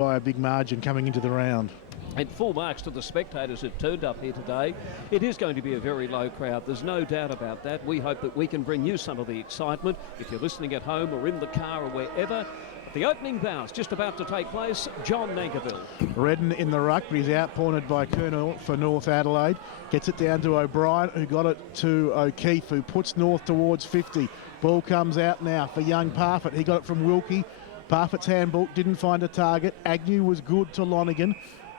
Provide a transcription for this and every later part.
by a big margin coming into the round. And full marks to the spectators that turned up here today. It is going to be a very low crowd. There's no doubt about that. We hope that we can bring you some of the excitement. If you're listening at home or in the car or wherever, the opening bout's just about to take place. John Nankerville. Redden in the ruck, but he's outpointed by Colonel for North Adelaide. Gets it down to O'Brien, who got it to O'Keefe, who puts North towards 50. Ball comes out now for young Parfitt. He got it from Wilkie. Parfitt's handball didn't find a target. Agnew was good to Lonergan.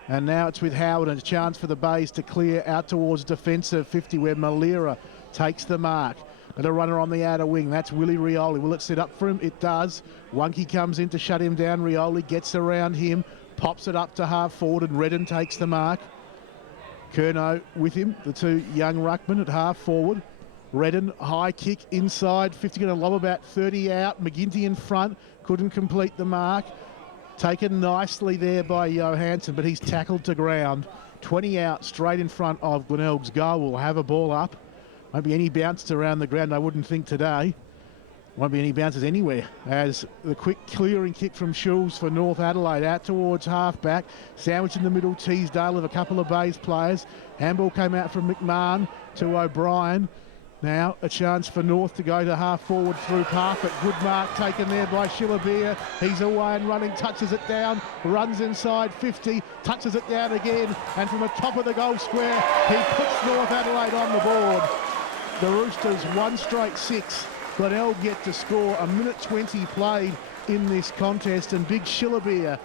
And now it's with Howard, and a chance for the Bays to clear out towards defensive 50, where Malera takes the mark. But a runner on the outer wing, that's Willie Rioli. Will it set up for him? It does. Wonky comes in to shut him down. Rioli gets around him, pops it up to half forward, and Redden takes the mark. Curnow with him, the two young ruckmen at half forward. Redden, high kick inside, 50 going to lob about 30 out. McGinty in front, couldn't complete the mark. Taken nicely there by Johansson, but he's tackled to ground. 20 out, straight in front of Glenelg's goal. Will have a ball up. Won't be any bounces around the ground, I wouldn't think, today. Won't be any bounces anywhere, as the quick clearing kick from Schulz for North Adelaide out towards half-back. Sandwich in the middle, Teasdale of a couple of Bays players. Handball came out from McMahon to O'Brien. Now a chance for North to go to half forward through Parfitt. Good mark taken there by Shillabia. He's away and running, touches it down, runs inside 50, touches it down again, and from the top of the goal square, he puts North Adelaide on the board. The Roosters 1 straight 6. Glenelg yet to score. A minute 20 played in this contest, and Big Shillabia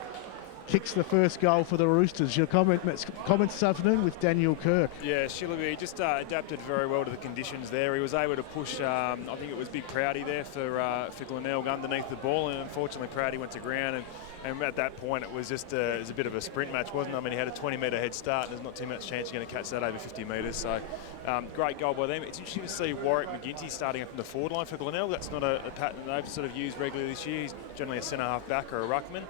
kicks the first goal for the Roosters. Your comments this afternoon with Daniel Kirk. Yeah, Shillabia just adapted very well to the conditions there. He was able to push, I think it was Big Prouty there for Glenelg underneath the ball, and unfortunately Prouty went to ground, and at that point it was just it was a bit of a sprint match, wasn't it? I mean, he had a 20-metre head start, and there's not too much chance you're going to catch that over 50 metres, so great goal by them. It's interesting to see Warwick McGinty starting up in the forward line for Glenelg. That's not a pattern they've sort of used regularly this year. He's generally a centre-half back or a ruckman.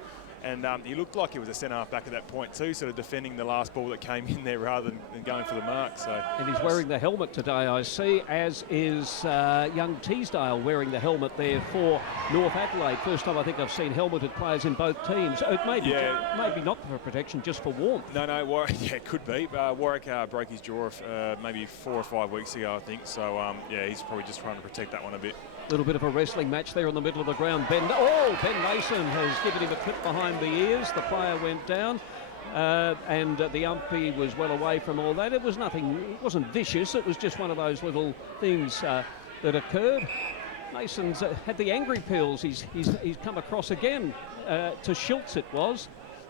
And he looked like he was a centre-half back at that point too, sort of defending the last ball that came in there rather than going for the mark. So. And he's wearing the helmet today, I see, as is young Teasdale wearing the helmet there for North Adelaide. First time I think I've seen helmeted players in both teams. It maybe not for protection, just for warmth. No, Warwick, yeah, it could be. Warwick broke his jaw maybe 4 or 5 weeks ago, I think. So, yeah, he's probably just trying to protect that one a bit. Little bit of a wrestling match there in the middle of the ground. Ben Mason has given him a clip behind the ears. The player went down, and the umpy was well away from all that. It was nothing. It wasn't vicious. It was just one of those little things that occurred. Mason's had the angry pills. He's come across again to Schultz. It was.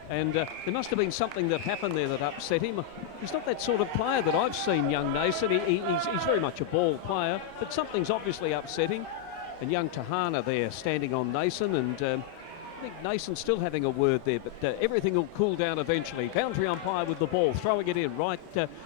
And there must have been something that happened there that upset him. He's not that sort of player that I've seen, young Nason. He's very much a ball player, but something's obviously upsetting. And young Tahana there standing on Nason, and I think Nason's still having a word there, but everything will cool down eventually. Boundary umpire with the ball, throwing it in right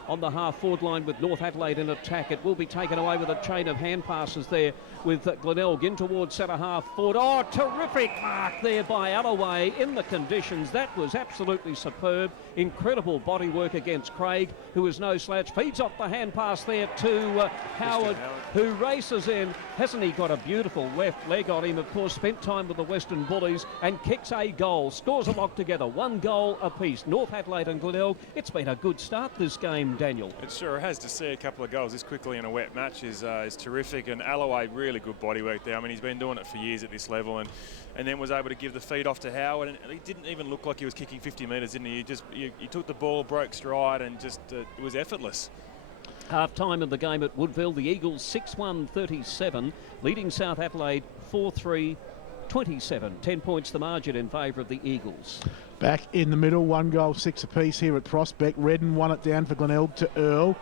on the half-forward line with North Adelaide in attack. It will be taken away with a chain of hand passes there with Glenelg in towards centre half forward. Oh, terrific mark there by Alloway in the conditions. That was absolutely superb. Incredible body work against Craig, who is no slouch. Feeds off the hand pass there to Howard, who races in. Hasn't he got a beautiful left leg on him? Of course, spent time with the Western Bullies and kicks a goal. Scores a lock together. 1 goal apiece. North Adelaide and Glenelg. It's been a good start this game, Daniel. It sure has. To see a couple of goals this quickly in a wet match is terrific. And Alloway, really good body work there. I mean, he's been doing it for years at this level, and then was able to give the feed off to Howard. And he didn't even look like he was kicking 50 metres, didn't he? He took the ball, broke stride, and just it was effortless. Half-time of the game at Woodville. The Eagles 6-1-37, leading South Adelaide 4-3-27. 10 points the margin in favour of the Eagles. Back in the middle, 1 goal, 6 apiece here at Prospect. Redden won it down for Glenelg to Earl.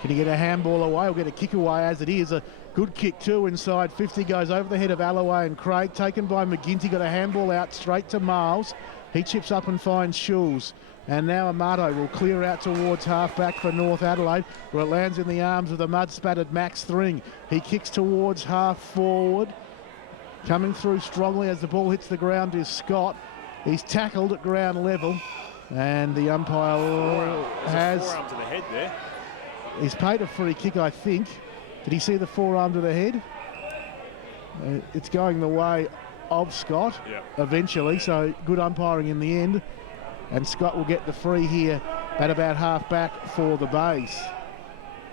Can he get a handball away? He'll get a kick away as it is. A good kick too inside 50, goes over the head of Alloway and Craig. Taken by McGinty, got a handball out straight to Miles. He chips up and finds Schulz. And now Amato will clear out towards half-back for North Adelaide, where it lands in the arms of the mud-spattered Max Thring. He kicks towards half-forward. Coming through strongly as the ball hits the ground is Scott. He's tackled at ground level, and the umpire has... forearm to the head there. He's paid a free kick, I think. Did he see the forearm to the head? It's going the way of Scott eventually, so good umpiring in the end. And Scott will get the free here at about half back for the Bays.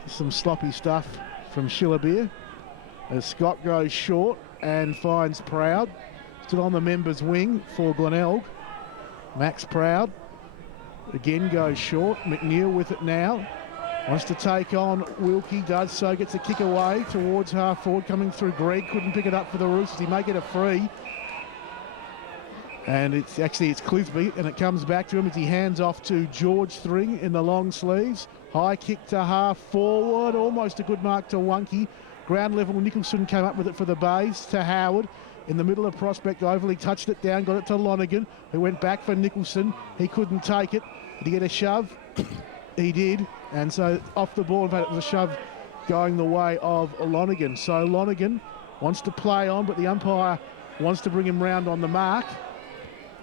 Some sloppy stuff from Shillabeer as Scott goes short and finds Proud. Still on the members' wing for Glenelg. Max Proud again goes short. McNeil with it now. Wants to take on Wilkie, does so, gets a kick away towards half forward, coming through Greg, couldn't pick it up for the Roosters, he may get a free. And it's Clisby, and it comes back to him as he hands off to George Thring in the long sleeves. High kick to half forward, almost a good mark to Wonky. Ground level, Nicholson came up with it for the Bays to Howard. In the middle of Prospect Oval, he touched it down, got it to Lonergan, who went back for Nicholson. He couldn't take it. Did he get a shove? He did, and so off the ball. In fact, it was a shove going the way of Lonergan. So Lonergan wants to play on, but the umpire wants to bring him round on the mark,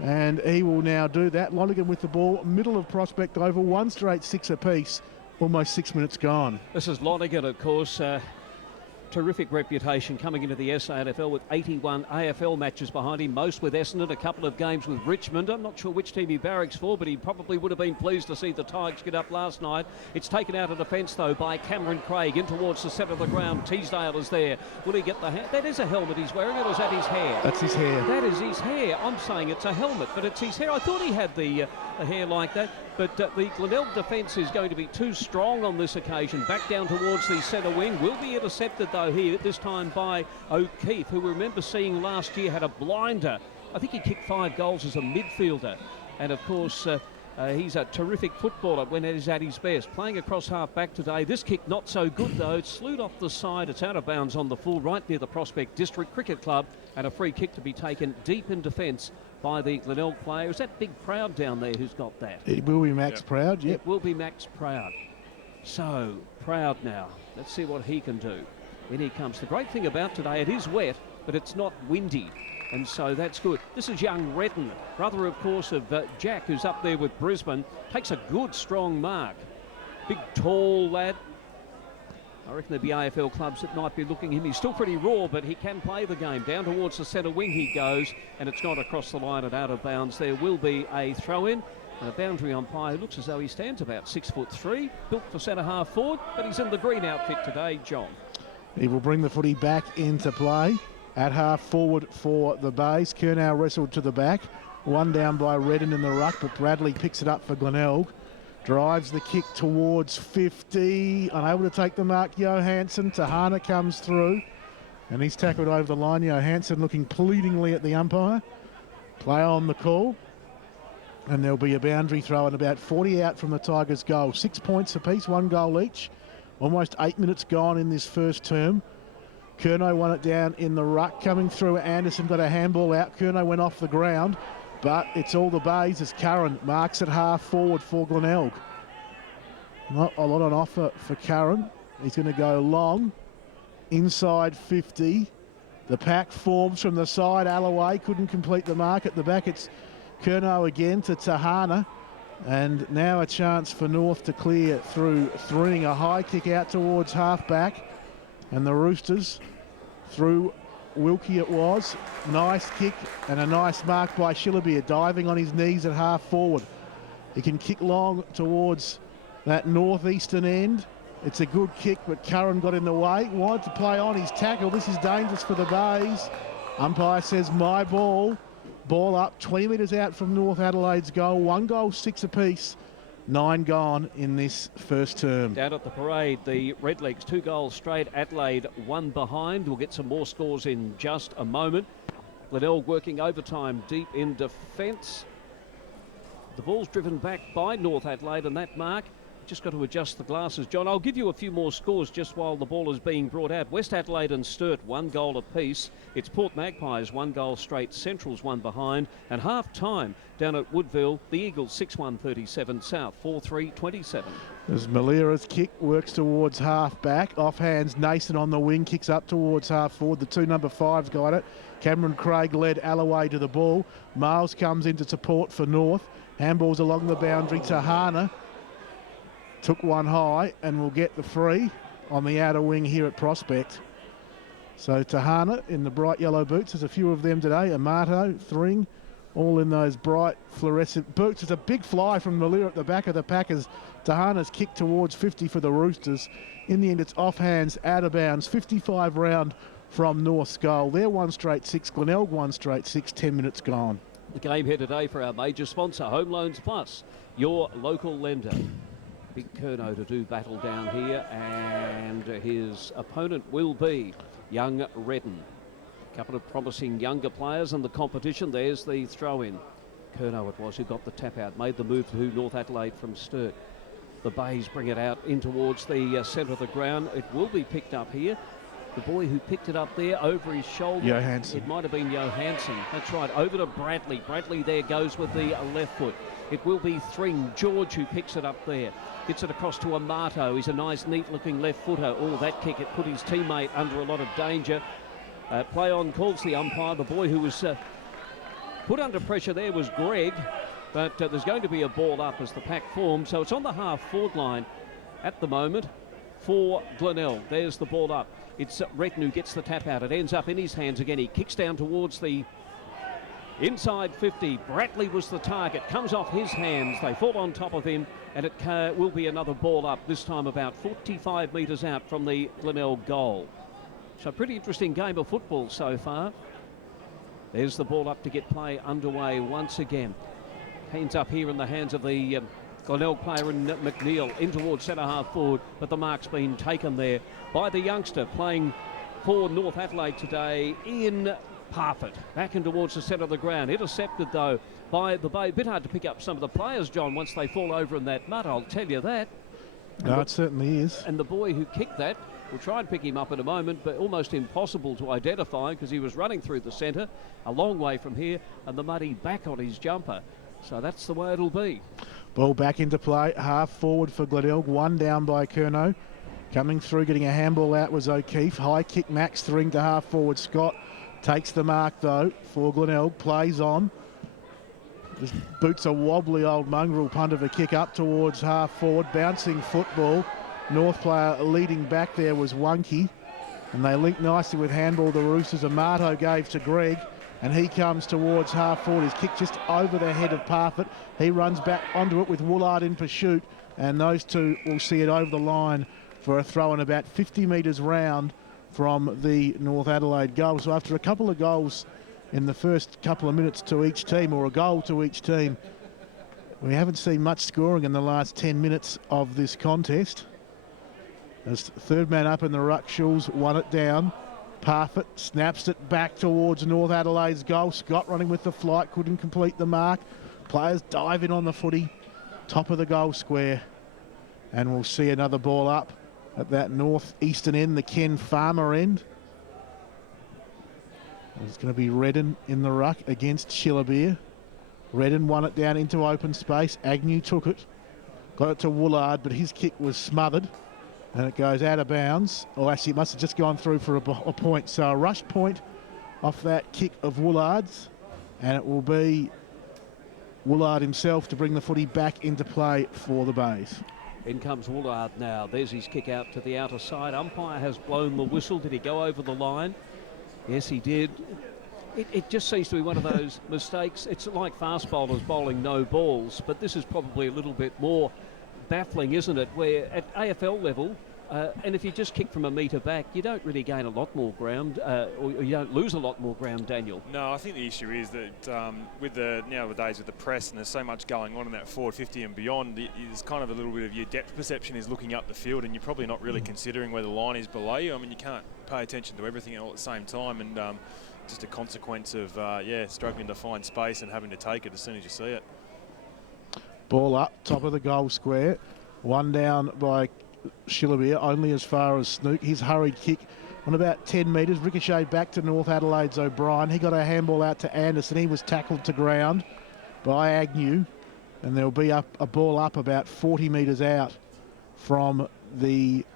and he will now do that. Lonergan with the ball, middle of Prospect Oval, 1 straight 6 apiece, almost 6 minutes gone. This is Lonergan, of course. Terrific reputation coming into the SANFL with 81 AFL matches behind him, most with Essendon, a couple of games with Richmond. I'm not sure which team he barracks for, but he probably would have been pleased to see the Tigers get up last night. It's taken out of defence, though, by Cameron Craig in towards the centre of the ground. Teasdale is there. Will he get the that is a helmet he's wearing, or is that his hair? That's his hair. That is his hair. I'm saying it's a helmet, but it's his hair. I thought he had the hair like that. But the Glenelg defence is going to be too strong on this occasion. Back down towards the centre wing. Will be intercepted, though, here, this time by O'Keefe, who we remember seeing last year had a blinder. I think he kicked 5 goals as a midfielder. And, of course, he's a terrific footballer when he's at his best. Playing across half-back today. This kick not so good, though. It's slewed off the side. It's out of bounds on the full, right near the Prospect District Cricket Club. And a free kick to be taken deep in defence by the Glenelg player. Is that Big Proud down there who's got that? It will be Max Proud, yep. It will be Max Proud. So, Proud now. Let's see what he can do. In he comes. The great thing about today, it is wet, but it's not windy. And so that's good. This is young Redden, brother, of course, of Jack, who's up there with Brisbane. Takes a good, strong mark. Big, tall lad. I reckon there'd be AFL clubs that might be looking at him. He's still pretty raw, but he can play the game. Down towards the centre wing he goes, and it's not across the line and out of bounds. There will be a throw-in. And a boundary umpire who looks as though he stands about 6'3", built for centre half forward, but he's in the green outfit today, John. He will bring the footy back into play at half forward for the Bays. Curnow wrestled to the back. 1 down by Redden in the ruck, but Bradley picks it up for Glenelg. Drives the kick towards 50. Unable to take the mark, Johansson. Tahana comes through, and he's tackled over the line. Johansson looking pleadingly at the umpire. Play on the call. And there'll be a boundary throw and about 40 out from the Tigers' goal. 6 points apiece, 1 goal each. Almost 8 minutes gone in this first term. Curnow won it down in the ruck. Coming through, Anderson got a handball out. Curnow went off the ground, but it's all the Bays as Curran marks at half forward for Glenelg. Not a lot on offer for Curran. He's going to go long, inside 50. The pack forms from the side. Alloway couldn't complete the mark. At the back, it's Curnow again to Tahana. And now a chance for North to clear through Thring. A high kick out towards half-back. And the Roosters through Wilkie it was. Nice kick and a nice mark by Shillabeer, diving on his knees at half-forward. He can kick long towards that northeastern end. It's a good kick, but Curran got in the way. Wanted to play on his tackle. This is dangerous for the Bays. Umpire says, my ball. Ball up, 20 metres out from North Adelaide's goal. 1 goal, 6 apiece. 9 gone in this first term. Down at the parade, the Redlegs 2 goals straight. Adelaide 1 behind. We'll get some more scores in just a moment. Glenelg working overtime deep in defence. The ball's driven back by North Adelaide, and that mark, just got to adjust the glasses. John, I'll give you a few more scores just while the ball is being brought out. West Adelaide and Sturt 1 goal apiece. It's Port Magpies 1 goal straight. Central's 1 behind. And half time down at Woodville, the Eagles 6-1-37. South 4-3-27. As Malira's kick works towards half back. Off hands, Nason on the wing, kicks up towards half forward. The 2 number 5s got it. Cameron Craig led Alloway to the ball. Miles comes into support for North. Handballs along the boundary. Tahana took one high and will get the free on the outer wing here at Prospect. So Tahana in the bright yellow boots. There's a few of them today. Amato, Thring, all in those bright fluorescent boots. It's a big fly from Malia at the back of the pack as Tahana's kicked towards 50 for the Roosters. In the end, it's off hands, out of bounds, 55 round from North's goal. They're 1 straight 6, Glenelg 1 straight 6, 10 minutes gone. The game here today for our major sponsor, Home Loans Plus, your local lender. Big Curnow to do battle down here, and his opponent will be young Redden. A couple of promising younger players in the competition. There's the throw-in. Curnow it was who got the tap out, made the move to North Adelaide from Sturt. The Bays bring it out in towards the centre of the ground. It will be picked up here. The boy who picked it up there over his shoulder. Johansson. It might have been Johansson. That's right. Over to Bradley. Bradley there goes with the left foot. It will be Thring, George, who picks it up there. Gets it across to Amato. He's a nice, neat-looking left footer. Oh, that kick, it put his teammate under a lot of danger. Play on calls the umpire. The boy who was put under pressure there was Greg. But there's going to be a ball up as the pack forms. So it's on the half-forward line at the moment for Glenelg. There's the ball up. It's Redden who gets the tap out. It ends up in his hands again. He kicks down towards the inside 50. Bradley was the target. Comes off his hands. They fall on top of him. And it will be another ball up, this time about 45 metres out from the Glenelg goal. So a pretty interesting game of football so far. There's the ball up to get play underway once again. Hands up here in the hands of the Glenelg player in McNeil in towards centre half forward, but the mark's been taken there by the youngster playing for North Adelaide today, Ian Parfitt. Back in towards the centre of the ground. Intercepted though by the Bay. A bit hard to pick up some of the players, John, once they fall over in that mud, I'll tell you that. No, it certainly is. And the boy who kicked that, we'll try and pick him up in a moment, but almost impossible to identify because he was running through the centre, a long way from here, and the muddy back on his jumper. So that's the way it'll be. Ball back into play, half forward for Glenelg, 1 down by Curnow. Coming through, getting a handball out was O'Keefe. High kick, Max Thring to half forward. Scott takes the mark though for Glenelg, plays on. Just boots a wobbly old mongrel punt of a kick up towards half forward, bouncing football. North player leading back there was Wonky, and they linked nicely with handball the Roosters. Amato gave to Greg, and he comes towards half forward. His kick just over the head of Parfitt. He runs back onto it with Woolard in pursuit, and those two will see it over the line for a throw in about 50 metres round from the North Adelaide goal. So after a couple of goals in the first couple of minutes to each team, or a goal to each team, we haven't seen much scoring in the last 10 minutes of this contest. As third man up in the ruck, Schulz won it down. Parfitt snaps it back towards North Adelaide's goal. Scott running with the flight, couldn't complete the mark. Players dive in on the footy, top of the goal square. And we'll see another ball up at that northeastern end, the Ken Farmer end. It's going to be Redden in the ruck against Shillabeer. Redden won it down into open space. Agnew took it, got it to Woolard, but his kick was smothered. And it goes out of bounds. Oh, actually, it must have just gone through for a point. So a rush point off that kick of Woolard's. And it will be Woolard himself to bring the footy back into play for the Bays. In comes Woolard now. There's his kick out to the outer side. Umpire has blown the whistle. Did he go over the line? Yes, he did. It just seems to be one of those mistakes. It's like fast bowlers bowling no balls, but this is probably a little bit more baffling, isn't it? Where at AFL level, and if you just kick from a metre back, you don't really gain a lot more ground, or you don't lose a lot more ground, Daniel. No, I think the issue is that with the nowadays with the press and there's so much going on in that forward 50 and beyond, there's kind of a little bit of your depth perception is looking up the field, and you're probably not really considering where the line is below you. I mean, you can't pay attention to everything all at the same time, and just a consequence of struggling to find space and having to take it as soon as you see it. Ball up, top of the goal square. 1 down by Shillabeer, only as far as Snook. His hurried kick on about 10 metres. Ricocheted back to North Adelaide's O'Brien. He got a handball out to Anderson. He was tackled to ground by Agnew. And there'll be a ball up about 40 metres out from the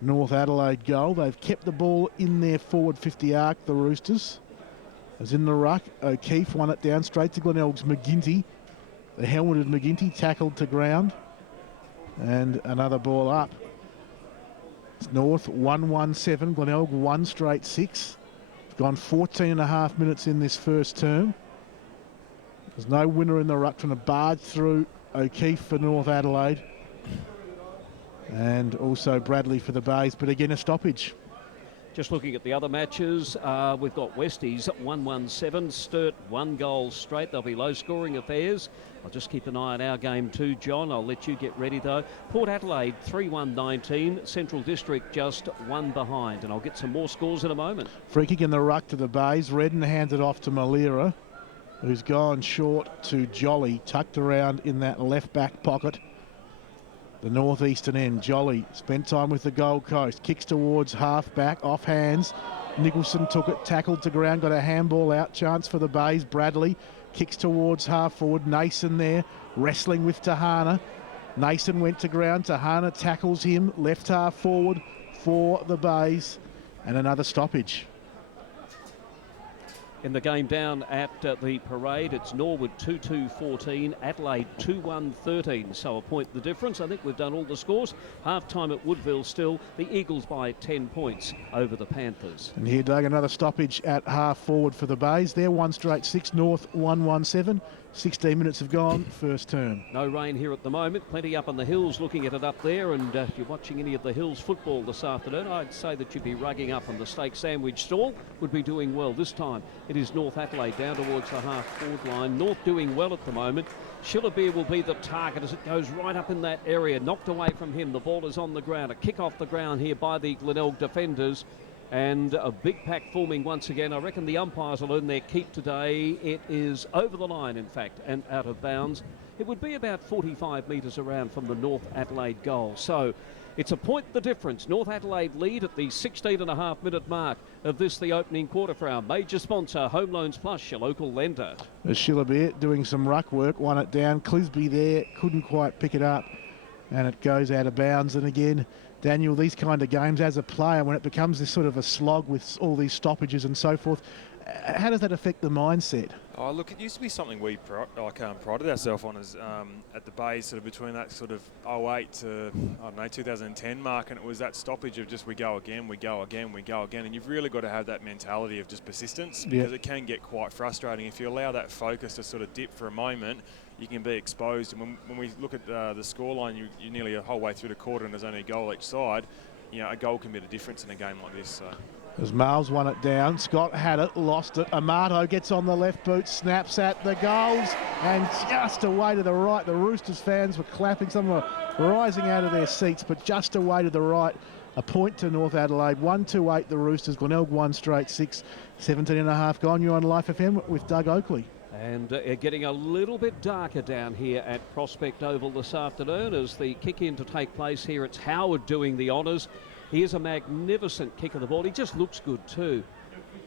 North Adelaide goal. They've kept the ball in their forward 50 arc, the Roosters. As in the ruck, O'Keefe won it down straight to Glenelg's McGinty. The helmeted McGinty tackled to ground. And another ball up. It's North 1-1-7. Glenelg 1 straight 6. It's gone 14 and a half minutes in this first term. There's no winner in the ruck, trying to barge through O'Keefe for North Adelaide. And also Bradley for the Bays, but again a stoppage. Just looking at the other matches, we've got Westies 1-1-7, Sturt 1 goal straight. They'll be low-scoring affairs. I'll just keep an eye on our game too, John. I'll let you get ready though. Port Adelaide 3-1-19, Central District just 1 behind, and I'll get some more scores in a moment. Free kick in the ruck to the Bays. Redden hands it off to Malira, who's gone short to Jolly, tucked around in that left back pocket. The northeastern end, Jolly spent time with the Gold Coast, kicks towards half back, off hands. Nicholson took it, tackled to ground, got a handball out, chance for the Bays. Bradley kicks towards half forward, Nason there, wrestling with Tahana. Nason went to ground, Tahana tackles him, left half forward for the Bays, and another stoppage. In the game down at the Parade, it's Norwood 2-2-14, Adelaide 2-1-13, so a point the difference. I think we've done all the scores. Half-time at Woodville still, the Eagles by 10 points over the Panthers. And here, Doug, another stoppage at half forward for the Bays. They're 1 straight 6, North 1-1-7. 16 minutes have gone, first term. No rain here at the moment, plenty up on the hills, looking at it up there, and if you're watching any of the Hills football this afternoon, I'd say that you'd be rugging up, and the steak sandwich stall would be doing well. This time it is North Adelaide down towards the half-forward line. North doing well at the moment. Shillabeer will be the target as it goes right up in that area, knocked away from him. The ball is on the ground, a kick off the ground here by the Glenelg defenders. And a big pack forming once again. I reckon the umpires will earn their keep today. It is over the line, in fact, and out of bounds. It would be about 45 metres around from the North Adelaide goal. So it's a point the difference. North Adelaide lead at the 16.5-minute mark of this, the opening quarter for our major sponsor, Home Loans Plus, your local lender. Shillabeer doing some ruck work, won it down. Clisby there, couldn't quite pick it up, and it goes out of bounds. And again, Daniel, these kind of games as a player, when it becomes this sort of a slog with all these stoppages and so forth, how does that affect the mindset? Oh, look, it used to be something we prided ourselves on as at the Bays, sort of between that sort of 08 to, I don't know, 2010 mark, and it was that stoppage of just we go again, we go again, we go again, and you've really got to have that mentality of just persistence, because it can get quite frustrating. If you allow that focus to sort of dip for a moment, you can be exposed. And when we look at the scoreline, you're nearly a whole way through the quarter and there's only a goal each side. You know, a goal can be the difference in a game like this. So. As Miles won it down, Scott had it, lost it. Amato gets on the left boot, snaps at the goals, and just away to the right. The Roosters fans were clapping. Some were rising out of their seats, but just away to the right. A point to North Adelaide, 1-2-8 the Roosters. Glenelg 1 straight 6, 17.5 gone. You're on Life FM with Doug Oakley. And getting a little bit darker down here at Prospect Oval this afternoon as the kick-in to take place here. It's Howard doing the honours. He is a magnificent kick of the ball. He just looks good too.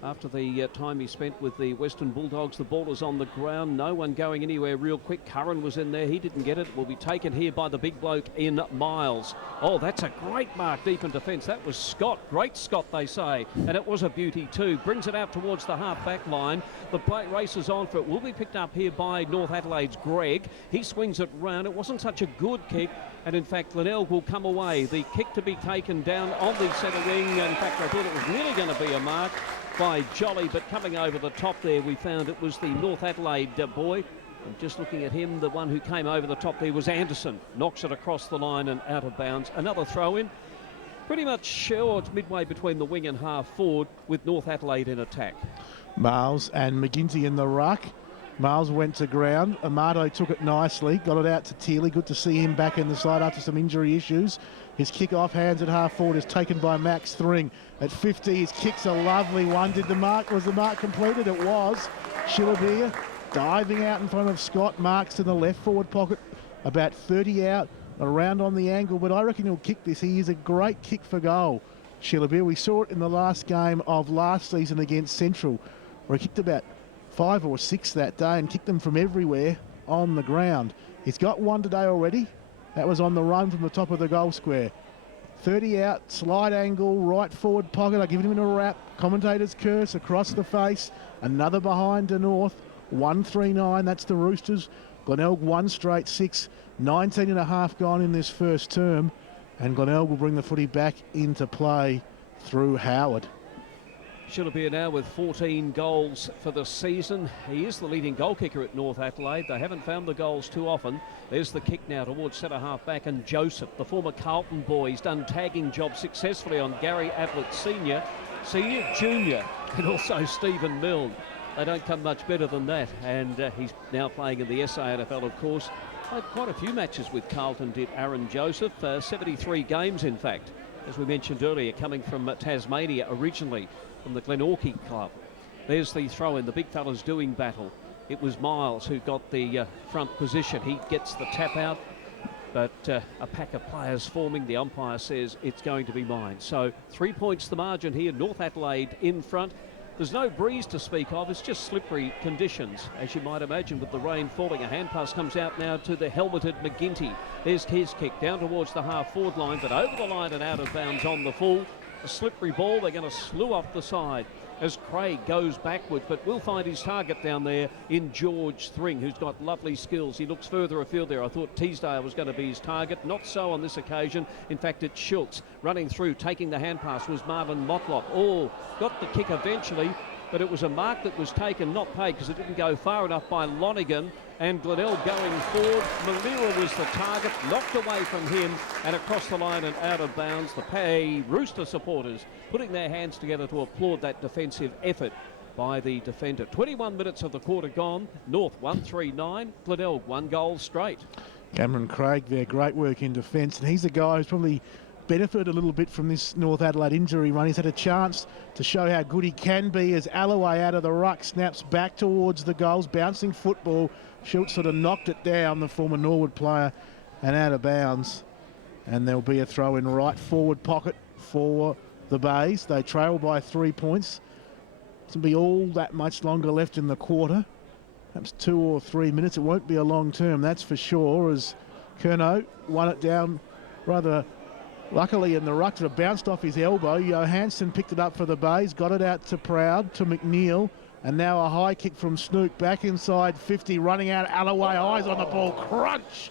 After the time he spent with the Western Bulldogs, the ball is on the ground. No one going anywhere real quick. Curran was in there. He didn't get it. It will be taken here by the big bloke in Miles. Oh, that's a great mark deep in defence. That was Scott. Great Scott, they say. And it was a beauty too. Brings it out towards the half-back line. The play races on for it. Will be picked up here by North Adelaide's Greg. He swings it round. It wasn't such a good kick. And in fact, Glenelg will come away. The kick to be taken down on the centre wing. In fact, I thought it was really going to be a mark by Jolly, but coming over the top there, we found it was the North Adelaide boy. And just looking at him, the one who came over the top there was Anderson. Knocks it across the line and out of bounds. Another throw in. Pretty much it's midway between the wing and half forward with North Adelaide in attack. Miles and McGinty in the ruck. Miles went to ground. Amato took it nicely, got it out to Teely. Good to see him back in the side after some injury issues. His kick-off hands at half forward is taken by Max Thring. At 50, his kick's a lovely one. Was the mark completed? It was. Shillabeer diving out in front of Scott. Marks in the left forward pocket, about 30 out, around on the angle, but I reckon he'll kick this. He is a great kick for goal, Shillabeer. We saw it in the last game of last season against Central, where he kicked about 5 or 6 that day and kicked them from everywhere on the ground. He's got one today already. That was on the run from the top of the goal square. 30 out, slide angle, right forward pocket. I've given him a wrap. Commentator's curse across the face. Another behind to North. 1-3-9, that's the Roosters. Glenelg 1 straight 6. 19.5 gone in this first term. And Glenelg will bring the footy back into play through Howard. Shillabere now with 14 goals for the season. He is the leading goal kicker at North Adelaide. They haven't found the goals too often. There's the kick now towards centre half back, and Joseph, the former Carlton boy, he's done tagging jobs successfully on Gary Ablett Senior, Junior, and also Stephen Milne. They don't come much better than that, and he's now playing in the SANFL, of course. Played quite a few matches with Carlton, did Aaron Joseph, 73 games in fact, as we mentioned earlier, coming from Tasmania originally, from the Glenelg club. There's the throw in, the big fella's doing battle. It was Miles who got the front position. He gets the tap out, but a pack of players forming. The umpire says it's going to be mine. So 3 points the margin here. North Adelaide in front. There's no breeze to speak of. It's just slippery conditions, as you might imagine, with the rain falling. A hand pass comes out now to the helmeted McGinty. There's his kick down towards the half-forward line, but over the line and out of bounds on the full. A slippery ball. They're going to slew off the side as Craig goes backwards, but will find his target down there in George Thring, who's got lovely skills. He looks further afield there. I thought Teasdale was going to be his target. Not so on this occasion. In fact, it's Schultz running through, taking the hand pass was Marvin Motlop. Oh, got the kick eventually, but it was a mark that was taken, not paid, because it didn't go far enough by Lonergan. And Glenelg going forward. Malira was the target, knocked away from him and across the line and out of bounds. The Rooster supporters putting their hands together to applaud that defensive effort by the defender. 21 minutes of the quarter gone. North 1-3-9. Glenelg 1 goal straight. Cameron Craig there, great work in defence, and he's the guy who's probably benefited a little bit from this North Adelaide injury run. He's had a chance to show how good he can be as Alloway out of the ruck snaps back towards the goals, bouncing football. Schultz sort of knocked it down, the former Norwood player, and out of bounds. And there'll be a throw in right forward pocket for the Bays. They trail by 3 points. It's going to be all that much longer left in the quarter. Perhaps 2 or 3 minutes. It won't be a long term, that's for sure, as Curnow won it down rather luckily in the ruck. Sort of bounced off his elbow. Johansson picked it up for the Bays, got it out to Proud, to McNeil, and now a high kick from Snook back inside 50, running out. Alloway, eyes on the ball, crunch.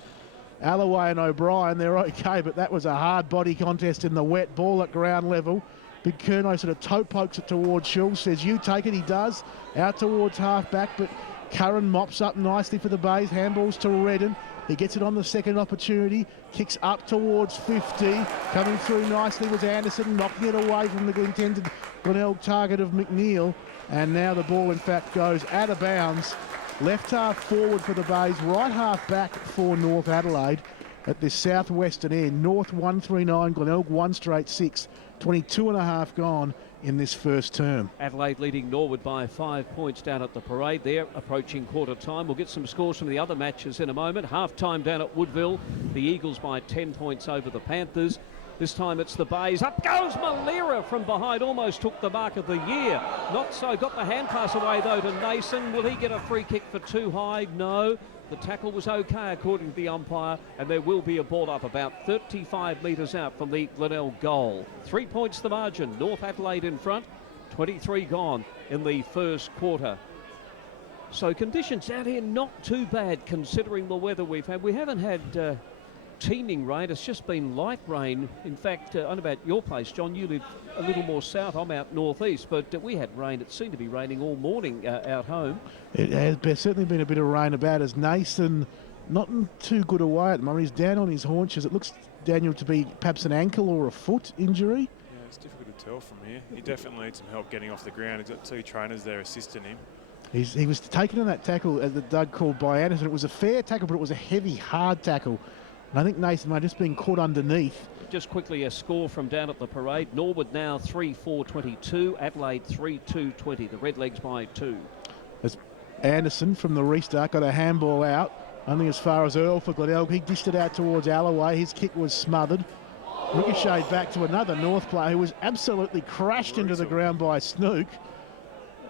Alloway and O'Brien, they're okay, but that was a hard body contest in the wet. Ball at ground level. Big Curnow sort of toe pokes it towards Schultz, says you take it, he does, out towards half back, but Curran mops up nicely for the Bays. Handballs to Redden. He gets it on the second opportunity, kicks up towards 50. Coming through nicely was Anderson, knocking it away from the intended Glenelg target of McNeil. And now the ball, in fact, goes out of bounds. Left half forward for the Bays, right half back for North Adelaide at this southwestern end. North 1-3-9, Glenelg 1 straight 6. 22 and a half gone in this first term. Adelaide leading Norwood by 5 points down at the parade. They're approaching quarter time. We'll get some scores from the other matches in a moment. Half time down at Woodville. The Eagles by 10 points over the Panthers. This time it's the Bays. Up goes Malira from behind. Almost took the mark of the year. Not so. Got the hand pass away though to Nason. Will he get a free kick for too high? No. The tackle was okay according to the umpire, and there will be a ball up about 35 metres out from the Glenelg goal. 3 points the margin. North Adelaide in front. 23 gone in the first quarter. So conditions out here not too bad considering the weather we've had. We haven't had teeming rain. It's just been light rain. In fact, I don't know about your place, John. You live a little more south. I'm out northeast, but we had rain. It seemed to be raining all morning out home. It has certainly been a bit of rain about, as Nathan not in too good a way at the moment. He's down on his haunches. It looks, Daniel, to be perhaps an ankle or a foot injury. Yeah, it's difficult to tell from here. He definitely needs some help getting off the ground. He's got 2 trainers there assisting him. He was taken on that tackle, as the Doug called, by Anderson. It was a fair tackle, but it was a heavy, hard tackle. And I think Nathan might have just been caught underneath. Just quickly, a score from down at the parade. Norwood now 3-4-22. Adelaide 3-2-20. The Redlegs by 2. As Anderson from the restart got a handball out, only as far as Earl for Glenelg. He dished it out towards Alloway. His kick was smothered. Ricocheted back to another North player who was absolutely crashed into the ground by Snook.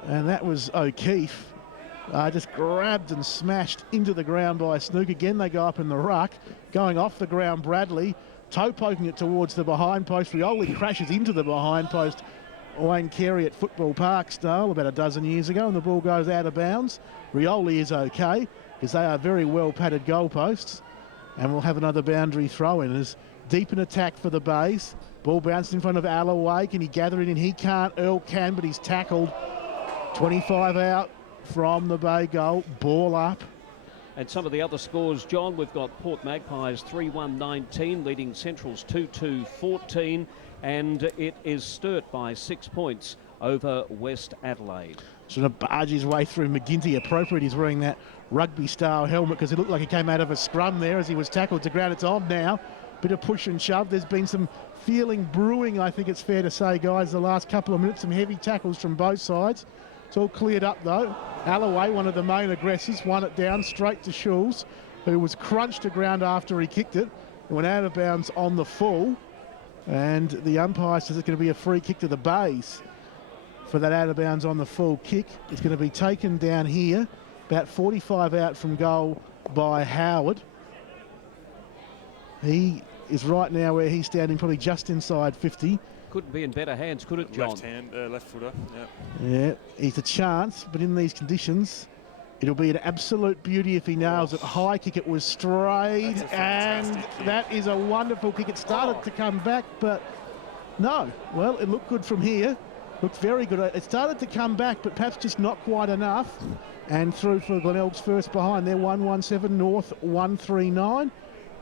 And that was O'Keefe. Just grabbed and smashed into the ground by Snook. Again, they go up in the ruck. Going off the ground, Bradley, toe poking it towards the behind post. Rioli crashes into the behind post. Wayne Carey at Football Park style about a dozen years ago, and the ball goes out of bounds. Rioli is okay, because they are very well padded goalposts. And we'll have another boundary throw in as deep in attack for the Bays. Ball bounced in front of Alloway. Can he gather it in? He can't. Earl can, but he's tackled. 25 out from the Bay goal. Ball up. And some of the other scores, John, we've got Port Magpies 3-1-19, leading Centrals 2-2-14, and it is Sturt by 6 points over West Adelaide. Trying to barge his way through McGinty. Appropriate, he's wearing that rugby-style helmet because it looked like he came out of a scrum there as he was tackled to ground. It's on now. Bit of push and shove. There's been some feeling brewing, I think it's fair to say, guys, the last couple of minutes. Some heavy tackles from both sides. It's all cleared up, though. Alloway, one of the main aggressors, won it down straight to Schulz, who was crunched to ground after he kicked it. It went out of bounds on the full. And the umpire says it's going to be a free kick to the Bays for that out of bounds on the full kick. It's going to be taken down here, about 45 out from goal by Howard. He is right now where he's standing, probably just inside 50. Couldn't be in better hands, could it, John? Left footer, Yeah, he's a chance, but in these conditions, it'll be an absolute beauty if he nails it. High kick, it was straight, and kick. That is a wonderful kick. It started to come back, but no. Well, it looked good from here. Looked very good. It started to come back, but perhaps just not quite enough. And through for Glenelg's first behind. They're 1-1-7, North 1-3-9.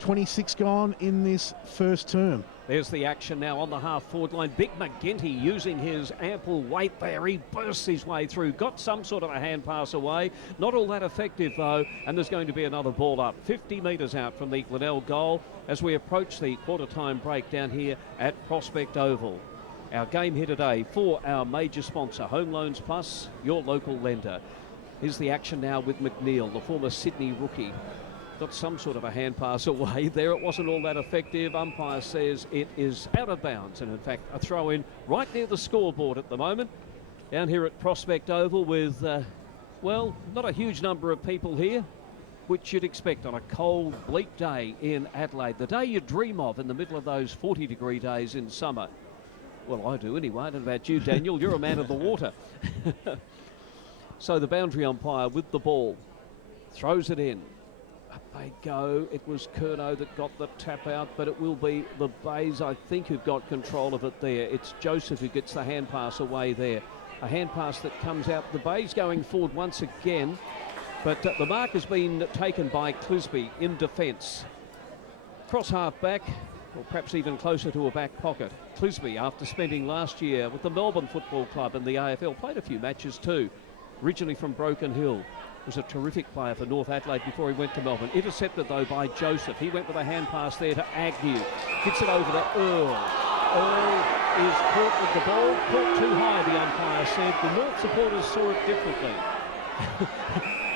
26 gone in this first term. There's the action now on the half-forward line. Big McGinty using his ample weight there. He bursts his way through. Got some sort of a hand pass away. Not all that effective, though. And there's going to be another ball up. 50 metres out from the Glenelg goal as we approach the quarter-time break down here at Prospect Oval. Our game here today for our major sponsor, Home Loans Plus, your local lender. Here's the action now with McNeil, the former Sydney rookie. Got some sort of a hand pass away there. It wasn't all that effective. Umpire says it is out of bounds, and in fact a throw in right near the scoreboard at the moment down here at Prospect Oval with well, not a huge number of people here, which you'd expect on a cold, bleak day in Adelaide, the day you dream of in the middle of those 40-degree days in summer. Well, I do anyway. I don't know about you, Daniel. You're a man of the water. So the boundary umpire with the ball throws it in. Up they go. It was Curnow that got the tap out, but it will be the Bays, I think, who've got control of it there. It's Joseph who gets the hand pass away there. A hand pass that comes out. The Bays going forward once again, but the mark has been taken by Clisby in defence. Cross half back, or perhaps even closer to a back pocket. Clisby, after spending last year with the Melbourne Football Club in the AFL, played a few matches too. Originally from Broken Hill. Was a terrific player for North Adelaide before he went to Melbourne. Intercepted, though, by Joseph. He went with a hand pass there to Agnew. Gets it over to Earl. Earl is caught with the ball. Caught too high, the umpire said. The North supporters saw it differently.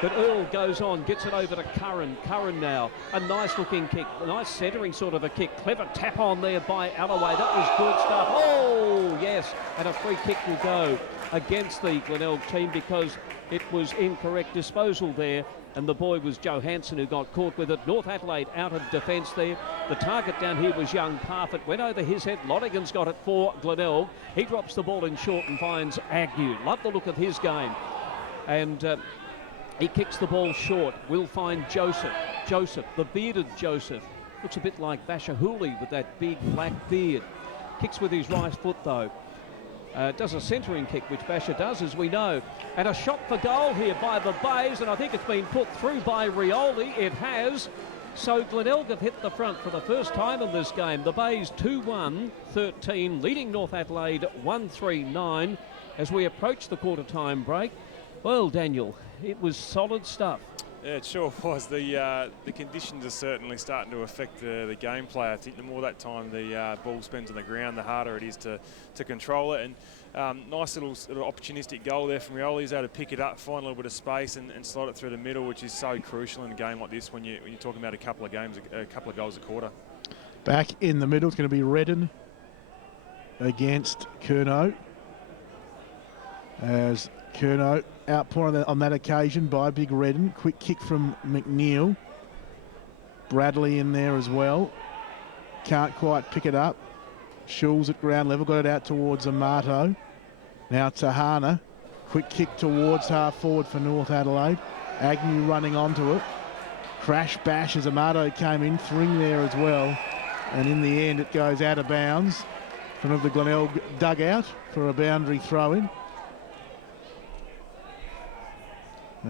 But Earl goes on, gets it over to Curran. Curran now, a nice-looking kick. A nice centering sort of a kick. Clever tap on there by Alloway. That was good stuff. Oh, yes. And a free kick will go against the Glenelg team because it was incorrect disposal there, and the boy was Johansson who got caught with it. North Adelaide out of defence there. The target down here was young Parfitt. Went over his head. Lonigan's got it for Glenelg. He drops the ball in short and finds Agnew. Love the look of his game. And he kicks the ball short. We'll find Joseph. Joseph, the bearded Joseph. Looks a bit like Basher Hooley with that big black beard. Kicks with his right foot, though. Does a centering kick, which Basher does, as we know. And a shot for goal here by the Bays, and I think it's been put through by Rioli. It has. So Glenelg have hit the front for the first time in this game. The Bays 2-1-13, leading North Adelaide 1-3-9 as we approach the quarter-time break. Well, Daniel, it was solid stuff. Yeah, it sure was. The conditions are certainly starting to affect the gameplay. I think the more that time the ball spends on the ground, the harder it is to control it. And nice little opportunistic goal there from Rioli. He's able to pick it up, find a little bit of space, and slot it through the middle, which is so crucial in a game like this when you're talking about a couple of goals a quarter. Back in the middle, it's going to be Redden against Curnow. As Curnow outpouring on that occasion by Big Redden. Quick kick from McNeil. Bradley in there as well. Can't quite pick it up. Schulz at ground level, got it out towards Amato. Now Tahana. Quick kick towards half forward for North Adelaide. Agnew running onto it. Crash bash as Amato came in. Thring there as well. And in the end, it goes out of bounds in front of the Glenelg dugout for a boundary throw-in.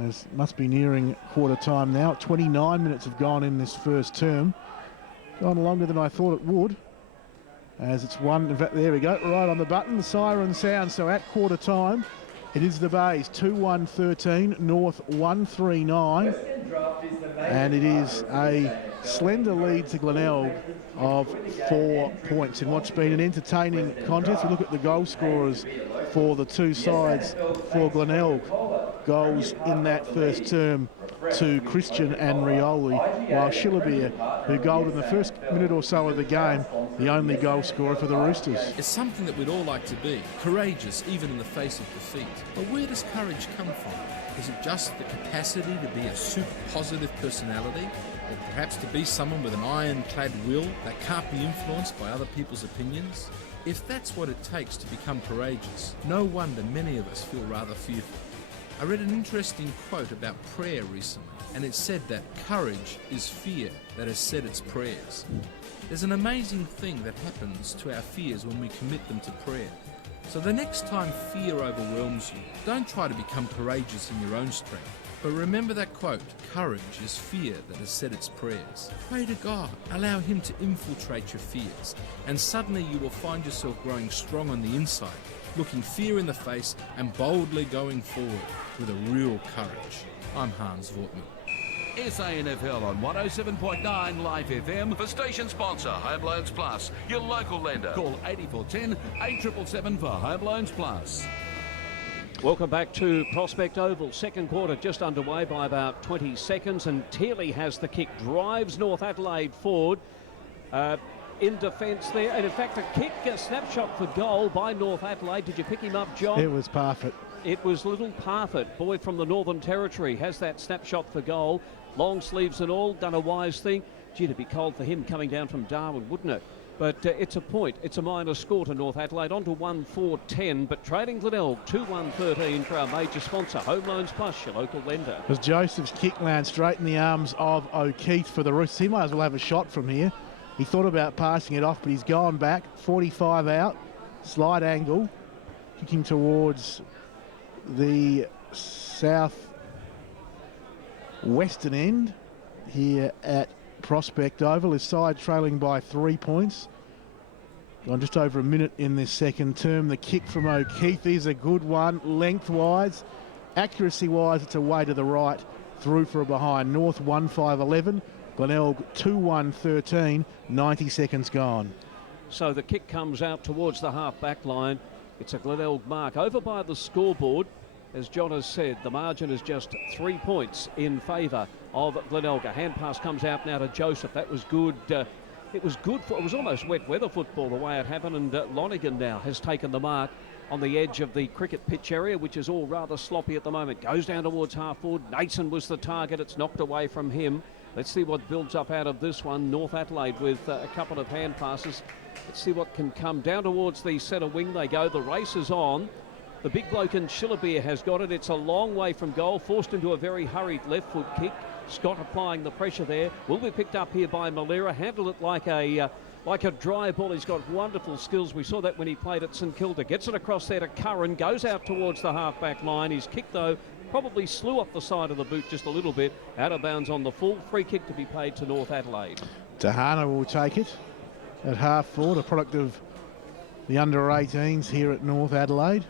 As must be nearing quarter time now. 29 minutes have gone in this first term. Gone longer than I thought it would. As it's one, in fact, there we go, right on the button. The siren sounds, so at quarter time, it is the Bays 2-1-13, North 1-3-9. And it is a slender lead to Glenelg of 4 points in what's been an entertaining contest. We look at the goal scorers for the two sides for Glenelg. Goals in that first term to Christian and Rioli, while Shillabere, who goaled in the first minute or so of the game, the only goal scorer for the Roosters. It's something that we'd all like to be, courageous even in the face of defeat. But where does courage come from? Is it just the capacity to be a super positive personality? Or perhaps to be someone with an ironclad will that can't be influenced by other people's opinions? If that's what it takes to become courageous, no wonder many of us feel rather fearful. I read an interesting quote about prayer recently, and it said that courage is fear that has said its prayers. There's an amazing thing that happens to our fears when we commit them to prayer. So the next time fear overwhelms you, don't try to become courageous in your own strength. But remember that quote, courage is fear that has said its prayers. Pray to God, allow Him to infiltrate your fears, and suddenly you will find yourself growing strong on the inside, looking fear in the face and boldly going forward with a real courage. I'm Hans Wortmann. SANFL on 107.9 Live FM for station sponsor Home Loans Plus, your local lender. Call 8410 8777 for Home Loans Plus. Welcome back to Prospect Oval. Second quarter just underway by about 20 seconds, and Tearley has the kick, drives North Adelaide forward. In defence there, and in fact a kick, a snapshot for goal by North Adelaide. Did you pick him up, John? It was Parfitt. It was little Parfitt, boy from the Northern Territory, has that snapshot for goal. Long sleeves and all, done a wise thing. Gee, it'd be cold for him coming down from Darwin, wouldn't it? But it's a point. It's a minor score to North Adelaide, on to 1-4-10. But trading Glenelg 2-1-13 for our major sponsor, Home Loans Plus, your local lender. As Joseph's kick lands straight in the arms of O'Keefe for the Roosters. He might as well have a shot from here. He thought about passing it off, but he's gone back. 45 out, slight angle, kicking towards the south western end here at Prospect Oval. His side trailing by 3 points. Gone just over a minute in this second term. The kick from O'Keefe is a good one, lengthwise. Accuracy-wise, it's away to the right, through for a behind. North 1-5-11. Glenelg 2-1-13, 90 seconds gone. So the kick comes out towards the half-back line. It's a Glenelg mark over by the scoreboard. As John has said, the margin is just 3 points in favour of Glenelg. A hand pass comes out now to Joseph. That was good. It was good. It was almost wet weather football the way it happened, and Lonergan now has taken the mark on the edge of the cricket pitch area, which is all rather sloppy at the moment. Goes down towards half forward. Nason was the target. It's knocked away from him. Let's see what builds up out of this one. North Adelaide with a couple of hand passes. Let's see what can come. Down towards the centre wing they go. The race is on. The big bloke in Shillabere has got it. It's a long way from goal. Forced into a very hurried left foot kick. Scott applying the pressure there. Will be picked up here by Malera. Handled it like a dry ball. He's got wonderful skills. We saw that when he played at St Kilda. Gets it across there to Curran. Goes out towards the half-back line. His kick, though, probably slew off the side of the boot just a little bit. Out of bounds on the full. Free kick to be paid to North Adelaide. Tahana will take it at half forward, a product of the under-18s here at North Adelaide.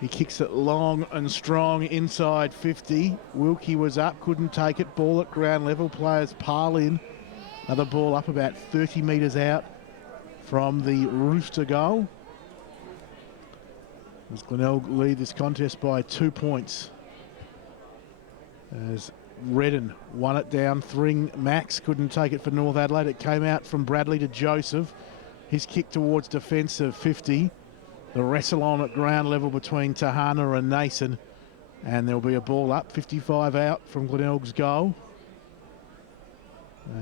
He kicks it long and strong inside 50. Wilkie was up, couldn't take it. Ball at ground level. Players pile in. Another ball up about 30 metres out from the Rooster goal. As Glenelg lead this contest by 2 points. As Redden won it down. Thring Max couldn't take it for North Adelaide. It came out from Bradley to Joseph. His kick towards defence of 50. The wrestle on at ground level between Tahana and Nason. And there'll be a ball up, 55 out from Glenelg's goal.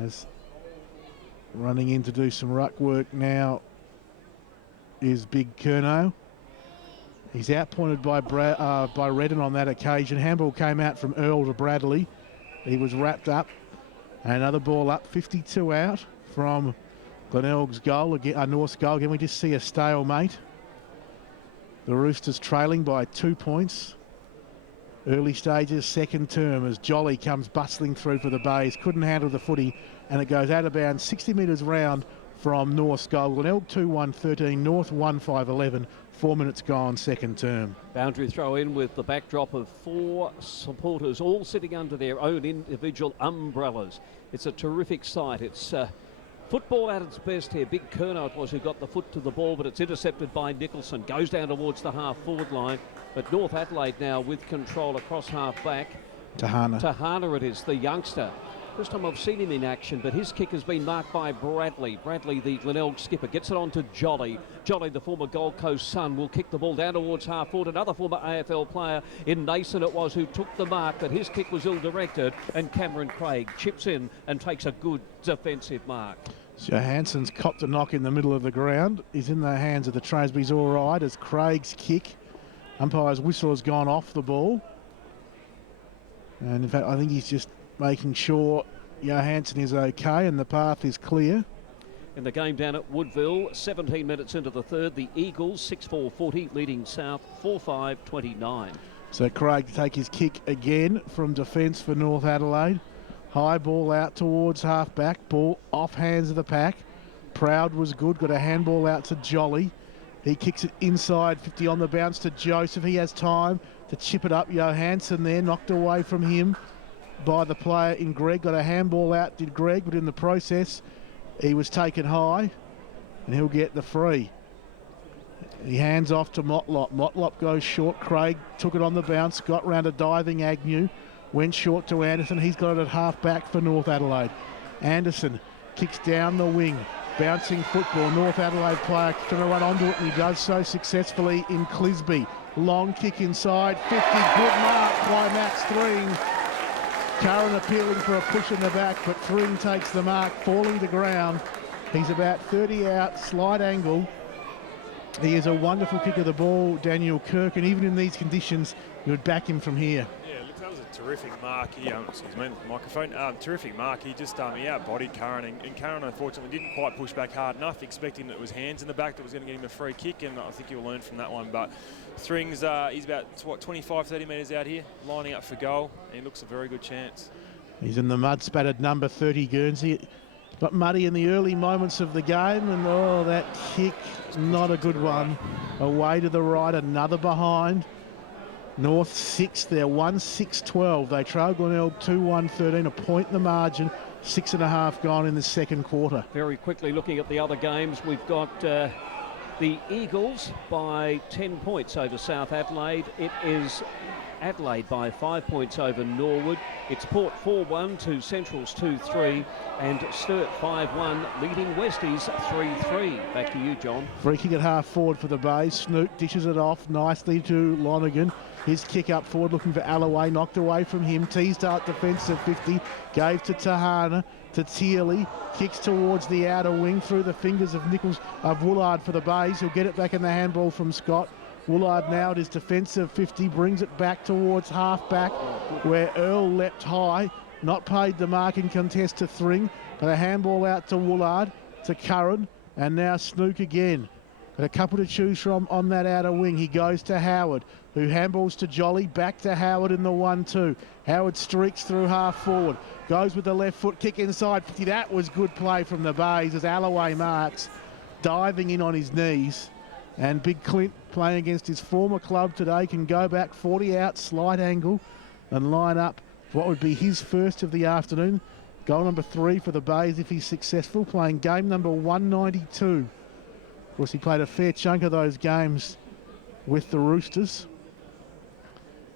As running in to do some ruck work now is Big Curnow. He's outpointed by Redden on that occasion. Handball came out from Earl to Bradley. He was wrapped up. Another ball up, 52 out from Glenelg's goal, again, North's goal. Again, we just see a stalemate. The Roosters trailing by 2 points. Early stages, second term, as Jolly comes bustling through for the Bays. Couldn't handle the footy, and it goes out of bounds 60 metres round from North's goal. Glenelg 2-1-13, North 1-5-11. 4 minutes gone, second term. Boundary throw in with the backdrop of 4 supporters, all sitting under their own individual umbrellas. It's a terrific sight. It's football at its best here. Big Kerno it was who got the foot to the ball, but it's intercepted by Nicholson. Goes down towards the half-forward line. But North Adelaide now with control across half-back. Tahana it is, the youngster. First time I've seen him in action, but his kick has been marked by Bradley. Bradley, the Glenelg skipper, gets it on to Jolly. Jolly, the former Gold Coast Sun, will kick the ball down towards half-forward. Another former AFL player in Nason it was who took the mark, but his kick was ill-directed, and Cameron Craig chips in and takes a good defensive mark. Johansson's copped a knock in the middle of the ground. He's in the hands of the Tradesby's all right as Craig's kick. Umpire's whistle has gone off the ball. And in fact, I think he's just making sure Johansson is okay and the path is clear. In the game down at Woodville, 17 minutes into the third, the Eagles 6-4-40 leading South 4-5-29. So Craig to take his kick again from defence for North Adelaide. High ball out towards half-back, ball off hands of the pack. Proud was good, got a handball out to Jolly. He kicks it inside 50 on the bounce to Joseph. He has time to chip it up. Johansson there, knocked away from him by the player in Greg. Got a handball out, did Greg, but in the process, he was taken high, and he'll get the free. He hands off to Motlop. Motlop goes short. Craig took it on the bounce, got round a diving Agnew, went short to Anderson. He's got it at half-back for North Adelaide. Anderson kicks down the wing. Bouncing football, North Adelaide player trying to run onto it, and he does so successfully in Clisby. Long kick inside, 50, good mark by Max Thring. Curran appealing for a push in the back, but Thring takes the mark, falling to ground. He's about 30 out, slight angle. He is a wonderful kick of the ball, Daniel Kirk, and even in these conditions, you would back him from here. That was a terrific mark. Excuse me, microphone. Terrific mark. He just he out-bodied Curran, and Curran unfortunately didn't quite push back hard enough, expecting that it was hands in the back that was going to get him a free kick, and I think he'll learn from that one. But Thring's he's about 25-30 metres out here, lining up for goal, and he looks a very good chance. He's in the mud-spattered number 30 Guernsey. Got muddy in the early moments of the game, and that kick, not a good one. Away to the right, another behind. North 6 there, 1-6-12. They trail Glenelg 2-1-13, a point in the margin, 6.5 gone in the second quarter. Very quickly looking at the other games, we've got the Eagles by 10 points over South Adelaide. It is Adelaide by 5 points over Norwood. It's Port 4-1 to Central's 2-3, and Sturt 5-1 leading Westies 3-3. Back to you, John. Free kick at half forward for the Bays. Snook dishes it off nicely to Lonergan. His kick up forward looking for Alloway, knocked away from him. Teasdale defensive 50, gave to Tahana, to Tierley, kicks towards the outer wing through the fingers of Woolard for the Bays. He'll get it back in the handball from Scott. Woolard now at his defensive 50, brings it back towards half-back where Earl leapt high, not paid the marking contest to Thring, but a handball out to Woolard, to Curran, and now Snook again. Got a couple to choose from on that outer wing. He goes to Howard, who handballs to Jolly, back to Howard in the 1-2. Howard streaks through half forward, goes with the left foot, kick inside 50. That was good play from the Bays as Alloway marks, diving in on his knees. And Big Clint, playing against his former club today, can go back 40 out, slight angle, and line up what would be his first of the afternoon. Goal number 3 for the Bays if he's successful, playing game number 192. Of course, he played a fair chunk of those games with the Roosters.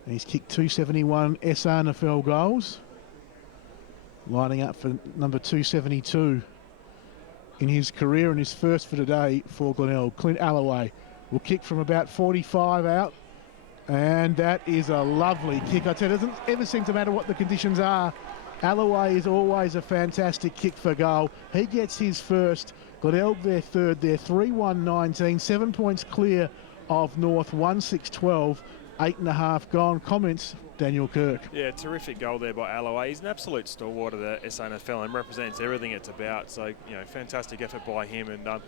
And he's kicked 271 SANFL goals, lining up for number 272 in his career, and his first for today for Glenelg. Clint Alloway will kick from about 45 out, and that is a lovely kick. I tell you, it doesn't ever seem to matter what the conditions are. Alloway is always a fantastic kick for goal. He gets his first. Glenelg their third. They're 3-1-19, 7 points clear of North, 1-6-12. 8.5 gone. Comments, Daniel Kirk. Yeah, terrific goal there by Alloway. He's an absolute stalwart of the SANFL and represents everything it's about. So, fantastic effort by him. And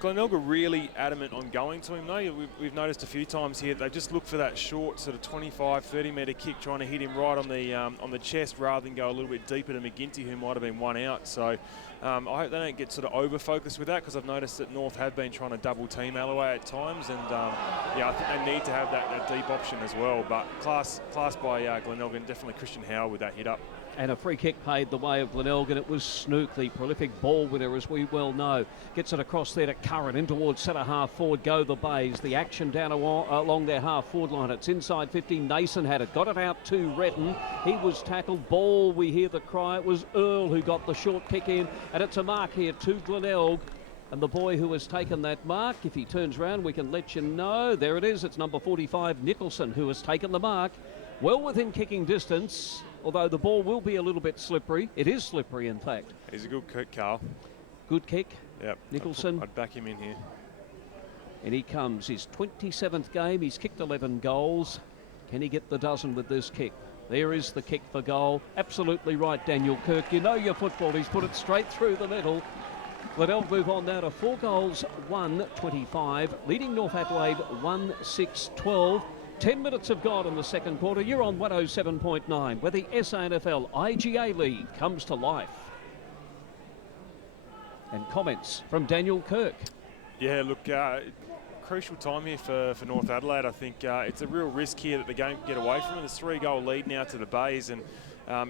Glenelg are really adamant on going to him, though. We've noticed a few times here they just look for that short sort of 25, 30-metre kick, trying to hit him right on the chest rather than go a little bit deeper to McGinty, who might have been one out. So I hope they don't get sort of over-focused with that, because I've noticed that North have been trying to double-team Alloway at times. And, I think they need to have that deep option as well. But class by Glenelg, and definitely Christian Howard with that hit up. And a free kick paid the way of Glenelg, and it was Snook, the prolific ball winner, as we well know. Gets it across there to Curran, in towards centre half forward go the Bays. The action down along their half forward line. It's inside 50. Nason had it. Got it out to Redden. He was tackled. Ball, we hear the cry. It was Earl who got the short kick in. And it's a mark here to Glenelg. And the boy who has taken that mark, if he turns round, we can let you know. There it is. It's number 45, Nicholson, who has taken the mark. Well within kicking distance, although the ball will be a little bit slippery. It is slippery, in fact. He's a good kick, Carl. Good kick. Yep. Nicholson. I'd back him in here. And he comes. His 27th game. He's kicked 11 goals. Can he get the dozen with this kick? There is the kick for goal. Absolutely right, Daniel Kirk. You know your football. He's put it straight through the middle. Glenelg move on now to 4 goals, 1-25, leading North Adelaide 1-6-12. 10 minutes have gone in the second quarter. You're on 107.9, where the SANFL IGA League comes to life. And comments from Daniel Kirk. Yeah, look, crucial time here for North Adelaide. I think it's a real risk here that the game can get away from it. There's 3-goal lead now to the Bays, and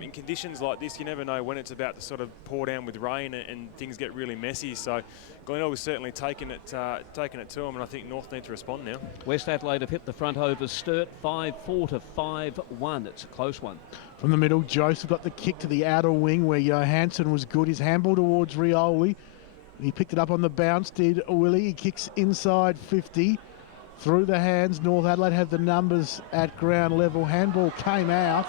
in conditions like this, you never know when it's about to sort of pour down with rain and things get really messy. So Glenelg was certainly taking it to them, and I think North need to respond now. West Adelaide have hit the front over Sturt, 5-4 to 5-1. It's a close one. From the middle, Joseph got the kick to the outer wing where Johansson was good. His handball towards Rioli. He picked it up on the bounce, did Willie. He kicks inside 50. Through the hands, North Adelaide have the numbers at ground level. Handball came out.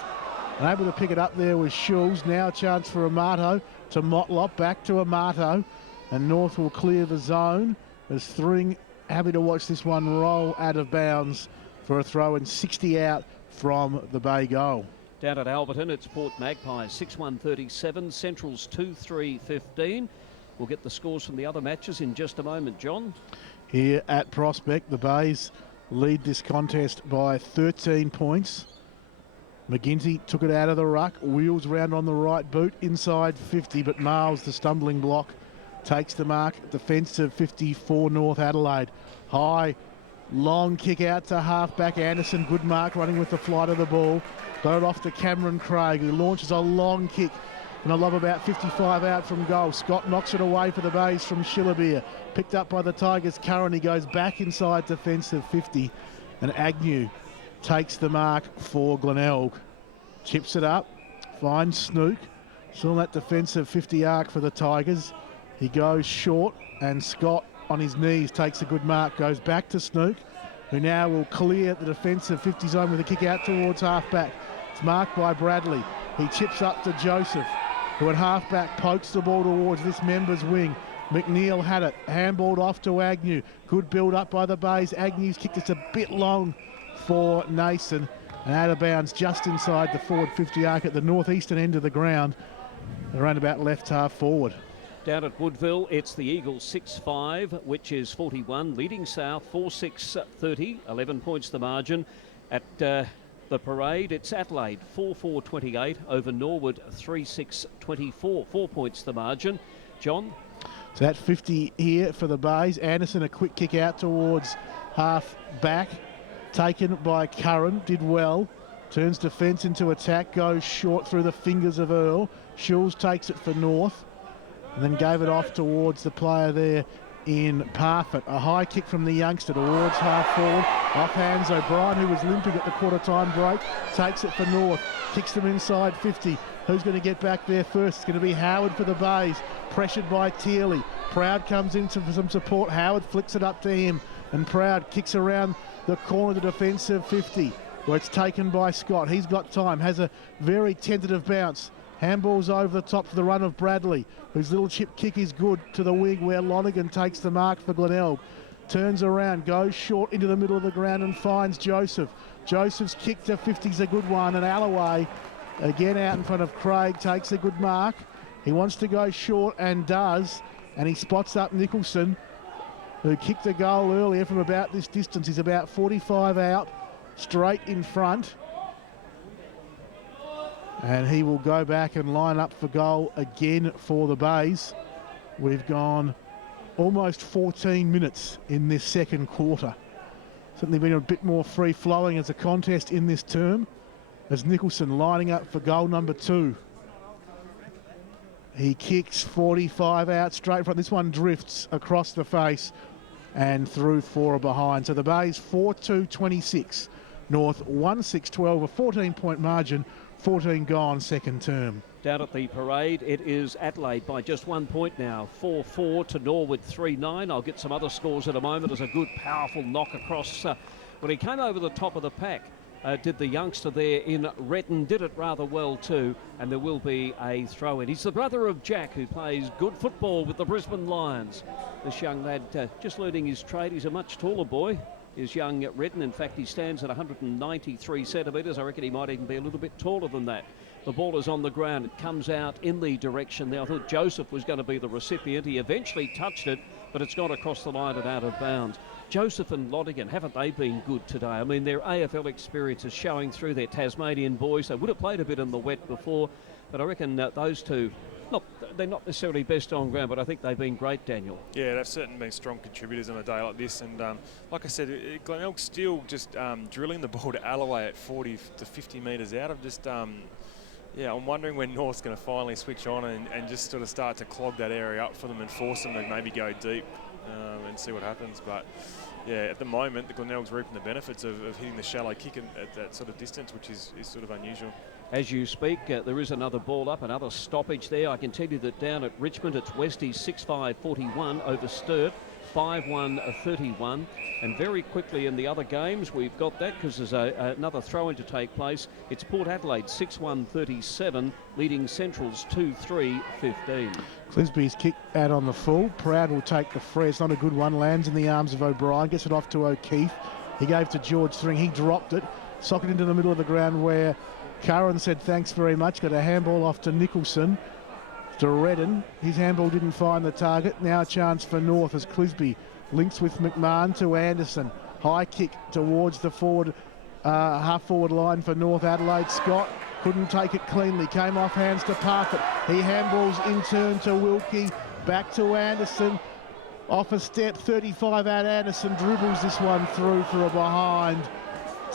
And able to pick it up there was Schulz. Now a chance for Amato to Motlop. Back to Amato. And North will clear the zone as Thring happy to watch this one roll out of bounds for a throw, and 60 out from the Bay goal. Down at Alberton, it's Port Magpies 6-1-37, Central's 2-3-15. We'll get the scores from the other matches in just a moment, John. Here at Prospect, the Bays lead this contest by 13 points. McGinty took it out of the ruck, wheels round on the right boot, inside 50, but Miles, the stumbling block, takes the mark. Defensive 54 North Adelaide. High, long kick out to halfback Anderson. Good mark running with the flight of the ball. Got it off to Cameron Craig, who launches a long kick. And I love about 55 out from goal. Scott knocks it away for the Bays from Shillabeer. Picked up by the Tigers. Curran, he goes back inside defensive 50. And Agnew takes the mark for Glenelg. Chips it up, finds Snook. Still that defensive 50 arc for the Tigers. He goes short, and Scott on his knees takes a good mark. Goes back to Snook, who now will clear the defensive 50 zone with a kick out towards halfback. It's marked by Bradley. He chips up to Joseph, who at halfback pokes the ball towards this member's wing. McNeil had it, handballed off to Agnew. Good build up by the Bays. Agnew's kicked it's a bit long for Nason, and out of bounds just inside the forward 50 arc at the northeastern end of the ground, around about left half forward. Down at Woodville, it's the Eagles 6-5, which is 41, leading South 4-6-30, 11 points the margin. At the Parade, it's Adelaide 4-4-28 over Norwood 3-6-24, 4 points the margin. John? So that 50 here for the Bays. Anderson, a quick kick out towards half back. Taken by Curran, did well. Turns defence into attack, goes short through the fingers of Earl. Schulz takes it for North, and then gave it off towards the player there in Parfitt. A high kick from the youngster towards half forward. Off hands O'Brien, who was limping at the quarter-time break, takes it for North. Kicks them inside 50. Who's going to get back there first? It's going to be Howard for the Bays. Pressured by Tearley. Proud comes in for some support. Howard flicks it up to him, and Proud kicks around the corner of the defensive 50, where it's taken by Scott. He's got time, has a very tentative bounce. Handballs over the top for the run of Bradley, whose little chip kick is good to the wing, where Lonergan takes the mark for Glenelg. Turns around, goes short into the middle of the ground and finds Joseph. Joseph's kick to 50's a good one, and Alloway again out in front of Craig takes a good mark. He wants to go short and does, and he spots up Nicholson, who kicked a goal earlier from about this distance. He's about 45 out, straight in front. And he will go back and line up for goal again for the Bays. We've gone almost 14 minutes in this second quarter. Certainly been a bit more free-flowing as a contest in this term, as Nicholson lining up for goal number 2. He kicks 45 out straight in front. This one drifts across the face and through 4 behind. So the Bays 4-2-26. North 1-6-12, a 14-point margin, 14 gone second term. Down at the parade, it is Adelaide by just 1 point now. 4-4 to Norwood 3-9. I'll get some other scores in a moment as a good, powerful knock across. When he came over the top of the pack, did the youngster there in Redden, did it rather well too, and there will be a throw-in. He's the brother of Jack, who plays good football with the Brisbane Lions. This young lad just learning his trade. He's a much taller boy, is young Redden. In fact, he stands at 193 centimetres. I reckon he might even be a little bit taller than that. The ball is on the ground. It comes out in the direction there. I thought Joseph was going to be the recipient. He eventually touched it, but it's gone across the line and out of bounds. Joseph and Lodigan, haven't they been good today? I mean, their AFL experience is showing through. Their Tasmanian boys. They would have played a bit in the wet before, but I reckon those two, they're not necessarily best on ground, but I think they've been great, Daniel. Yeah, they've certainly been strong contributors on a day like this. And like I said, Glenelg still just drilling the ball to Alloway at 40 to 50 metres out. Of just, I'm wondering when North's going to finally switch on and just sort of start to clog that area up for them and force them to maybe go deep and see what happens. But yeah, at the moment, the Glenelg's reaping the benefits of hitting the shallow kick at that sort of distance, which is sort of unusual. As you speak, there is another ball up, another stoppage there. I can tell you that down at Richmond, it's Westies 6-5-41 over Sturt, 5-1-31. And very quickly in the other games, we've got that because there's another throw-in to take place. It's Port Adelaide 6-1-37, leading Centrals 2-3-15. Clisby's kick out on the full. Proud will take the free. It's not a good one. Lands in the arms of O'Brien. Gets it off to O'Keefe. He gave to George Thring. He dropped it. Socket into the middle of the ground where Curran said thanks very much. Got a handball off to Nicholson. To Redden. His handball didn't find the target. Now a chance for North as Clisby links with McMahon to Anderson. High kick towards the forward, half-forward line for North Adelaide. Scott couldn't take it cleanly. Came off hands to Parfitt. He handballs in turn to Wilkie. Back to Anderson. Off a step, 35 out. Anderson dribbles this one through for a behind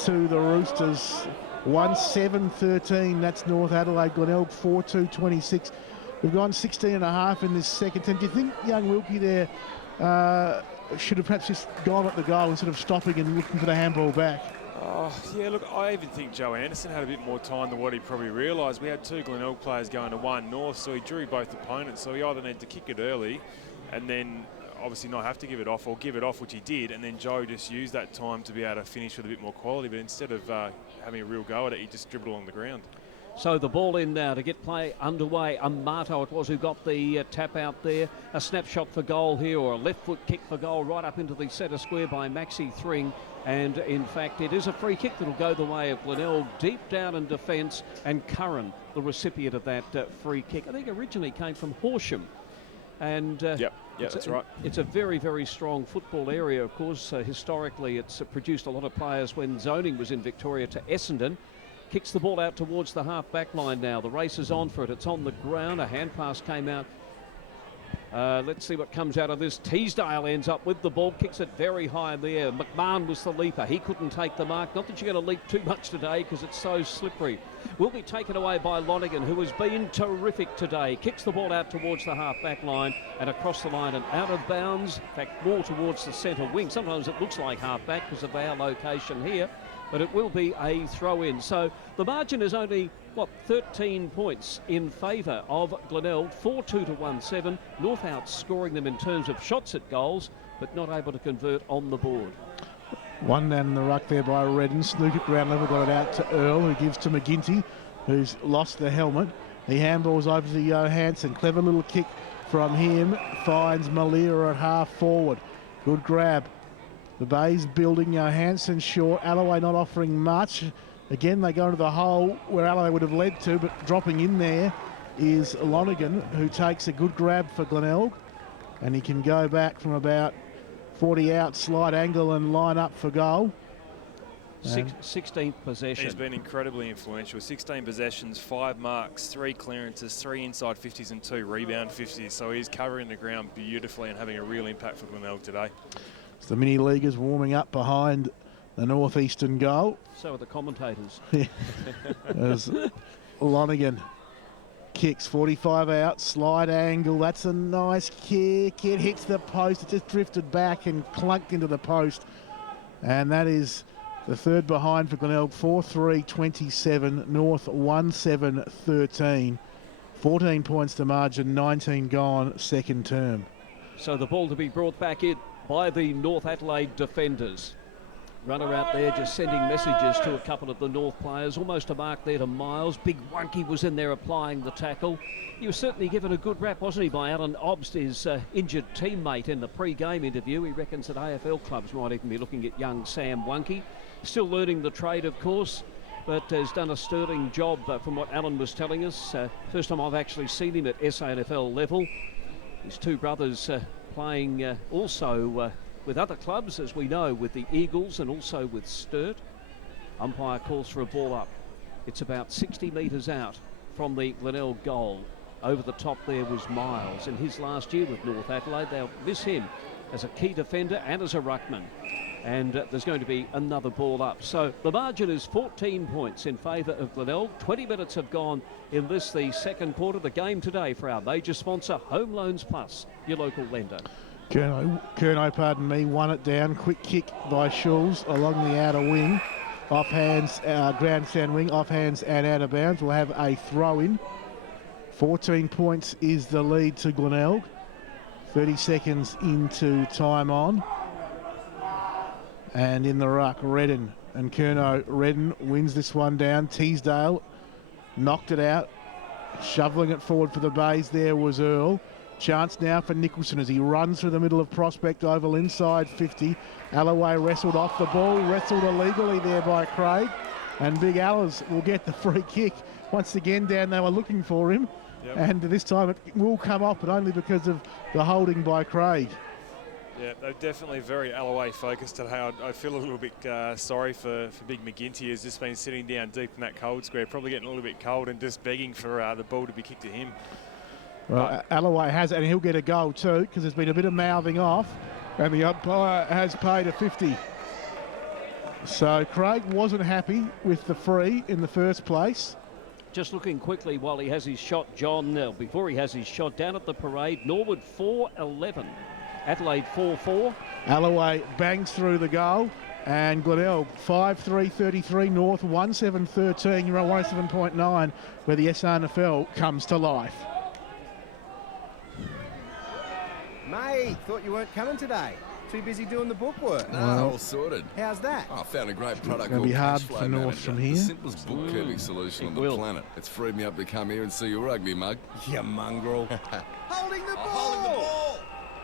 to the Roosters. 1-7-13. That's North Adelaide. Glenelg 4-2-26. We've gone 16 and a half in this second 10. Do you think young Wilkie there should have perhaps just gone at the goal instead of stopping and looking for the handball back? Oh, yeah, look, I even think Joe Anderson had a bit more time than what he probably realised. We had 2 Glenelg players going to 1 North, so he drew both opponents. So he either needed to kick it early and then obviously not have to give it off, or give it off, which he did, and then Joe just used that time to be able to finish with a bit more quality. But instead of having a real go at it, he just dribbled along the ground. So the ball in now to get play underway. Amato it was who got the tap out there. A snapshot for goal here, or a left foot kick for goal right up into the centre square by Maxi Thring. And in fact, it is a free kick that'll go the way of Glenelg, deep down in defence, and Curran, the recipient of that free kick. I think originally came from Horsham. And Yep, that's right. It's a very, very strong football area, of course. Historically, it's produced a lot of players when zoning was in Victoria to Essendon. Kicks the ball out towards the half-back line now. The race is on for it. It's on the ground. A hand pass came out. Let's see what comes out of this. Teasdale ends up with the ball, kicks it very high in the air. McMahon was the leaper. He couldn't take the mark. Not that you're going to leap too much today because it's so slippery. Will be taken away by Lonigan, who has been terrific today. Kicks the ball out towards the half-back line and across the line and out of bounds. In fact, more towards the centre wing. Sometimes it looks like half-back because of our location here, but it will be a throw-in. So the margin is only, 13 points in favour of Glenelg, 4-2-17. North outscoring them in terms of shots at goals, but not able to convert on the board. One down in the ruck there by Redden. Snook at ground level, got it out to Earl, who gives to McGinty, who's lost the helmet. He handballs over to Johansson. Clever little kick from him. Finds Malira at half forward. Good grab. The Bay's building. Hansen short. Alloway not offering much. Again, they go into the hole where Alloway would have led to, but dropping in there is Lonergan, who takes a good grab for Glenelg, and he can go back from about 40 out, slight angle, and line up for goal. 16th possession. He's been incredibly influential. 16 possessions, 5 marks, 3 clearances, 3 inside 50s and 2 rebound 50s. So he's covering the ground beautifully and having a real impact for Glenelg today. So the mini-leaguers warming up behind the northeastern goal. So are the commentators. As Lonergan kicks 45 out, slide angle. That's a nice kick. It hits the post. It just drifted back and clunked into the post. And that is the third behind for Glenelg. 4-3-27. North 1-7-13. 14 points to margin, 19 gone, second term. So the ball to be brought back in by the North Adelaide defenders. Runner out there just sending messages to a couple of the North players. Almost a mark there to Miles. Big Wonky was in there applying the tackle. He was certainly given a good rap, wasn't he, by Alan Obst, his injured teammate in the pre-game interview. He reckons that AFL clubs might even be looking at young Sam Wonky. Still learning the trade, of course, but has done a sterling job from what Alan was telling us. First time I've actually seen him at SANFL level. His two brothers playing also with other clubs, as we know, with the Eagles and also with Sturt. Umpire calls for a ball up. It's about 60 metres out from the Glenelg goal. Over the top there was Miles. In his last year with North Adelaide, they'll miss him as a key defender and as a ruckman. And there's going to be another ball up. So the margin is 14 points in favour of Glenelg. 20 minutes have gone in this, the second quarter. The game today for our major sponsor, Home Loans Plus, your local lender. Curnow, won it down. Quick kick by Schulz along the outer wing. Off hands, grandstand wing, off hands and out of bounds. We'll have a throw in. 14 points is the lead to Glenelg. 30 seconds into time on. And in the ruck, Redden and Curnow. Redden wins this one down. Teasdale knocked it out. Shoveling it forward for the Bays there was Earl. Chance now for Nicholson as he runs through the middle of Prospect Oval inside 50. Alloway wrestled off the ball, wrestled illegally there by Craig. And Big Allers will get the free kick. Once again, Dan, they were looking for him. Yep. And this time it will come off, but only because of the holding by Craig. Yeah, they're definitely very Alloway focused today. I feel a little bit sorry for Big McGinty, who's just been sitting down deep in that cold square, probably getting a little bit cold and just begging for the ball to be kicked to him. Well, Alloway has it, and he'll get a goal too, because there's been a bit of mouthing off, and the umpire has paid a 50. So Craig wasn't happy with the free in the first place. Just looking quickly while he has his shot, John, before he has his shot, down at the parade, Norwood 4-11, Adelaide 4-4. Alloway bangs through the goal, and Glenelg 5-3-33, North 1-7-13, you're on 107.9, where the SANFL comes to life. Mate, thought you weren't coming today. Too busy doing the bookwork. No, all sorted. How's that? I found a great product It'll called be hard Cashflow for North Manager. from here. The simplest bookkeeping solution on the planet. It's freed me up to come here and see your rugby mug. You mongrel. Holding the ball!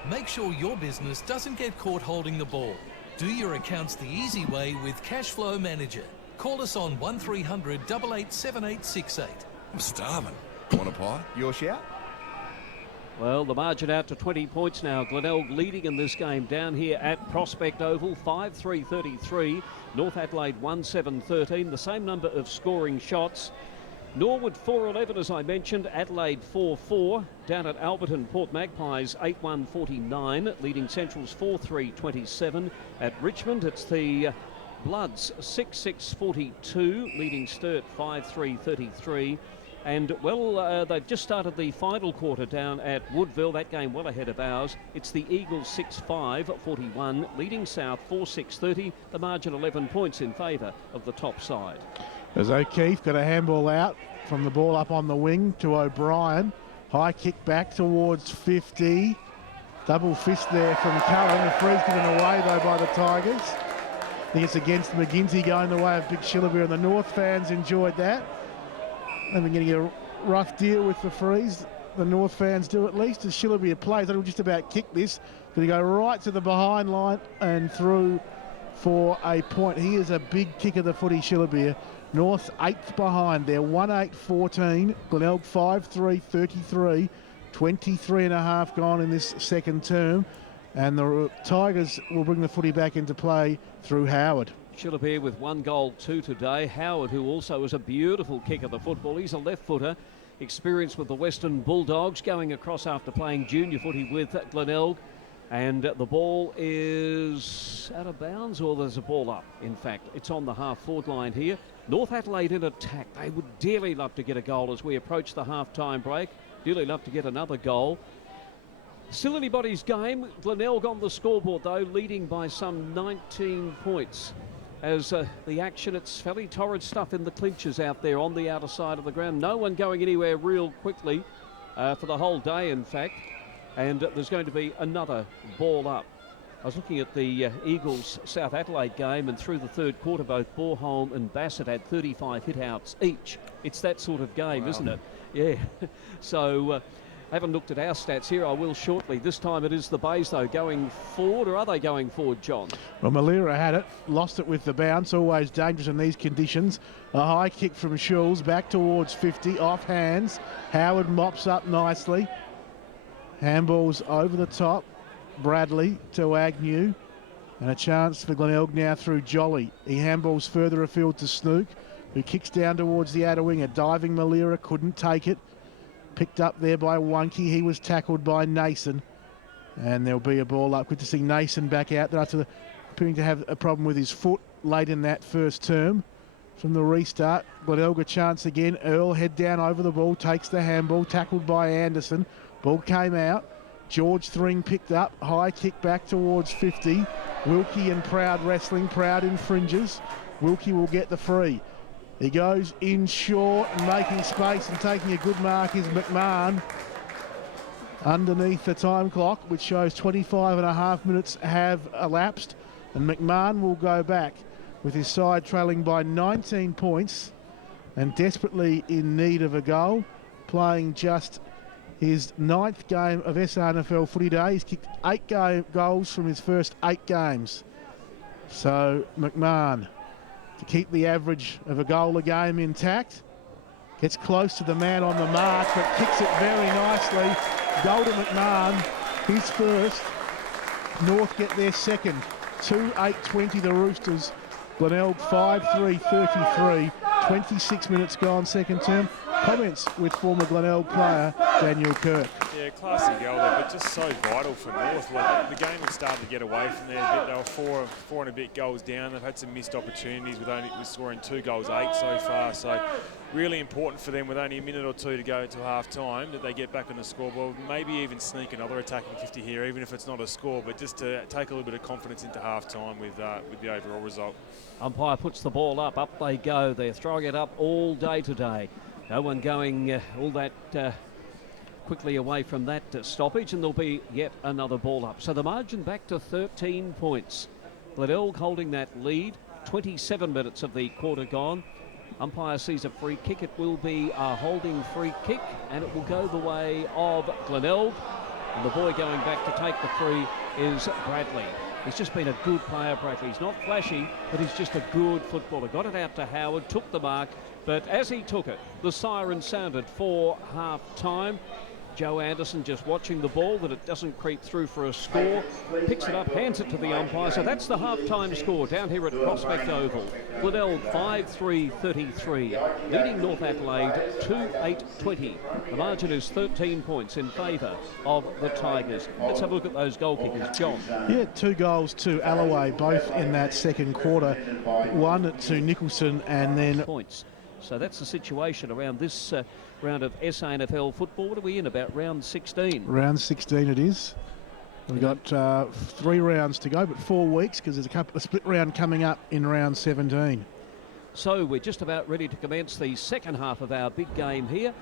Make sure your business doesn't get caught holding the ball. Do your accounts the easy way with Cashflow Manager. Call us on 1300 887868. I'm starving. Want a pie? Your shout? Well, the margin out to 20 points now. Glenelg leading in this game down here at Prospect Oval, 5-3-33. North Adelaide 1-7-13, the same number of scoring shots. Norwood 4-11, as I mentioned. Adelaide 4-4. Down at Alberton, Port Magpies 8-1-49, leading Centrals 4-3-27. At Richmond, it's the Bloods 6-6-42, leading Sturt 5-3-33. And, well, they've just started the final quarter down at Woodville. That game well ahead of ours. It's the Eagles 6-5-41, leading South 4-6-30. The margin 11 points in favour of the top side. As O'Keefe got a handball out from the ball up on the wing to O'Brien. High kick back towards 50. Double fist there from Curran. The free's given away, though, by the Tigers. I think it's against McGinty going the way of Big Shillaby, and the North fans enjoyed that. They've been getting a rough deal with the freeze the North fans do at least as Shillabia plays. They'll just about kick this. Going to go right to the behind line and through for a point. He is a big kick of the footy, Shillabia. North 8th behind. They're 1-8-14. Glenelg 5-3-33. 23 and a half gone in this second term. And the Tigers will bring the footy back into play through Howard. Shillabia with 1 goal, 2 today. Howard, who also is a beautiful kick of the football. He's a left footer, experienced with the Western Bulldogs, going across after playing junior footy with Glenelg. And the ball is out of bounds, or there's a ball up. In fact, it's on the half-forward line here. North Adelaide in attack. They would dearly love to get a goal as we approach the half-time break. Dearly love to get another goal. Still anybody's game. Glenelg on the scoreboard, though, leading by some 19 points. As the action, it's fairly torrid stuff in the clinches out there on the outer side of the ground. No one going anywhere real quickly for the whole day, in fact. And there's going to be another ball up. I was looking at the Eagles South Adelaide game, and through the third quarter, both Borholm and Bassett had 35 hit-outs each. It's that sort of game, wow, isn't it? Yeah. So I haven't looked at our stats here. I will shortly. This time it is the Bays, though, going forward. Or are they going forward, John? Well, Malira had it, lost it with the bounce. Always dangerous in these conditions. A high kick from Schulz, back towards 50, off hands. Howard mops up nicely. Handballs over the top. Bradley to Agnew. And a chance for Glenelg now through Jolly. He handballs further afield to Snook, who kicks down towards the outer wing. A diving Malira couldn't take it. Picked up there by Wunke. He was tackled by Nason. And there'll be a ball up. Good to see Nason back out there after appearing to have a problem with his foot late in that first term. From the restart, Glenelg a chance again. Earl head down over the ball, takes the handball, tackled by Anderson. Ball came out. George Thring picked up. High kick back towards 50. Wilkie and Proud wrestling. Proud infringes. Wilkie will get the free. He goes in short and making space and taking a good mark is McMahon underneath the time clock, which shows 25 and a half minutes have elapsed. And McMahon will go back with his side trailing by 19 points and desperately in need of a goal, playing just his 9th game of SANFL footy day. He's kicked 8 goals from his first 8 games. So McMahon, to keep the average of a goal a game intact, gets close to the man on the mark, but kicks it very nicely. Goal to McMahon, his first. North get their second. 2-8-20 the Roosters. Glenelg 5-3-33. 26 minutes gone second term. Comments with former Glenelg player Daniel Kirk. Yeah, classy goal there, but just so vital for North. Like, the game had started to get away from there a bit. They were four and a bit goals down. They've had some missed opportunities with scoring 2 goals, 8 so far. So really important for them with only a minute or 2 to go until half time that they get back on the scoreboard. Maybe even sneak another attacking 50 here, even if it's not a score, but just to take a little bit of confidence into half time with the overall result. Umpire puts the ball up. Up they go. They're throwing it up all day today. No one going all that quickly away from that stoppage, and there'll be yet another ball up. So the margin back to 13 points. Glenelg holding that lead. 27 minutes of the quarter gone. Umpire sees a free kick. It will be a holding free kick, and it will go the way of Glenelg. And the boy going back to take the free is Bradley. He's just been a good player, Bradley. He's not flashy, but he's just a good footballer. Got it out to Howard, took the mark, but as he took it, the siren sounded for half-time. Joe Anderson just watching the ball, that it doesn't creep through for a score. Picks it up, hands it to the umpire. So that's the half-time score down here at Prospect Oval. Glenelg 5-3-33, leading North Adelaide 2-8-20. The margin is 13 points in favour of the Tigers. Let's have a look at those goal kickers, John. Yeah, 2 goals to Alloway, both in that second quarter. 1 to Nicholson and then points. So that's the situation around this round of SANFL football. What are we in, about round 16? Round 16 it is. We've got 3 rounds to go, but 4 weeks, because there's a split round coming up in round 17. So we're just about ready to commence the second half of our big game here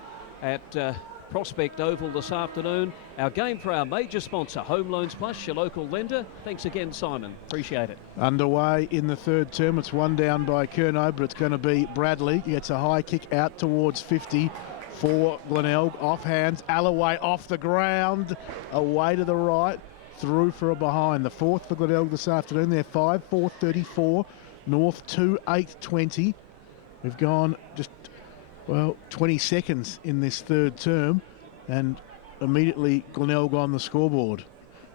at Prospect Oval this afternoon. Our game for our major sponsor, Home Loans Plus, your local lender. Thanks again, Simon. Appreciate it. Underway in the third term. It's one down by Curnow, but it's going to be Bradley. He gets a high kick out towards 50. for Glenelg. Off hands, Alloway off the ground, away to the right, through for a behind. The fourth for Glenelg this afternoon. They're 5-4-34, North 2-8-20. We've gone just, 20 seconds in this third term, and immediately Glenelg on the scoreboard.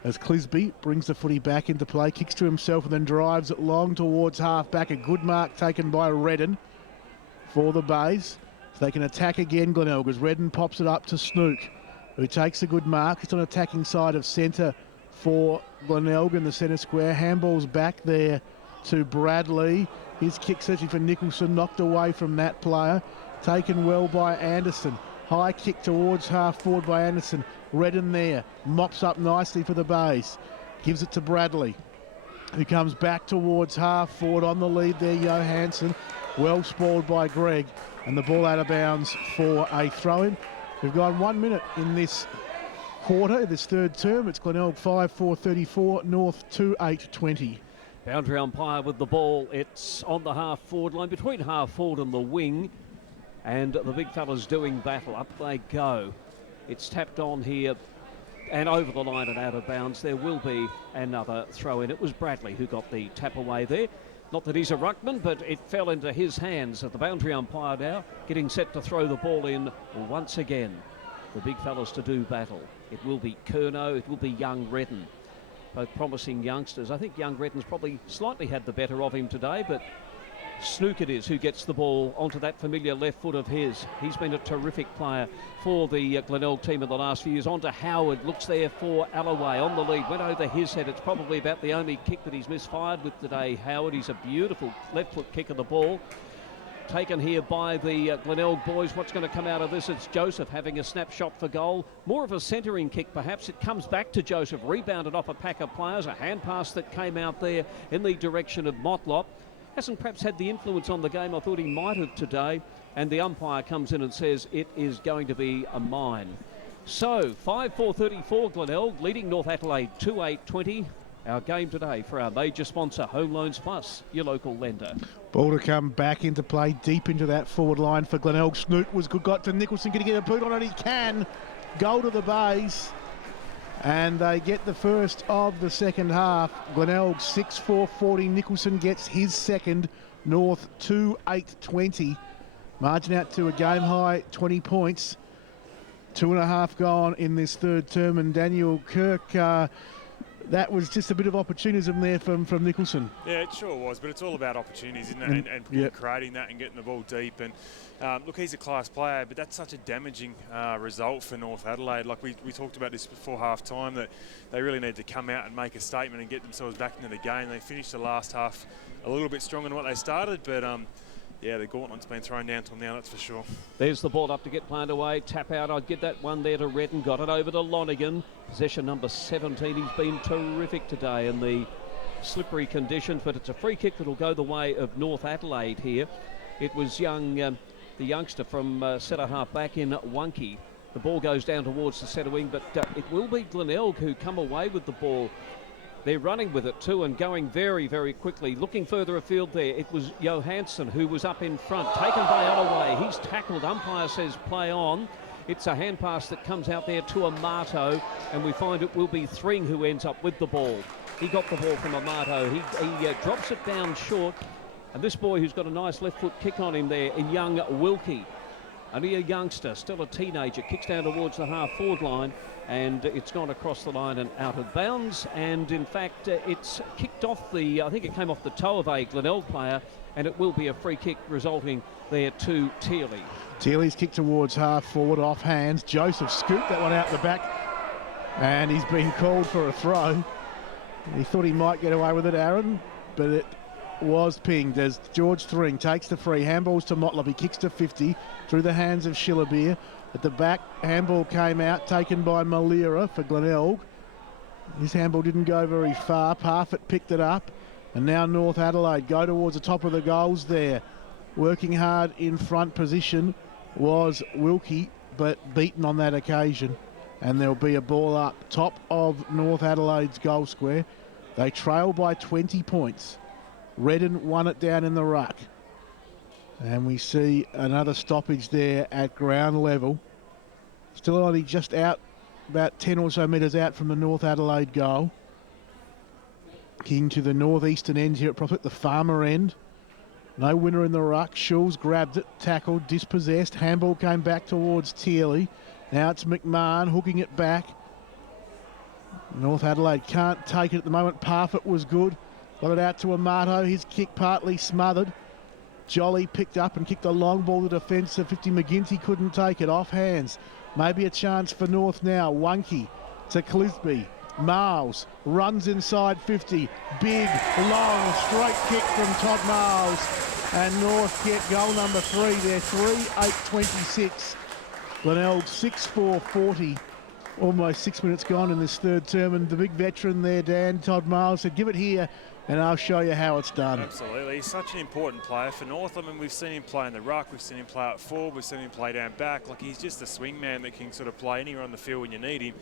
As Clisby brings the footy back into play, kicks to himself and then drives it long towards half-back. A good mark taken by Redden for the Bays. So they can attack again, Glenelg, as Redden pops it up to Snook, who takes a good mark. It's on attacking side of centre for Glenelg in the centre square. Handball's back there to Bradley. His kick searching for Nicholson, knocked away from that player. Taken well by Anderson. High kick towards half forward by Anderson. Redden there, mops up nicely for the Bays. Gives it to Bradley, who comes back towards half forward on the lead there, Johansson. Well spoiled by Greg, and the ball out of bounds for a throw-in. We've gone 1 minute in this quarter, this third term. It's Glenelg 5-4-34, North 2-8-20. Boundary umpire with the ball. It's on the half forward line, between half forward and the wing. And the big fella's doing battle. Up they go. It's tapped on here and over the line and out of bounds. There will be another throw in. It was Bradley who got the tap away there. Not that he's a ruckman, but it fell into his hands. At the boundary umpire now, getting set to throw the ball in once again. The big fellas to do battle. It will be Curnow, it will be young Redden. Both promising youngsters. I think young Redden's probably slightly had the better of him today, but Snook it is who gets the ball onto that familiar left foot of his. He's been a terrific player for the Glenelg team in the last few years. On to Howard, looks there for Alloway on the lead, went over his head. It's probably about the only kick that he's misfired with today, Howard. He's a beautiful left foot kick of the ball. Taken here by the Glenelg boys. What's going to come out of this? It's Joseph having a snapshot for goal. More of a centering kick perhaps. It comes back to Joseph, rebounded off a pack of players. A hand pass that came out there in the direction of Motlop. Hasn't perhaps had the influence on the game I thought he might have today, and the umpire comes in and says it is going to be a mine. So 5-4-34 Glenelg leading North Adelaide 2-8-20. Our game today for our major sponsor, Home Loans Plus, your local lender. Ball to come back into play, deep into that forward line for Glenelg. Snoot was good, got to Nicholson, going to get a boot on it, he can. Goal to the Bays. And they get the first of the second half. Glenelg 6-4-40. Nicholson gets his second. North 2-8-20. Margin out to a game high 20 points. 2.5 gone in this third term. And Daniel Kirk, that was just a bit of opportunism there from Nicholson. Yeah, it sure was, but it's all about opportunities, isn't it? And creating that and getting the ball deep. And look, he's a class player, but that's such a damaging result for North Adelaide. Like we talked about this before half-time, that they really need to come out and make a statement and get themselves back into the game. They finished the last half a little bit stronger than what they started, but yeah, the gauntlet's been thrown down to them now, that's for sure. There's the ball up to get played away. Tap out. I'd give that one there to Redden. Got it over to Lonergan. Possession number 17. He's been terrific today in the slippery conditions, but it's a free kick that'll go the way of North Adelaide here. It was the youngster from centre half back in Wunky. The ball goes down towards the centre wing, but it will be Glenelg who come away with the ball. They're running with it too and going very, very quickly. Looking further afield there, it was Johansson who was up in front, taken by Alloway. He's tackled. Umpire says play on. It's a hand pass that comes out there to Amato, and we find it will be Thring who ends up with the ball. He got the ball from Amato. He drops it down short, and this boy who's got a nice left foot kick on him there in young Wilkie. Only a youngster, still a teenager, kicks down towards the half-forward line, and it's gone across the line and out of bounds. And in fact, it's kicked off I think it came off the toe of a Glenelg player, and it will be a free kick resulting there to Teely. Teely's kick towards half-forward, off hands. Joseph scooped that one out the back, and he's been called for a throw. He thought he might get away with it, Aaron, but it was pinged as George Thring takes the free. Handballs to Motlop. He kicks to 50 through the hands of Shillabeer. At the back, handball came out, taken by Malira for Glenelg. His handball didn't go very far. Parfitt picked it up, and now North Adelaide go towards the top of the goals there. Working hard in front position was Wilkie, but beaten on that occasion. And there'll be a ball up top of North Adelaide's goal square. They trail by 20 points. Redden won it down in the ruck. And we see another stoppage there at ground level. Still only just out, about 10 or so metres out from the North Adelaide goal. King to the northeastern end here at the farmer end. No winner in the ruck. Schulz grabbed it, tackled, dispossessed. Handball came back towards Tierley. Now it's McMahon hooking it back. North Adelaide can't take it at the moment. Parfitt was good. Got it out to Amato. His kick partly smothered. Jolly picked up and kicked a long ball to defence of 50. McGinty couldn't take it. Off hands. Maybe a chance for North now. Wunky to Clisby. Miles runs inside 50. Big, long, straight kick from Todd Miles. And North get goal number 3. They're 3-8-26. Glenelg 6-4-40. Almost 6 minutes gone in this third term. And the big veteran there, Dan, Todd Miles, said, give it here and I'll show you how it's done. Absolutely. He's such an important player for North. I mean, we've seen him play in the ruck. We've seen him play out forward. We've seen him play down back. Like, he's just a swing man that can sort of play anywhere on the field when you need him.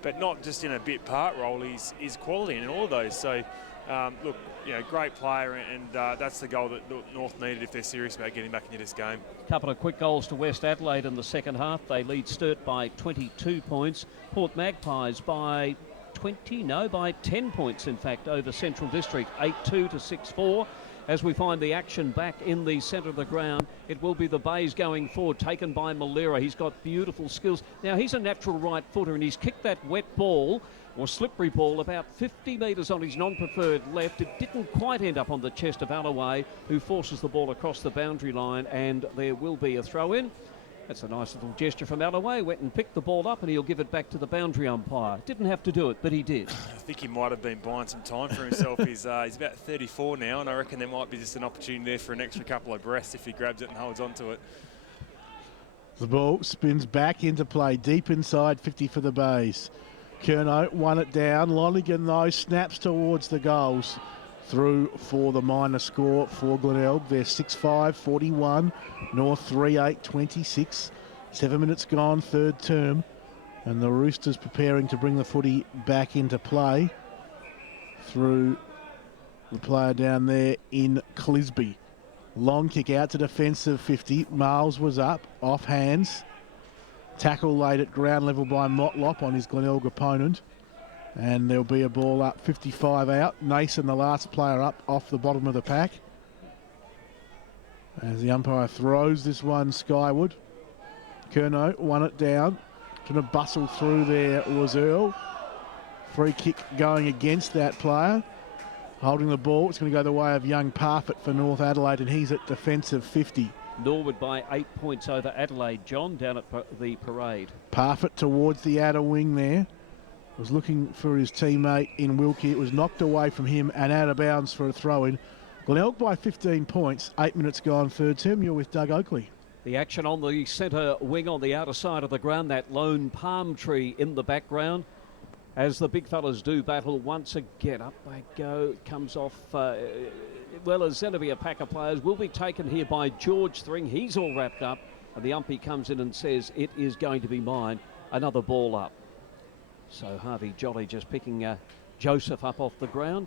But not just in a bit part role, he's quality in all of those. So, look, you know, great player, and that's the goal that North needed if they're serious about getting back into this game. A couple of quick goals to West Adelaide in the second half. They lead Sturt by 22 points. Port Magpies by 10 points, in fact, over Central District, 8-2 to 6-4. As we find the action back in the centre of the ground, it will be the Bays going forward, taken by Malera. He's got beautiful skills. Now, he's a natural right footer, and he's kicked that wet ball, or slippery ball, about 50 metres on his non-preferred left. It didn't quite end up on the chest of Alloway, who forces the ball across the boundary line, and there will be a throw-in. That's a nice little gesture from Alloway. Went and picked the ball up, and he'll give it back to the boundary umpire. Didn't have to do it, but he did. I think he might have been buying some time for himself. He's about 34 now, and I reckon there might be just an opportunity there for an extra couple of breaths if he grabs it and holds on to it. The ball spins back into play, deep inside 50 for the Bays. Curnow won it down. Lonigan, though, snaps towards the goals. Through for the minor score for Glenelg. They're 6-5-41. North 3-8-26. 7 minutes gone, third term. And the Roosters preparing to bring the footy back into play through the player down there in Clisby. Long kick out to defensive 50. Miles was up, off hands. Tackle laid at ground level by Motlop on his Glenelg opponent. And there'll be a ball up, 55 out. Nason, the last player up, off the bottom of the pack. As the umpire throws this one skyward. Curnow won it down. Trying to bustle through there was Earl. Free kick going against that player. Holding the ball, it's going to go the way of young Parfitt for North Adelaide, and he's at defensive 50. Norwood by 8 points over Adelaide, John, down at the parade. Parfitt towards the outer wing there. Was looking for his teammate in Wilkie. It was knocked away from him and out of bounds for a throw-in. Glenelg by 15 points. 8 minutes gone, third term. You're with Doug Oakley. The action on the centre wing on the outer side of the ground. That lone palm tree in the background. As the big fellas do battle once again. Up they go. Comes off. Well, as Zenobia pack of players will be taken here by George Thring. He's all wrapped up. And the umpy comes in and says, it is going to be mine. Another ball up. So Harvey Jolly just picking Joseph up off the ground.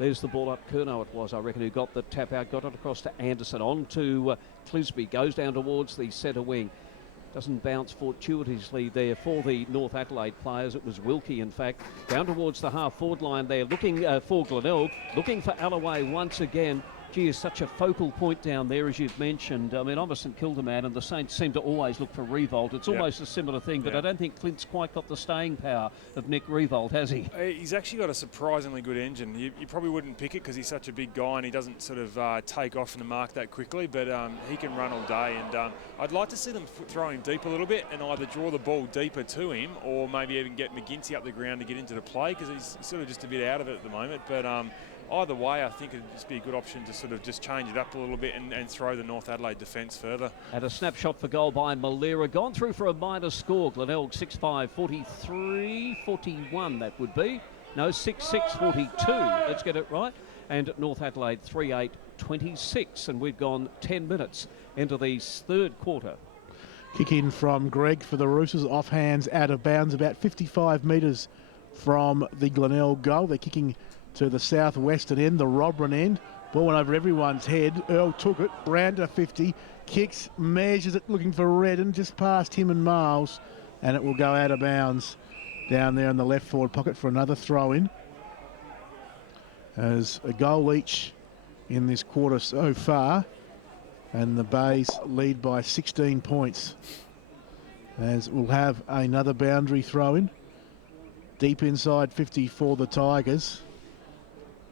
There's the ball up. Curnow it was, I reckon, who got the tap out, got it across to Anderson. On to Clisby. Goes down towards the centre wing. Doesn't bounce fortuitously there for the North Adelaide players. It was Wilkie, in fact. Down towards the half-forward line there, looking for Glenelg. Looking for Alloway once again. Gee, is such a focal point down there, as you've mentioned. I mean, I'm a St Kilda man, and the Saints seem to always look for Revolt. It's almost a similar thing, but I don't think Clint's quite got the staying power of Nick Revolt, has he? He's actually got a surprisingly good engine. You probably wouldn't pick it because he's such a big guy and he doesn't sort of take off in the mark that quickly, but he can run all day. And I'd like to see them throw him deep a little bit and either draw the ball deeper to him or maybe even get McGinty up the ground to get into the play, because he's sort of just a bit out of it at the moment. But either way, I think it'd just be a good option to sort of just change it up a little bit and throw the North Adelaide defence further. And a snapshot for goal by Malera. Gone through for a minor score. Glenelg 6-5, 43-41 that would be. No, 6-6, 42. Let's get it right. And North Adelaide 3-8, 26. And we've gone 10 minutes into the third quarter. Kick in from Greg for the Roosters. Off hands, out of bounds, about 55 metres from the Glenelg goal. They're kicking to the southwestern end, the Robran end. Ball went over everyone's head. Earl took it, ran to 50, kicks, measures it, looking for Redden, just past him and Miles, and it will go out of bounds down there in the left forward pocket for another throw-in. As a goal each in this quarter so far, and the Bays lead by 16 points. As we'll have another boundary throw-in. Deep inside 50 for the Tigers.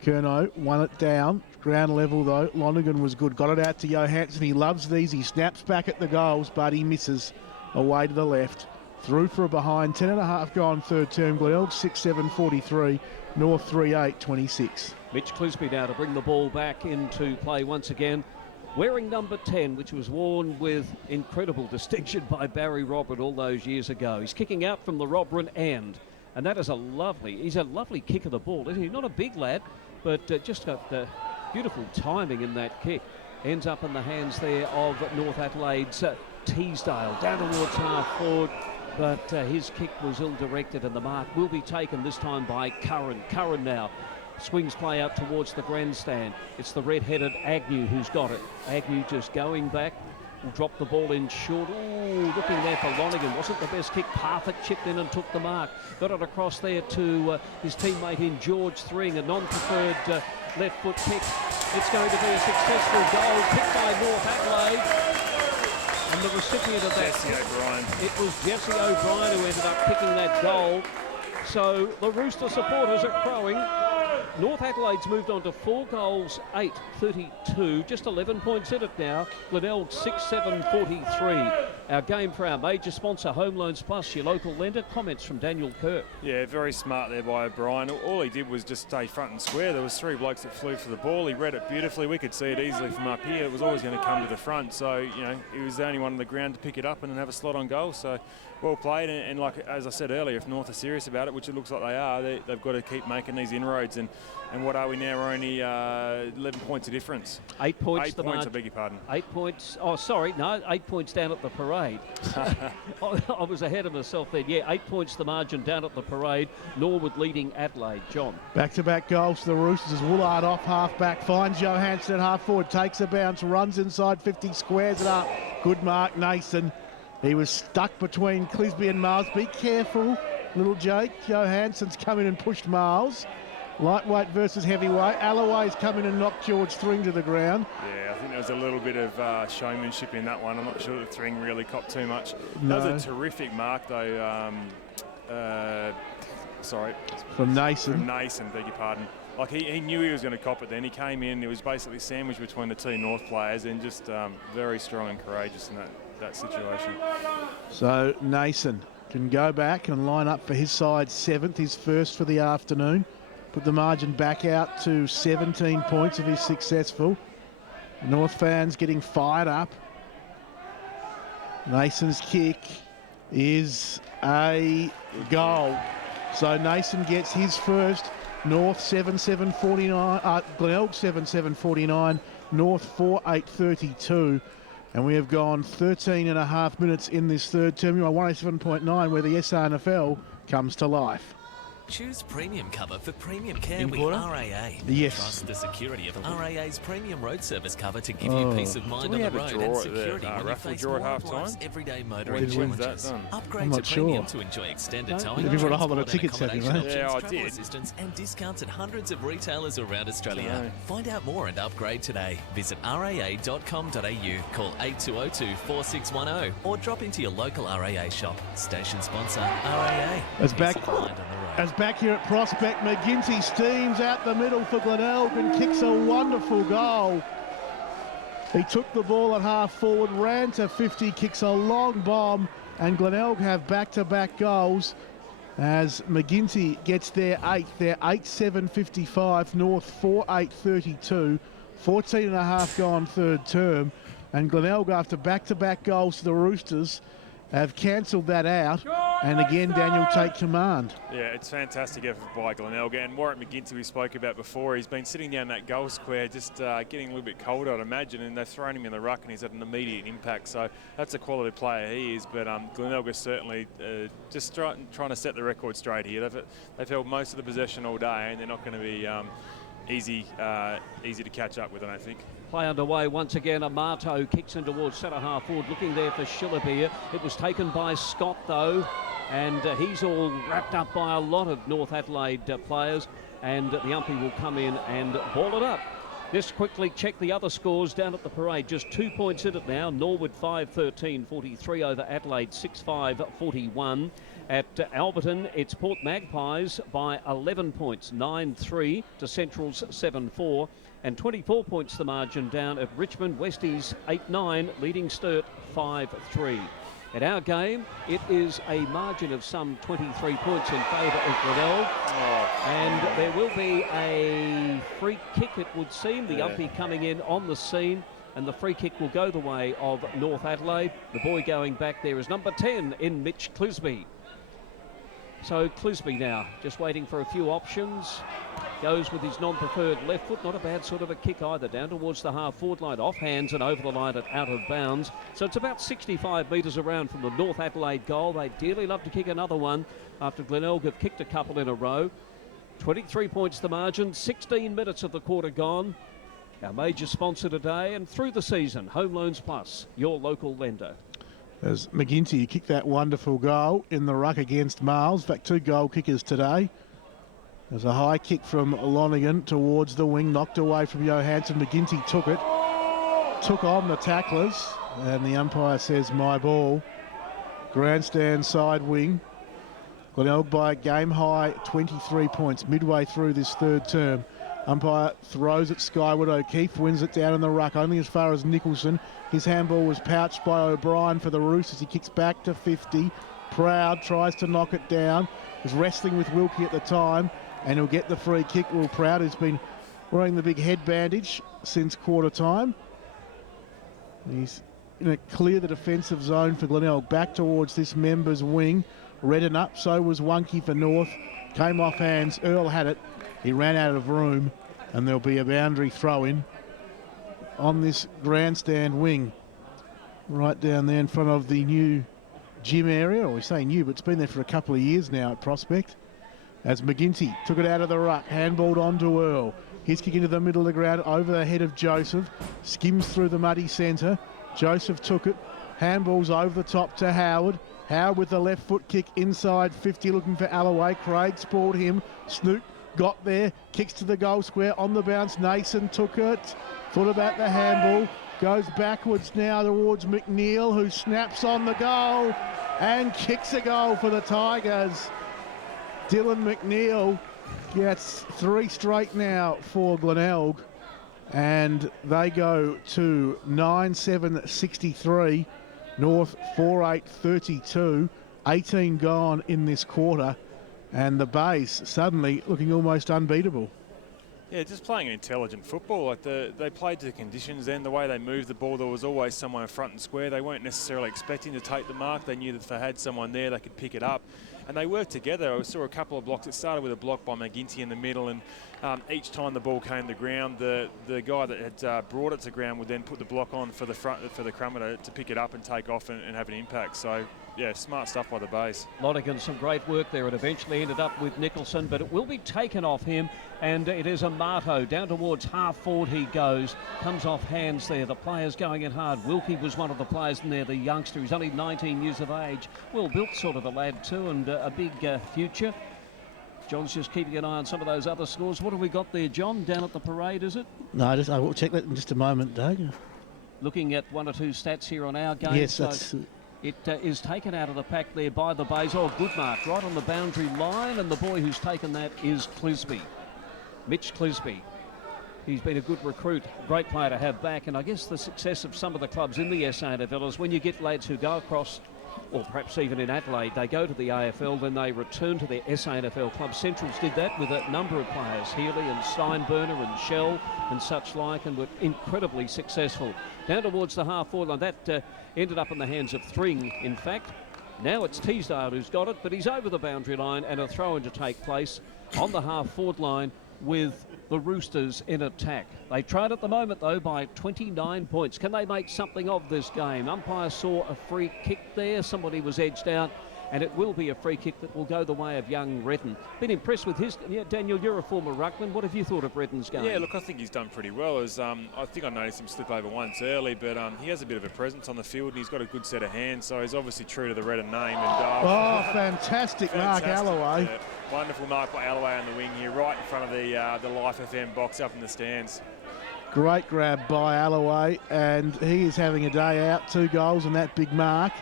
Curnow won it down. Ground level though. Lonergan was good. Got it out to Johansson. He loves these. He snaps back at the goals, but he misses away to the left. Through for a behind. 10.5 gone third term. Glenelg 6-7-43. North 3-8-26. Mitch Clisby now to bring the ball back into play once again. Wearing number 10, which was worn with incredible distinction by Barry Robert all those years ago. He's kicking out from the Robran end. And that is he's a lovely kick of the ball, isn't he? Not a big lad, but just got beautiful timing in that kick. Ends up in the hands there of North Adelaide's Teasdale, down towards half forward, but his kick was ill-directed and the mark will be taken this time by Curran. Curran now swings play out towards the grandstand. It's the red-headed Agnew who's got it. Agnew just going back. Will drop the ball in short. Ooh, looking there for Lonergan. Wasn't the best kick. Parfitt chipped in and took the mark. Got it across there to his teammate in George Thring. A non-preferred left foot kick. It's going to be a successful goal kicked by North Adelaide. And the recipient of that Jesse O'Brien. It was Jesse O'Brien who ended up kicking that goal. So the Rooster supporters are crowing. North Adelaide's moved on to 4 goals, 8-32, just 11 points in it now. Glenelg 6-7-43. Our game for our major sponsor, Home Loans Plus, your local lender. Comments from Daniel Kerr. Yeah, very smart there by O'Brien. All he did was just stay front and square. There was 3 blokes that flew for the ball. He read it beautifully. We could see it easily from up here. It was always going to come to the front. So, you know, he was the only one on the ground to pick it up and then have a slot on goal. So, well played. And like, as I said earlier, if North are serious about it, which it looks like they are, they've got to keep making these inroads. And what are we now? We're only 11 points of difference. 8 points. 8 points, I beg your pardon. 8 points. Oh, sorry. No, 8 points down at the parade. I was ahead of myself then. Yeah, 8 points the margin down at the parade. Norwood leading Adelaide. John. Back-to-back goals for the Roosters as Woolard off half-back. Finds Johansson at half-forward. Takes a bounce. Runs inside 50. Squares it up. Good mark, Nason. He was stuck between Clisby and Miles. Be careful, little Jake. Johansson's come in and pushed Miles. Lightweight versus heavyweight. Alloway's come in and knocked George Thring to the ground. Yeah, I think there was a little bit of showmanship in that one. I'm not sure that Thring really copped too much. No. That was a terrific mark, though. Sorry. From Nason. From Nason, beg your pardon. Like, he knew he was going to cop it then. He came in, he was basically sandwiched between the 2 North players and just very strong and courageous in that situation. So Nason can go back and line up for his side 7th, his first for the afternoon. Put the margin back out to 17 points if he's successful. North fans getting fired up. Nason's kick is a goal. So Nason gets his first. North 7-7-49, Glenelg 7-7-49, North 4-8-32. And we have gone 13.5 minutes in this third term. You're on 107.9 where the SANFL comes to life. Choose premium cover for premium care Importer? with RAA. Yes. Trust the security of RAA's premium road service cover to give you peace of mind on the road and security when you face more of life's everyday motoring challenges. Upgrade to premium to enjoy extended towing, You've got a whole lot of tickets, have you, mate? Yeah, I travel did. assistance and discounts at hundreds of retailers around Australia. Find out more and upgrade today. Visit raa.com.au, call 8202 4610 or drop into your local RAA shop. Station sponsor RAA. As back here at Prospect, McGinty steams out the middle for Glenelg and kicks a wonderful goal. He took the ball at half forward, ran to 50, kicks a long bomb, and Glenelg have back-to-back goals as McGinty gets their 8th. They're 8-7-55, North 4-8-32, 14.5 gone third term, and Glenelg, after back-to-back goals to the Roosters, have cancelled that out, and again Daniel take command. Yeah, it's fantastic effort by Glenelg, and Warwick McGinty we spoke about before. He's been sitting down that goal square just getting a little bit cold, I'd imagine, and they've thrown him in the ruck and he's had an immediate impact, so that's a quality player he is. But Glenelg is certainly just trying to set the record straight here. They've held most of the possession all day and they're not going to be easy to catch up with, I don't think. Play underway once again. Amato kicks in towards centre half forward, looking there for Shillabeer. It was taken by Scott though, and he's all wrapped up by a lot of North Adelaide players, and the umpy will come in and ball it up. Just quickly check the other scores down at the parade. Just 2 points in it now. Norwood 5-13, 43 over Adelaide 6-5, 41. At Alberton, it's Port Magpies by 11 points, 9-3 to Central's 7-4. And 24 points the margin down at Richmond. Westies 8-9, leading Sturt 5-3. At our game, it is a margin of some 23 points in favour of Glenelg. And there will be a free kick, it would seem. The umpy coming in on the scene, and the free kick will go the way of North Adelaide. The boy going back there is number 10 in Mitch Clisby. So Clisby now just waiting for a few options. Goes with his non-preferred left foot. Not a bad sort of a kick either. Down towards the half-forward line. Off hands and over the line at out of bounds. So it's about 65 metres around from the North Adelaide goal. They'd dearly love to kick another one after Glenelg have kicked a couple in a row. 23 points the margin. 16 minutes of the quarter gone. Our major sponsor today and through the season, Home Loans Plus, your local lender. As McGinty kicked that wonderful goal in the ruck against Miles. In fact, 2 goal kickers today. There's a high kick from Lonigan towards the wing, knocked away from Johansson. McGinty took it, took on the tacklers, and the umpire says, my ball. Grandstand side wing. Glenelg by a game high 23 points midway through this third term. Umpire throws it skyward. O'Keefe wins it down in the ruck, only as far as Nicholson. His handball was pouched by O'Brien for the Roosters. He kicks back to 50. Proud tries to knock it down. Was wrestling with Wilkie at the time, and he'll get the free kick. Will Proud, who's been wearing the big head bandage since quarter time. He's in a clear the defensive zone for Glenelg. Back towards this members wing. Redden up, so was Wunky for North. Came off hands. Earl had it. He ran out of room, and there'll be a boundary throw-in on this grandstand wing. Right down there in front of the new gym area. Or we say new, but it's been there for a couple of years now at Prospect. As McGinty took it out of the ruck, handballed onto Earl. His kick into the middle of the ground over the head of Joseph. Skims through the muddy centre. Joseph took it. Handballs over the top to Howard. Howard with the left foot kick inside 50, looking for Alloway. Craig spoiled him. Snoop got there, kicks to the goal square on the bounce. Nason took it, thought about the handball, goes backwards now towards McNeil, who snaps on the goal and kicks a goal for the Tigers. Dylan McNeil gets 3 straight now for Glenelg, and they go to 9-7-63, North 4-8-32, 18 gone in this quarter. And the Bays suddenly looking almost unbeatable. Yeah, just playing intelligent football. Like they played to the conditions then, the way they moved the ball, there was always someone in front and square. They weren't necessarily expecting to take the mark. They knew that if they had someone there, they could pick it up. And they worked together. I saw a couple of blocks. It started with a block by McGinty in the middle, and each time the ball came to ground, the guy that had brought it to ground would then put the block on for the crummer to pick it up and take off and have an impact. So, yeah, smart stuff by the Bays. Lonigan, some great work there. It eventually ended up with Nicholson, but it will be taken off him, and it is Amato. Down towards half forward he goes. Comes off hands there. The players going in hard. Wilkie was one of the players in there, the youngster. He's only 19 years of age. Well built sort of a lad too, and a big future. John's just keeping an eye on some of those other scores. What have we got there, John, down at the parade, is it? No, I will check that in just a moment, Doug. Looking at 1 or 2 stats here on our game. Yes, so that's... It is taken out of the pack there by the Bays. Oh, good mark, right on the boundary line, and the boy who's taken that is Clisby. Mitch Clisby. He's been a good recruit, great player to have back, and I guess the success of some of the clubs in the SANFL is when you get lads who go across, or perhaps even in Adelaide, they go to the AFL, then they return to their SANFL club. Centrals did that with a number of players, Healy and Steinburner and Shell and such like, and were incredibly successful. Down towards the half-forward line, that ended up in the hands of Thring, in fact. Now it's Teasdale who's got it, but he's over the boundary line, and a throw-in to take place on the half-forward line with the Roosters in attack. They tried at the moment, though, by 29 points. Can they make something of this game? Umpire saw a free kick there. Somebody was edged out, and it will be a free kick that will go the way of young Redden. Been impressed with his... Yeah, Daniel, you're a former ruckman. What have you thought of Redden's game? Yeah, look, I think he's done pretty well. I think I noticed him slip over once early, but he has a bit of a presence on the field, and he's got a good set of hands, so he's obviously true to the Redden name. And, fantastic mark, Alloway. Yeah, wonderful mark by Alloway on the wing here, right in front of the Life FM box up in the stands. Great grab by Alloway, and he is having a day out. 2 goals and that big mark.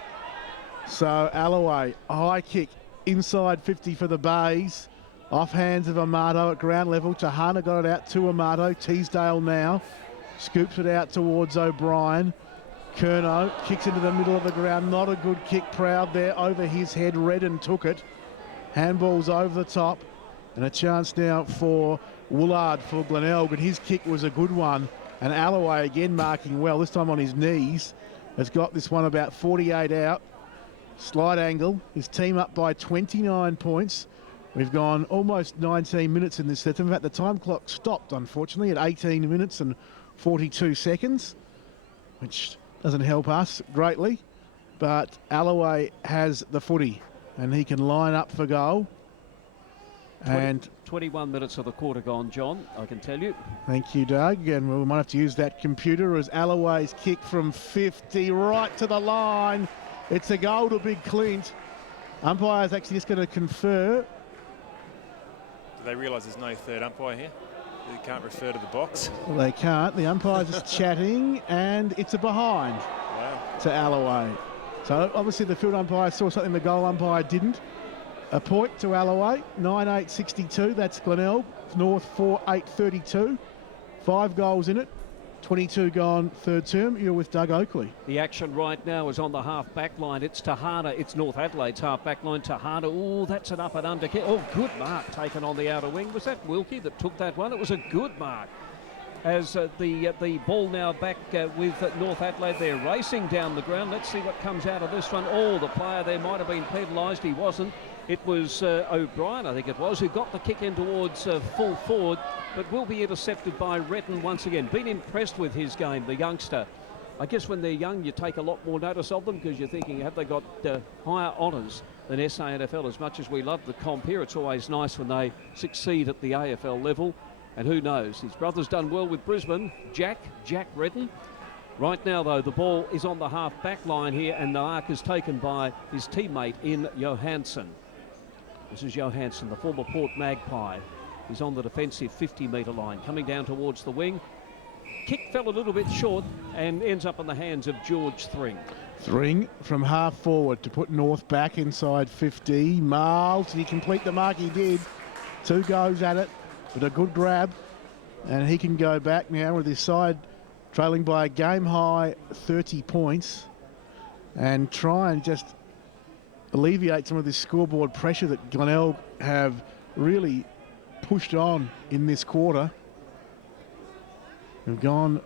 So Alloway, a high kick inside 50 for the Bays. Off hands of Amato at ground level. Tahana got it out to Amato. Teasdale now scoops it out towards O'Brien. Curnow kicks into the middle of the ground. Not a good kick. Proud there over his head. Redden took it. Handball's over the top. And a chance now for Woolard for Glenelg. And his kick was a good one. And Alloway again marking well, this time on his knees. Has got this one about 48 out. Slight angle. His team up by 29 points. We've gone almost 19 minutes in this set. In fact, the time clock stopped, unfortunately, at 18 minutes and 42 seconds, which doesn't help us greatly. But Alloway has the footy, and he can line up for goal. 21 minutes of the quarter gone, John, I can tell you. Thank you, Doug. And we might have to use that computer as Alloway's kick from 50 right to the line. It's a goal to Big Clint. Umpire's actually just going to confer. Do they realise there's no third umpire here? They can't refer to the box? Well, they can't. The umpire's just chatting, and it's a behind to Alloway. So obviously the field umpire saw something the goal umpire didn't. A point to Alloway, 9-8-62. That's Glenelg. North 4-8-32. 5 goals in it. 22 gone third term. You're with Doug Oakley. The action right now is on the half-back line. It's Tahana. It's North Adelaide's half-back line. Tahana. Oh, that's an up and under kick. Oh, good mark taken on the outer wing. Was that Wilkie that took that one? It was a good mark. As the ball now back with North Adelaide. They're racing down the ground. Let's see what comes out of this one. Oh, the player there might have been penalised. He wasn't. It was O'Brien, I think it was, who got the kick in towards full forward, but will be intercepted by Redden once again. Been impressed with his game, the youngster. I guess when they're young, you take a lot more notice of them because you're thinking, have they got higher honours than SANFL? As much as we love the comp here, it's always nice when they succeed at the AFL level. And who knows, his brother's done well with Brisbane, Jack Redden. Right now, though, the ball is on the half-back line here, and the mark is taken by his teammate in Johansson. This is Johansson, the former Port Magpie. He's on the defensive 50-metre line, coming down towards the wing. Kick fell a little bit short and ends up in the hands of George Thring. Thring from half forward to put North back inside 50. Miles, did he complete the mark? He did. 2 goes at it, but a good grab. And he can go back now with his side trailing by a game-high 30 points and try and just alleviate some of this scoreboard pressure that Glenelg have really pushed on in this quarter. We've gone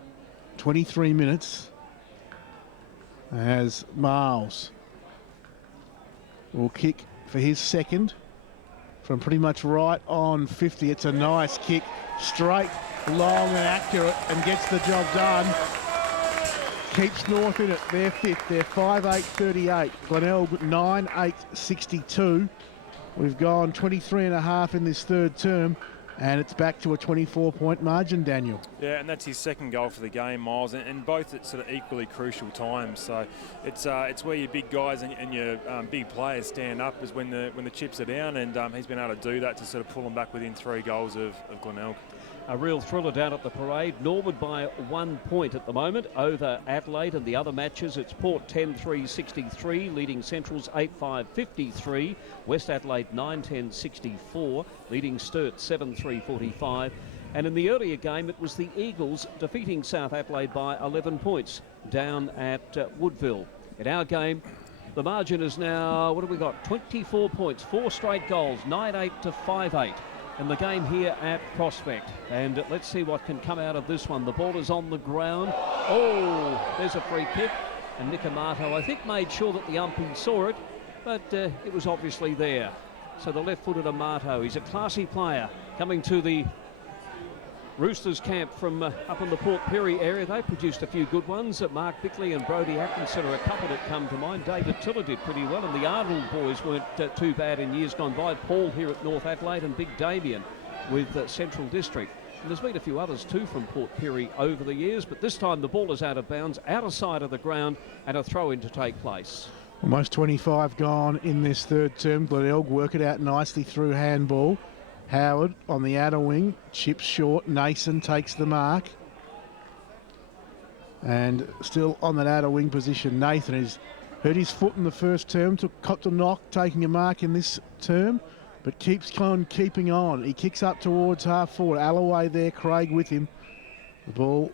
23 minutes as Miles will kick for his second from pretty much right on 50. It's a nice kick, straight, long and accurate, and gets the job done. Keeps North in it. They're fifth. They're 5-8-38. Glenelg 9-8-62. We've gone 23.5 in this third term, and it's back to a 24-point margin, Daniel. Yeah, and that's his second goal for the game, Miles, and both at sort of equally crucial times. So it's where your big guys and your big players stand up is when the chips are down, and he's been able to do that to sort of pull them back within 3 goals of Glenelg. A real thriller down at the parade. Norwood by 1 point at the moment over Adelaide, and the other matches it's Port 10-3-63, leading Centrals 8-5-53, West Adelaide 9-10-64, leading Sturt 7-3-45. And in the earlier game, it was the Eagles defeating South Adelaide by 11 points down at Woodville. In our game, the margin is now, what have we got? 24 points, 4 straight goals, 9-8 to 5-8. In the game here at Prospect. And let's see what can come out of this one. The ball is on the ground. Oh, there's a free kick. And Nick Amato, I think, made sure that the umpire saw it, but it was obviously there. So the left-footed Amato, he's a classy player, coming to the Roosters camp from up in the Port Pirie area. They produced a few good ones. Mark Bickley and Brodie Atkinson are a couple that come to mind. David Tiller did pretty well, and the Ardell boys weren't too bad in years gone by. Paul here at North Adelaide and Big Damien with Central District. And there's been a few others too from Port Pirie over the years, but this time the ball is out of bounds, outer side of the ground, and a throw-in to take place. Almost 25 gone in this third term. Glenelg work it out nicely through handball. Howard on the outer wing, chips short. Nason takes the mark. And still on that outer wing position, Nathan has hurt his foot in the first term, copped a knock, taking a mark in this term, but keeps on keeping on. He kicks up towards half forward. Alloway there, Craig with him. The ball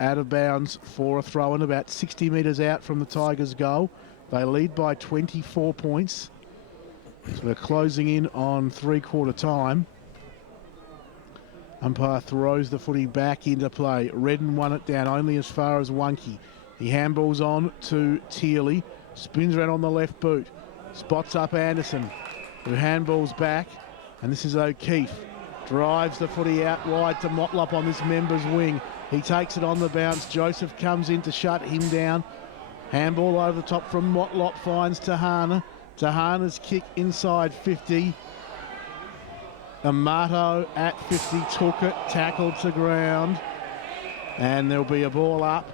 out of bounds for a throw-in, about 60 metres out from the Tigers' goal. They lead by 24 points. So we're closing in on three-quarter time. Umpire throws the footy back into play. Redden won it down only as far as Wonky. He handballs on to Tearley. Spins around on the left boot. Spots up Anderson, who handballs back. And this is O'Keefe. Drives the footy out wide to Motlop on this member's wing. He takes it on the bounce. Joseph comes in to shut him down. Handball over the top from Motlop, finds Tahana. Tahana's kick inside 50. Amato at 50 took it, tackled to ground, and there'll be a ball up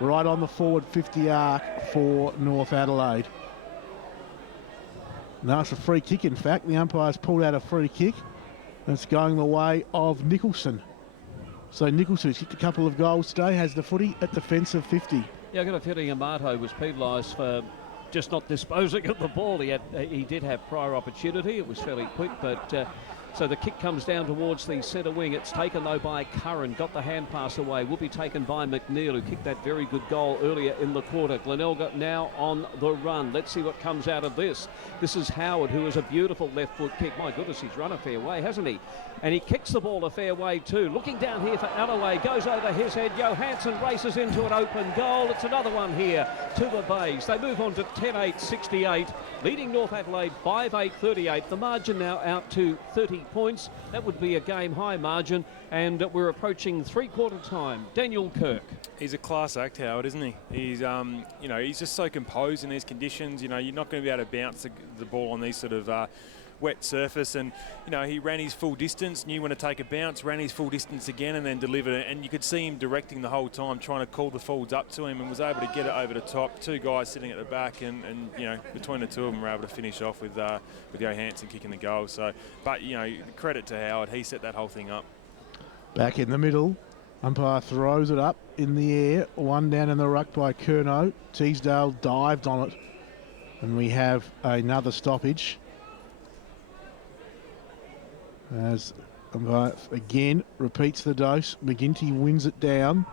right on the forward 50 arc for North Adelaide. No, it's a free kick, in fact. The umpire's pulled out a free kick. That's going the way of Nicholson. So Nicholson, who's kicked a couple of goals today, has the footy at defensive 50. Yeah, I got a feeling Amato was penalised for just not disposing of the ball. He did have prior opportunity. It was fairly quick, but so the kick comes down towards the centre wing. It's taken though by Curran, got the hand pass away. Will be taken by McNeil, who kicked that very good goal earlier in the quarter. Glenelg now on the run. Let's see what comes out of this. This is Howard, who has a beautiful left foot kick. My goodness, he's run a fair way, hasn't he? And he kicks the ball a fair way too. Looking down here for Alloway, goes over his head. Johansson races into an open goal. It's another one here to the Bays. They move on to 10-8-68, leading North Adelaide 5-8-38. The margin now out to 30 points. That would be a game-high margin, and we're approaching three-quarter time. Daniel Kirk. He's a class act, Howard, isn't he? He's, he's just so composed in these conditions. You know, you're not going to be able to bounce the ball on these sort of wet surface, and he ran his full distance, knew when to take a bounce, ran his full distance again, and then delivered it. And you could see him directing the whole time, trying to call the forwards up to him, and was able to get it over the top. Two guys sitting at the back, and between the two of them, were able to finish off with Johansson kicking the goal. So, but credit to Howard, he set that whole thing up. Back in the middle, umpire throws it up in the air. One down in the ruck by Curnow. Teasdale dived on it, and we have another stoppage. As again repeats the dose. McGinty wins it down.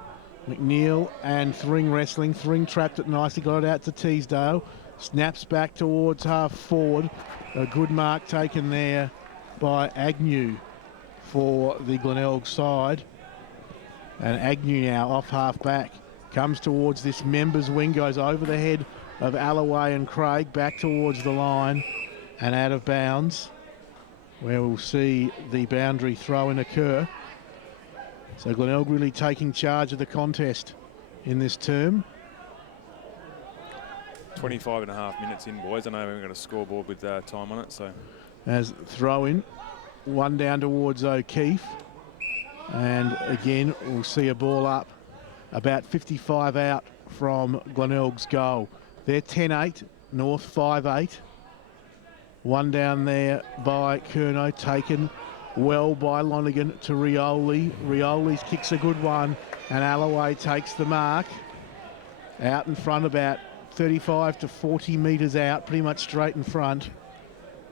McNeil and Thring wrestling. Thring trapped it nicely, got it out to Teasdale. Snaps back towards half forward. A good mark taken there by Agnew for the Glenelg side. And Agnew now off half back. Comes towards this members wing, goes over the head of Alloway and Craig, back towards the line and out of bounds, where we'll see the boundary throw-in occur. So Glenelg really taking charge of the contest in this term. 25 and a half minutes in, boys. I know we haven't got a scoreboard with time on it, so. As throw-in, one down towards O'Keefe. And again, we'll see a ball up about 55 out from Glenelg's goal. They're 10-8, North 5-8. One down there by Curnow, taken well by Lonergan to Rioli. Rioli's kicks a good one, and Alloway takes the mark. Out in front, about 35 to 40 metres out, pretty much straight in front.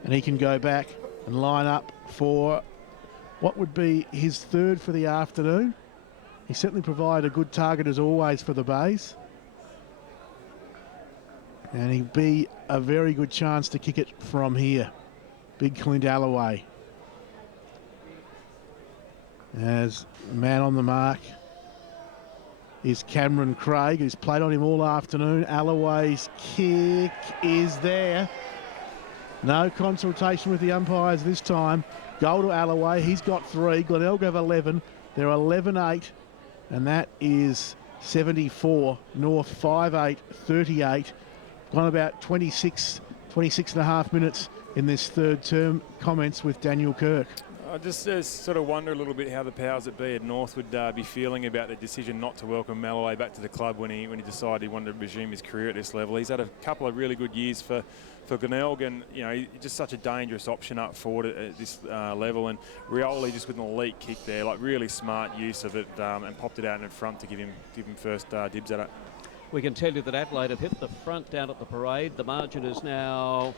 And he can go back and line up for what would be his third for the afternoon. He certainly provided a good target as always for the Bays. And he'd be a very good chance to kick it from here. Big Clint Alloway. As man on the mark is Cameron Craig, who's played on him all afternoon. Alloway's kick is there. No consultation with the umpires this time. Goal to Alloway. He's got 3. Glenelg have 11. They're 11-8, and that is 74. North 5-8, 38. Gone about 26 and a half minutes in this third term. Comments with Daniel Kirk. I just sort of wonder a little bit how the powers that be at North would be feeling about the decision not to welcome Malloway back to the club when he decided he wanted to resume his career at this level. He's had a couple of really good years for Glenelg, and you know, he's just such a dangerous option up forward at this level. And Rioli just with an elite kick there, like really smart use of it, and popped it out in front to give him first dibs at it. We can tell you that Adelaide have hit the front down at the parade. The margin is now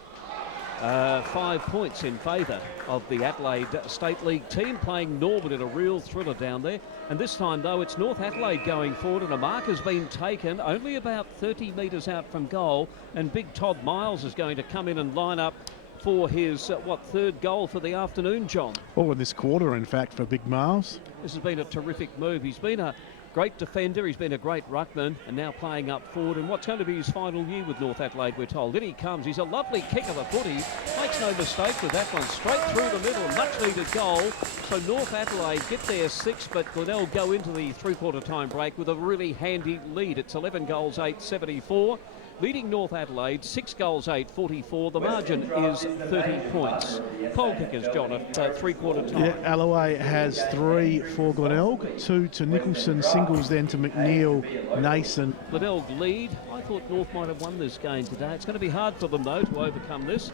5 points in favour of the Adelaide State League team, playing Norwood in a real thriller down there. And this time, though, it's North Adelaide going forward, and a mark has been taken only about 30 metres out from goal, and big Todd Miles is going to come in and line up for his, third goal for the afternoon, John? All in this quarter, in fact, for Big Miles. This has been a terrific move. He's been a great defender, he's been a great ruckman, and now playing up forward in what's going to be his final year with North Adelaide, we're told. In he comes, he's a lovely kick of the footy, makes no mistake with that one, straight through the middle, much needed goal. So North Adelaide get their 6, but Glenelg go into the three-quarter time break with a really handy lead. It's 11 goals, 8, 74. Leading North Adelaide, 6 goals, 8, 44. The margin is 30 points. Pole kickers, John, at three-quarter time. Yeah, Alloway has 3 for Glenelg, 2 to Nicholson, singles then to McNeil, Nason. Glenelg lead. I thought North might have won this game today. It's going to be hard for them, though, to overcome this.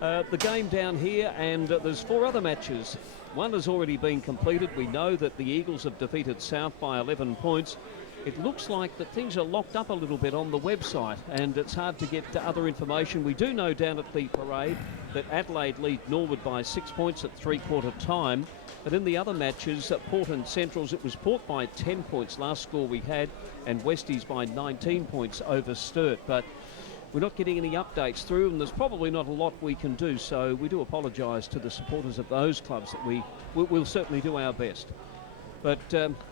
The game down here, and there's 4 other matches. One has already been completed. We know that the Eagles have defeated South by 11 points. It looks like that things are locked up a little bit on the website, and it's hard to get other information. We do know down at the parade that Adelaide lead Norwood by 6 points at three-quarter time. But in the other matches, Port and Centrals, it was Port by 10 points last score we had, and Westies by 19 points over Sturt. But we're not getting any updates through, and there's probably not a lot we can do. So we do apologise to the supporters of those clubs. That we'll certainly do our best. But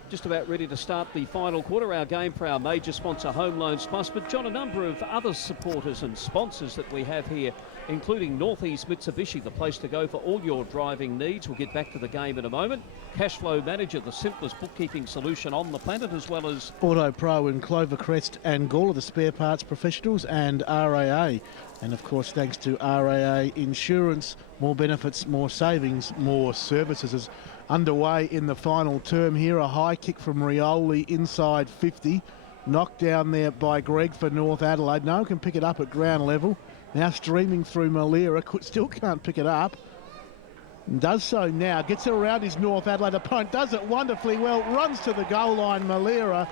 just about ready to start the final quarter. Our game for our major sponsor, Home Loans Plus. But John, a number of other supporters and sponsors that we have here, including Northeast Mitsubishi, the place to go for all your driving needs. We'll get back to the game in a moment. Cashflow Manager, the simplest bookkeeping solution on the planet, as well as Auto Pro in Clovercrest and Gawler, the spare parts professionals, and RAA. And of course, thanks to RAA Insurance, more benefits, more savings, more services is underway in the final term here. A high kick from Rioli inside 50. Knocked down there by Greg for North Adelaide. No one can pick it up at ground level. Now streaming through Malera. Still can't pick it up. Does so now. Gets around his North Adelaide opponent. Does it wonderfully well. Runs to the goal line, Malera.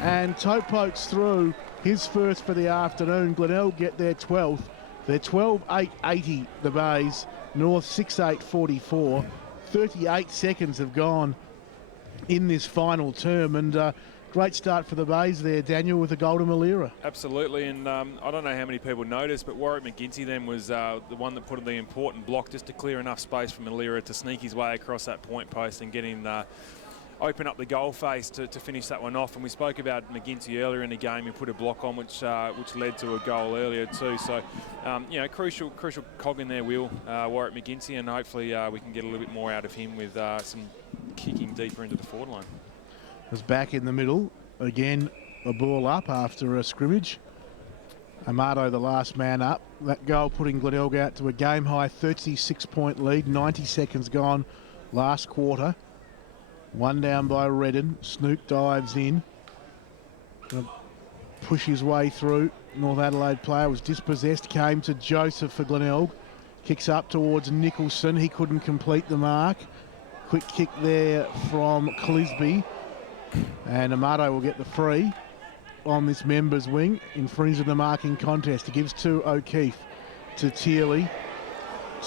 And toe pokes through. His first for the afternoon. Glenelg get their 12th. They're 12-8-80, the Bays. North 6-8-44. 38 seconds have gone in this final term, and great start for the Bays there, Daniel, with a goal to Malera. Absolutely, and I don't know how many people noticed, but Warwick McGinty then was the one that put in the important block just to clear enough space for Malera to sneak his way across that point post and get in open up the goal face to finish that one off. And we spoke about McGinty earlier in the game. He put a block on which led to a goal earlier too. So, crucial cog in their wheel, Warwick McGinty, and hopefully we can get a little bit more out of him with some kicking deeper into the forward line. Was back in the middle. Again, a ball up after a scrimmage. Amato, the last man up. That goal putting Glenelg out to a game-high 36-point lead. 90 seconds gone last quarter. One down by Redden. Snook dives in. Gonna push his way through. North Adelaide player was dispossessed. Came to Joseph for Glenelg. Kicks up towards Nicholson. He couldn't complete the mark. Quick kick there from Clisby. And Amato will get the free on this members wing. Infringing the marking contest. He gives to O'Keefe. To Tearley.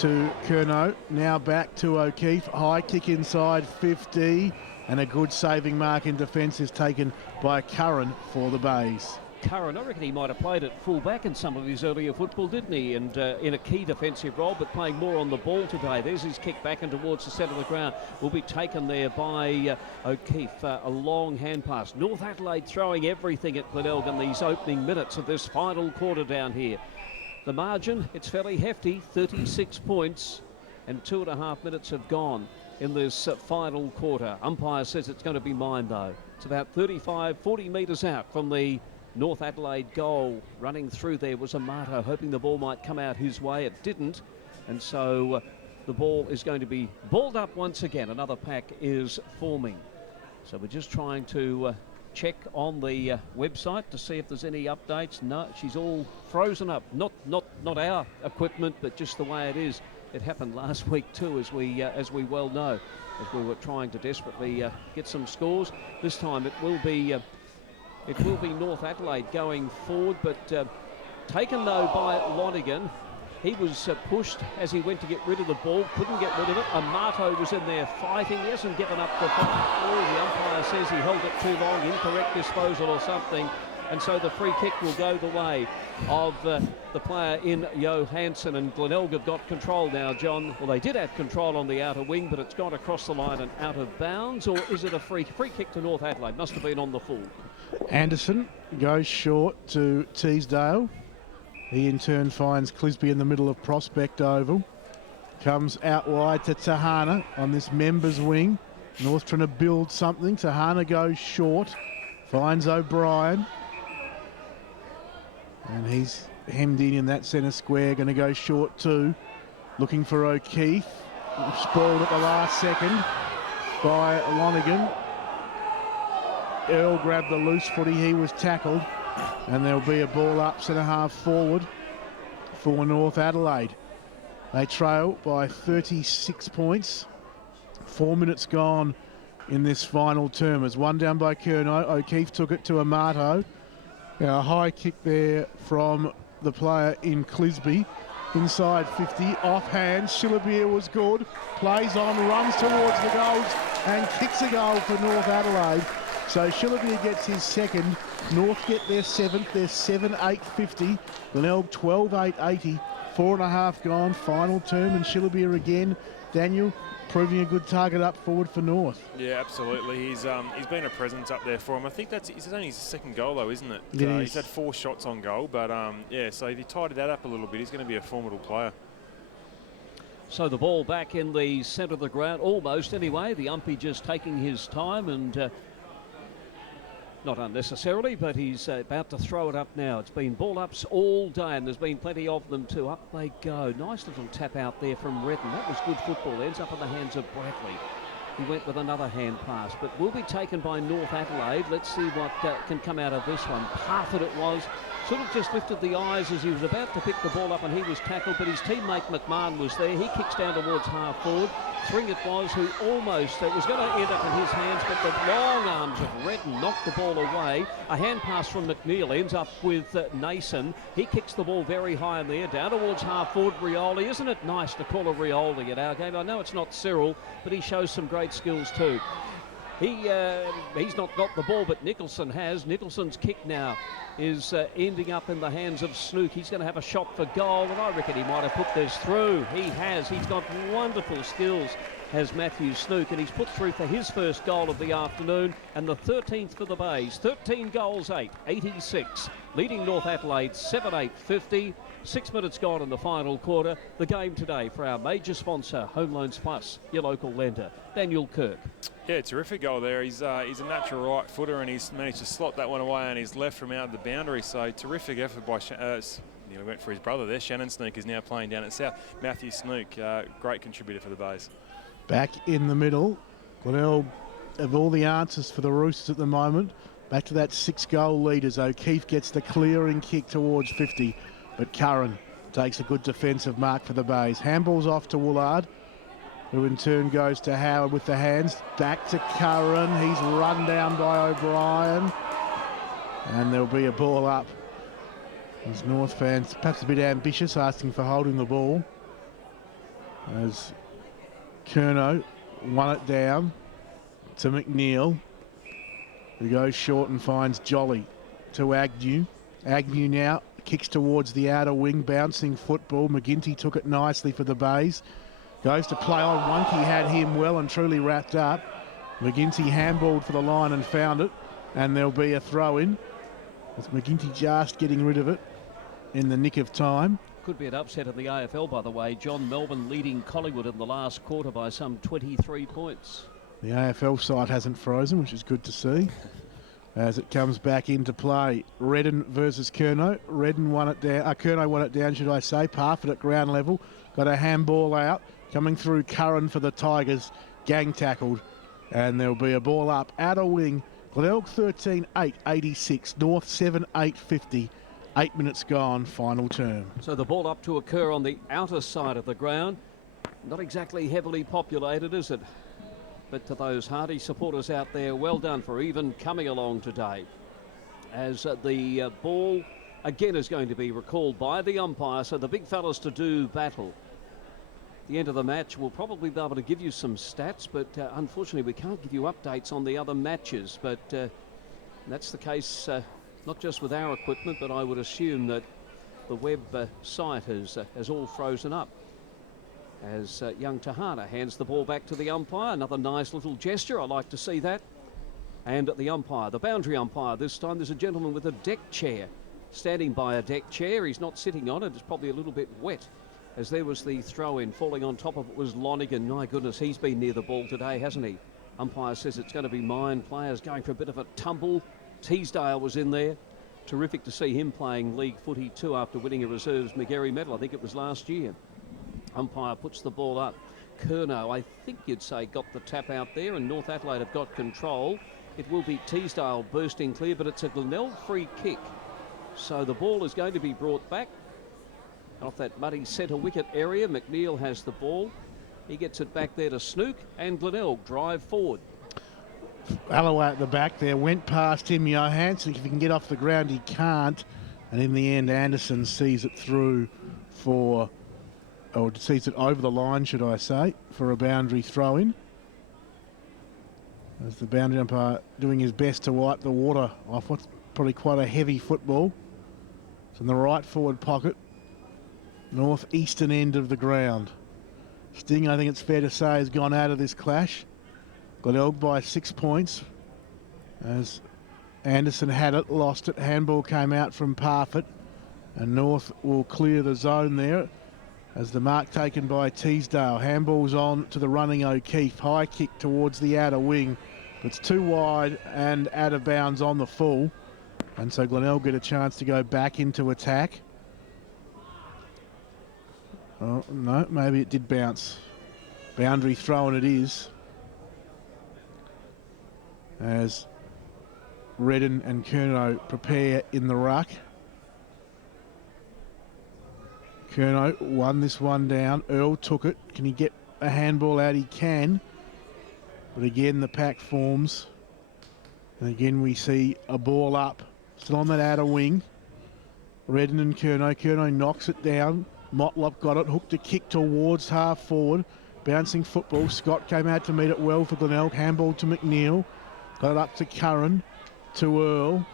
To Curnow, now back to O'Keefe, high kick inside 50, and a good saving mark in defence is taken by Curran for the Bays. Curran, I reckon he might have played at full-back in some of his earlier football, didn't he? And in a key defensive role, but playing more on the ball today. There's his kick back and towards the centre of the ground. Will be taken there by O'Keefe. A long hand pass. North Adelaide throwing everything at Glenelg in these opening minutes of this final quarter down here. The margin, it's fairly hefty, 36 points, and 2.5 minutes have gone. in this final quarter. Umpire says it's going to be mine, though. It's about 35, 40 metres out from the North Adelaide goal. Running through there was Amato, hoping the ball might come out his way. It didn't, and so the ball is going to be balled up once again. Another pack is forming. So we're just trying to check on the website to see if there's any updates. No, she's all frozen up. Not our equipment, but just the way it is. It happened last week too, as we well know, as we were trying to desperately get some scores. This time it will be North Adelaide going forward, but taken though by Lonigan. He was pushed as he went to get rid of the ball, couldn't get rid of it. Amato was in there fighting. He hasn't given up the fight. Oh, the umpire says he held it too long, incorrect disposal or something. And so the free kick will go the way of the player in Johansson, and Glenelg have got control now, John. Well, they did have control on the outer wing, but it's gone across the line and out of bounds, or is it a free kick to North Adelaide? Must have been on the full. Anderson goes short to Teesdale. He in turn finds Clisby in the middle of Prospect Oval. Comes out wide to Tahana on this members wing. North trying to build something. Tahana goes short. Finds O'Brien. And he's hemmed in that centre square. Going to go short too. Looking for O'Keefe. Spoiled at the last second by Lonigan. Earl grabbed the loose footy. He was tackled. And there'll be a ball up centre half forward for North Adelaide. They trail by 36 points. 4 minutes gone in this final term. As one down by Curnow. O'Keefe took it to Amato. Now a high kick there from the player in Clisby. Inside 50, offhand. Shillabeer was good. Plays on, runs towards the goals and kicks a goal for North Adelaide. So Shillabeer gets his second. North get their seventh. They're 7-8-50. Glenelg 12-8-80. 4.5 gone. Final term, and Shillabeer again. Daniel proving a good target up forward for North. Yeah, absolutely. He's been a presence up there for him. I think it's only his second goal though, isn't it? He's had 4 shots on goal, but yeah. So if he tidied that up a little bit, he's going to be a formidable player. So the ball back in the centre of the ground, almost anyway. The umpy just taking his time and. Not unnecessarily, but he's about to throw it up now. It's been ball ups all day, and there's been plenty of them too. Up they go. Nice little tap out there from Redden. That was good football. Ends up in the hands of Bradley. He went with another hand pass, but will be taken by North Adelaide. Let's see what can come out of this one. Parfit it was. Sort of just lifted the eyes as he was about to pick the ball up, and he was tackled, but his teammate McMahon was there. He kicks down towards half forward. Thring it was, who almost was going to end up in his hands, but the long arms of Redden knocked the ball away. A hand pass from McNeil ends up with Nason. He kicks the ball very high in there, down towards half forward. Rioli, isn't it nice to call a Rioli at our game? I know it's not Cyril, but he shows some great skills too. He's not got the ball, but Nicholson has. Nicholson's kick now is ending up in the hands of Snook. He's going to have a shot for goal, and I reckon he might have put this through. He has. He's got wonderful skills, has Matthew Snook, and he's put through for his first goal of the afternoon, and the 13th for the Bays. 13 goals, 8, 86. Leading North Adelaide 7-8-50. 6 minutes gone in the final quarter. The game today for our major sponsor, Home Loans Plus, your local lender, Daniel Kirk. Yeah, terrific goal there. He's a natural right footer, and he's managed to slot that one away on his left from out of the boundary. So terrific effort by nearly went for his brother there. Shannon Snook is now playing down at South. Matthew Snook, great contributor for the Bays. Back in the middle, Glenelg have all the answers for the Roosters at the moment. Back to that 6-goal lead as O'Keefe gets the clearing kick towards 50. But Curran takes a good defensive mark for the Bays. Handball's off to Woolard, who in turn goes to Howard with the hands. Back to Curran. He's run down by O'Brien. And there'll be a ball up. As North fans, perhaps a bit ambitious, asking for holding the ball. As Curnow won it down to McNeil, who goes short and finds Jolly to Agnew. Agnew now kicks towards the outer wing, bouncing football. McGinty took it nicely for the Bays. Goes to play on. Wonky had him well and truly wrapped up. McGinty handballed for the line and found it. And there'll be a throw in. It's McGinty just getting rid of it in the nick of time. Could be an upset in the AFL, by the way. John Melbourne leading Collingwood in the last quarter by some 23 points. The AFL side hasn't frozen, which is good to see. As it comes back into play, Redden versus Curnow. Redden won it down. Curnow won it down, should I say. Parfitt at ground level. Got a handball out. Coming through Curran for the Tigers. Gang tackled. And there'll be a ball up. Outer wing. Glenelg 13-8, 86. North 7-8, 50. 8 minutes gone, final term. So the ball up to occur on the outer side of the ground. Not exactly heavily populated, is it? But to those hardy supporters out there, well done for even coming along today. As the ball again is going to be recalled by the umpire, so the big fellas to do battle. The end of the match, we'll probably be able to give you some stats, but unfortunately we can't give you updates on the other matches. But that's the case not just with our equipment, but I would assume that the web site has all frozen up. As young Tahana hands the ball back to the umpire. Another nice little gesture. I like to see that. And the umpire, the boundary umpire, this time there's a gentleman with a deck chair. Standing by a deck chair. He's not sitting on it. It's probably a little bit wet. As there was the throw-in. Falling on top of it was Lonigan. My goodness, he's been near the ball today, hasn't he? Umpire says it's going to be mine. Players going for a bit of a tumble. Teasdale was in there. Terrific to see him playing league footy too after winning a reserves McGarry medal. I think it was last year. Umpire puts the ball up. Curnow, I think you'd say, got the tap out there, and North Adelaide have got control. It will be Teasdale bursting clear, but it's a Glenelg free kick. So the ball is going to be brought back off that muddy centre wicket area. McNeil has the ball. He gets it back there to Snook, and Glenelg drive forward. Alloway at the back there, went past him. Johansson, if he can get off the ground, he can't. And in the end, Anderson sees it through for, or sees it over the line, should I say, for a boundary throw-in. As the boundary umpire doing his best to wipe the water off what's probably quite a heavy football. It's in the right forward pocket, northeastern end of the ground. Sting, I think it's fair to say, has gone out of this clash. Glenelg by 6 points as Anderson had it, lost it. Handball came out from Parfitt, and North will clear the zone there as the mark taken by Teasdale. Handball's on to the running O'Keefe. High kick towards the outer wing. It's too wide and out of bounds on the full, and so Glenelg get a chance to go back into attack. Oh no, maybe it did bounce. Boundary throw, and it is. As Redden and Curnow prepare in the ruck. Curnow won this one down. Earl took it. Can he get a handball out? He can. But again, the pack forms. And again, we see a ball up. Still on that outer wing. Redden and Curnow. Curnow knocks it down. Motlop got it. Hooked a kick towards half forward. Bouncing football. Scott came out to meet it well for Glenelg. Handball to McNeil. Got it up to Curran, to Earl.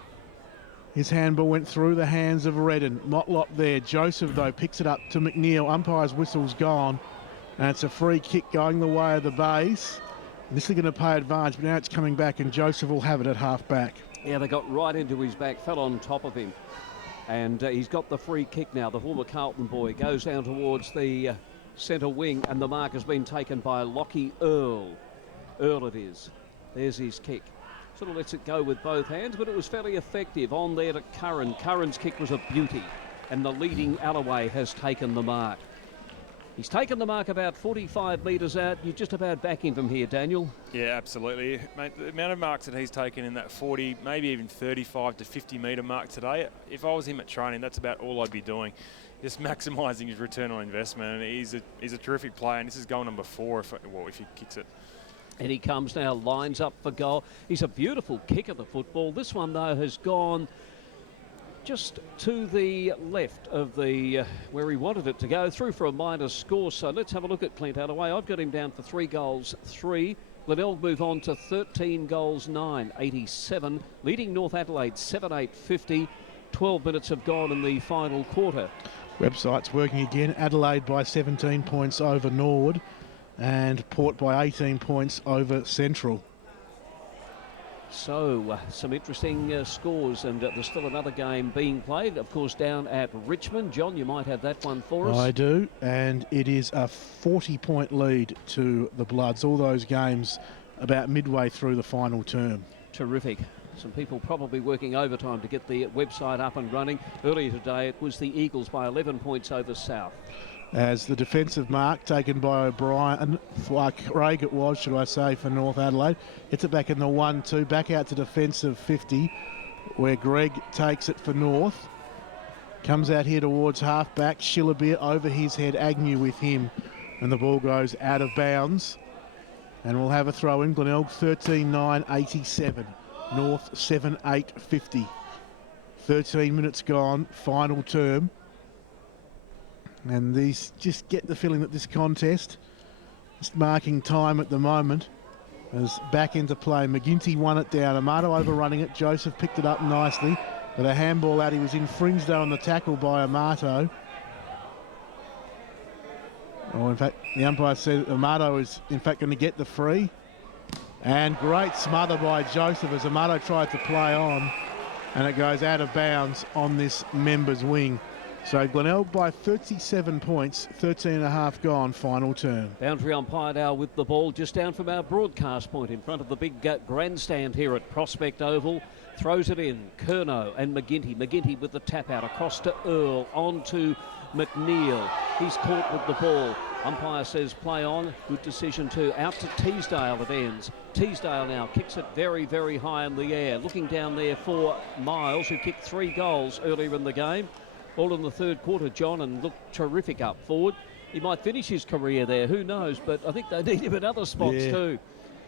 His handball went through the hands of Redden. Motlop there. Joseph, though, picks it up to McNeil. Umpire's whistle's gone. And it's a free kick going the way of the base. And this is going to pay advantage, but now it's coming back, and Joseph will have it at half back. Yeah, they got right into his back, fell on top of him. And he's got the free kick now. The former Carlton boy goes down towards the centre wing, and the mark has been taken by Lockie Earl. Earl it is. There's his kick. Sort of lets it go with both hands, but it was fairly effective. On there to Curran. Curran's kick was a beauty, and the leading Alloway has taken the mark. He's taken the mark about 45 metres out. You're just about backing from here, Daniel. Yeah, absolutely. Mate, the amount of marks that he's taken in that 40, maybe even 35 to 50 metre mark today, if I was him at training, that's about all I'd be doing. Just maximising his return on investment. And he's a terrific player, and this is goal number 4 if he kicks it. And he comes now, lines up for goal. He's a beautiful kick of the football. This one, though, has gone just to the left of the where he wanted it to go, through for a minor score. So let's have a look at Clint Alloway. I've got him down for 3 goals, 3. Glenelg move on to 13 goals, 9, 87. Leading North Adelaide 7-8, 50. 12 minutes have gone in the final quarter. Website's working again. Adelaide by 17 points over Norwood, and Port by 18 points over Central. So, some interesting scores, and there's still another game being played, of course, down at Richmond. John, you might have that one for us. I do, and it is a 40-point lead to the Bloods. All those games about midway through the final term. Terrific. Some people probably working overtime to get the website up and running. Earlier today, it was the Eagles by 11 points over South. As the defensive mark taken by O'Brien, Craig it was, should I say, for North Adelaide. Gets it back in the 1-2, back out to defensive 50, where Greg takes it for North. Comes out here towards half-back, Shillabeer over his head, Agnew with him, and the ball goes out of bounds. And we'll have a throw in. Glenelg 13-9-87, North 7-8-50. 13 minutes gone, final term. And these just get the feeling that this contest, just marking time at the moment, is back into play. McGinty won it down. Amato overrunning it. Joseph picked it up nicely, but a handball out. He was infringed on the tackle by Amato. Oh, in fact, the umpire said Amato is in fact going to get the free. And great smother by Joseph as Amato tried to play on, and it goes out of bounds on this members' wing. So Glenelg by 37 points, 13 and a half gone, final term. Boundary umpire now with the ball just down from our broadcast point in front of the big grandstand here at Prospect Oval. Throws it in, Curnow and McGinty. McGinty with the tap out across to Earl, on to McNeil. He's caught with the ball. Umpire says play on. Good decision too. Out to Teasdale it ends. Teasdale now kicks it very, very high in the air. Looking down there for Miles, who kicked 3 goals earlier in the game. All in the third quarter, John, and looked terrific up forward. He might finish his career there, who knows, but I think they need him in other spots too.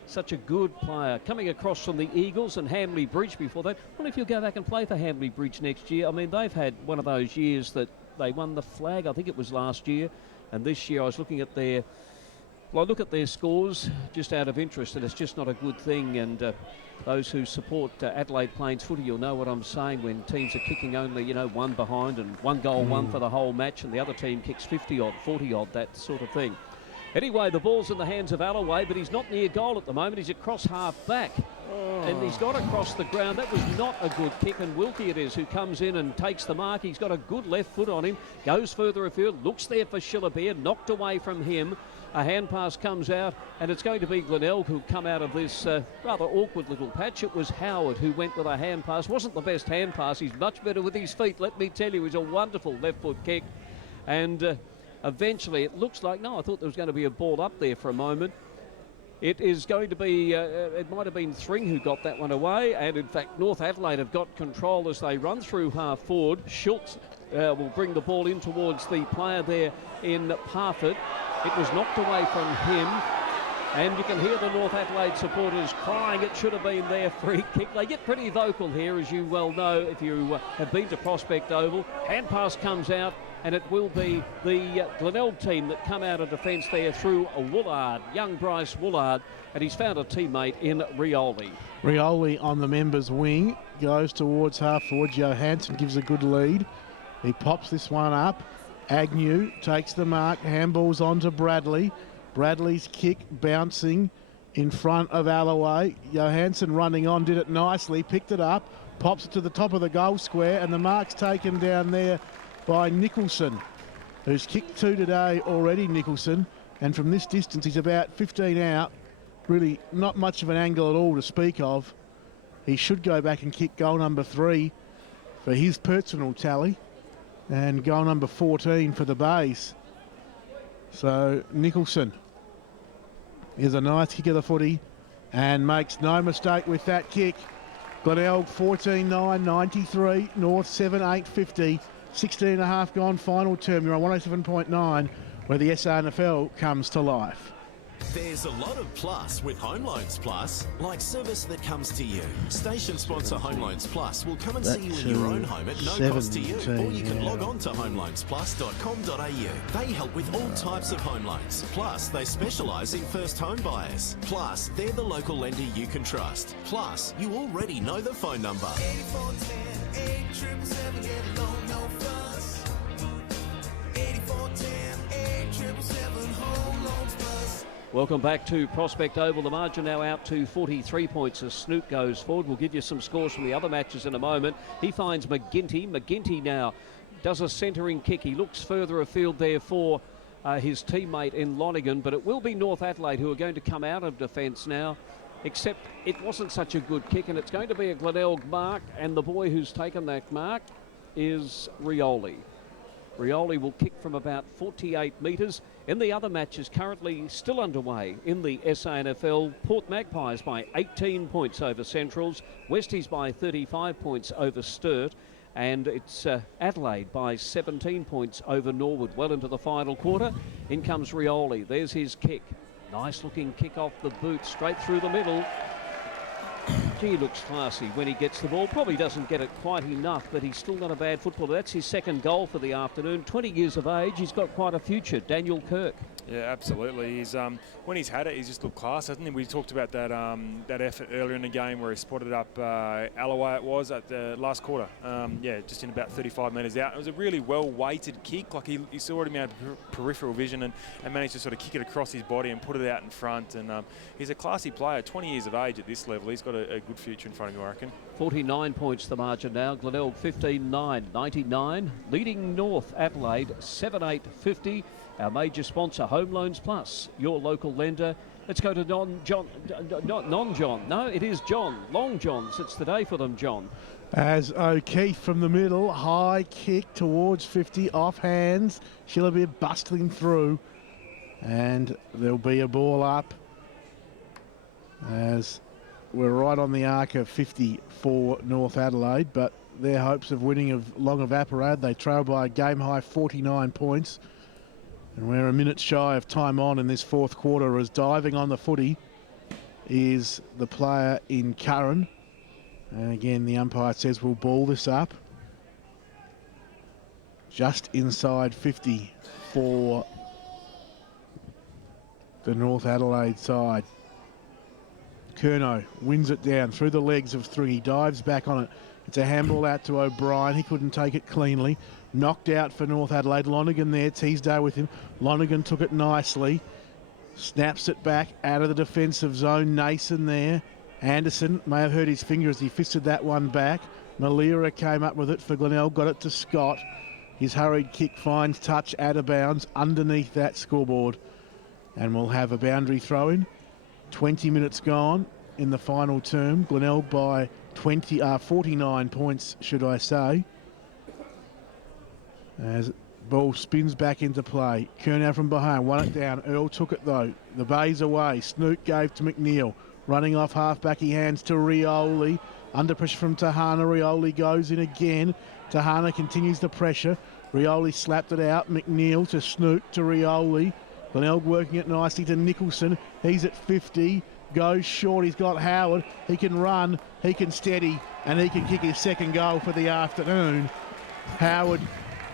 Such a good player. Coming across from the Eagles and Hamley Bridge before that. Well, if you'll go back and play for Hamley Bridge next year, I mean, they've had one of those years that they won the flag, I think it was last year, and this year I was looking at their... Well, I look at their scores just out of interest, and it's just not a good thing. And those who support Adelaide Plains footy, you'll know what I'm saying when teams are kicking only, you know, one behind and 1 goal won for the whole match, and the other team kicks 50-odd, 40-odd, that sort of thing. Anyway, the ball's in the hands of Alloway, but he's not near goal at the moment. He's across half-back. And he's got across the ground. That was not a good kick, and Wilkie it is who comes in and takes the mark. He's got a good left foot on him, goes further afield, looks there for Shillabeer, knocked away from him. A hand pass comes out, and it's going to be Glenelg who come out of this rather awkward little patch. It was Howard who went with a hand pass. Wasn't the best hand pass. He's much better with his feet, let me tell you. It was a wonderful left foot kick. And eventually it looks like, no, I thought there was going to be a ball up there for a moment. It is going to be, it might have been Thring who got that one away. And in fact, North Adelaide have got control as they run through half forward. Schultz will bring the ball in towards the player there in Parfitt. It was knocked away from him, and you can hear the North Adelaide supporters crying it should have been their free kick. They get pretty vocal here, as you well know if you have been to Prospect Oval. Hand pass comes out, and it will be the Glenelg team that come out of defence there through Woolard, young Bryce Woolard, and he's found a teammate in Rioli. Rioli on the members' wing, goes towards half forward. Johansson gives a good lead. He pops this one up. Agnew takes the mark, handballs on to Bradley. Bradley's kick bouncing in front of Alloway. Johansson running on, did it nicely, picked it up, pops it to the top of the goal square, and the mark's taken down there by Nicholson, who's kicked 2 today already, Nicholson, and from this distance he's about 15 out. Really not much of an angle at all to speak of. He should go back and kick goal number 3 for his personal tally, and goal number 14 for the Bays. So Nicholson is a nice kick of the footy and makes no mistake with that kick. Glenelg 14-9-93, North 7-8-50, 16 and a half gone, final term. You're on 107.9 where the SANFL comes to life. There's a lot of plus with Home Loans Plus, like service that comes to you. Station sponsor Home Loans Plus will come and see you in your own home at no cost to you, or you can log on to homeloansplus.com.au. They help with all types of home loans. Plus, they specialise in first home buyers. Plus, they're the local lender you can trust. Plus, you already know the phone number. 8410 8777, get a loan, no fuss. 8410 8777, Home Loans Plus. Welcome back to Prospect Oval. The margin now out to 43 points as Snook goes forward. We'll give you some scores from the other matches in a moment. He finds McGinty. McGinty now does a centering kick. He looks further afield there for his teammate in Lonergan, but it will be North Adelaide who are going to come out of defence now, except it wasn't such a good kick, and it's going to be a Glenelg mark, and the boy who's taken that mark is Rioli. Rioli will kick from about 48 metres. In the other matches currently still underway in the SANFL, Port Magpies by 18 points over Centrals, Westies by 35 points over Sturt, and it's Adelaide by 17 points over Norwood. Well into the final quarter. In comes Rioli. There's his kick. Nice looking kick off the boot, straight through the middle. He looks classy when he gets the ball. Probably doesn't get it quite enough, but he's still not a bad footballer. That's his second goal for the afternoon. 20 years of age. He's got quite a future. Daniel Kirk. Yeah, absolutely. He's when he's had it, he's just looked class, hasn't he? We talked about that that effort earlier in the game where he spotted up Alloway. It was at the last quarter. Yeah, just in about 35 metres out. It was a really well-weighted kick. Like he saw it out of peripheral vision and managed to sort of kick it across his body and put it out in front. And he's a classy player. 20 years of age at this level. He's got a good future in front of him, I reckon. 49 points the margin now. Glenelg 15-9, 99. Leading North Adelaide 7-8-50. Our major sponsor, Home Loans Plus, your local lender. Let's go to Non-John. No, it is John. Long Johns. It's the day for them, John. As O'Keefe from the middle, high kick towards 50, off hands. Shillabeer bustling through. And there'll be a ball up as we're right on the arc of 50 for North Adelaide, but their hopes of winning have long evaporated. They trail by a game-high 49 points. And we're a minute shy of time on in this fourth quarter as diving on the footy is the player in Curran. And again, the umpire says we'll ball this up. Just inside 50 for the North Adelaide side. Curnow wins it down through the legs of three, dives back on it. It's a handball out to O'Brien. He couldn't take it cleanly. Knocked out for North Adelaide. Lonergan there, Teasdale with him. Lonergan took it nicely. Snaps it back out of the defensive zone. Nason there. Anderson may have hurt his finger as he fisted that one back. Malira came up with it for Glenelg. Got it to Scott. His hurried kick finds touch out of bounds underneath that scoreboard. And we'll have a boundary throw in. 20 minutes gone in the final term. Glenelg by 49 points, should I say. As ball spins back into play. Curnow from behind, won it down. Earl took it though. The bay's away. Snook gave to McNeil. Running off half-back, he hands to Rioli. Under pressure from Tahana. Rioli goes in again. Tahana continues the pressure. Rioli slapped it out. McNeil to Snook to Rioli. Glenelg working it nicely to Nicholson. He's at 50. Goes short. He's got Howard. He can run. He can steady. And he can kick his second goal for the afternoon. Howard,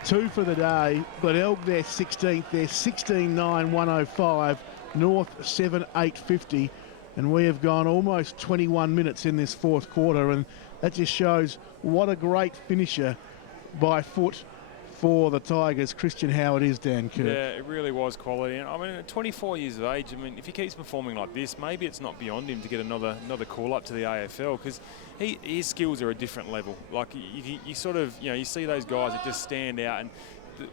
2 for the day. Glenelg their 16th. They're 16-9-105. North 7-8-50. And we have gone almost 21 minutes in this fourth quarter. And that just shows what a great finisher by foot for the Tigers Christian Howard is, Dan Kirk. Yeah, it really was quality. And I mean, at 24 years of age, I mean, if he keeps performing like this, maybe it's not beyond him to get another call up to the AFL, because his skills are a different level. Like you sort of, you see those guys that just stand out. And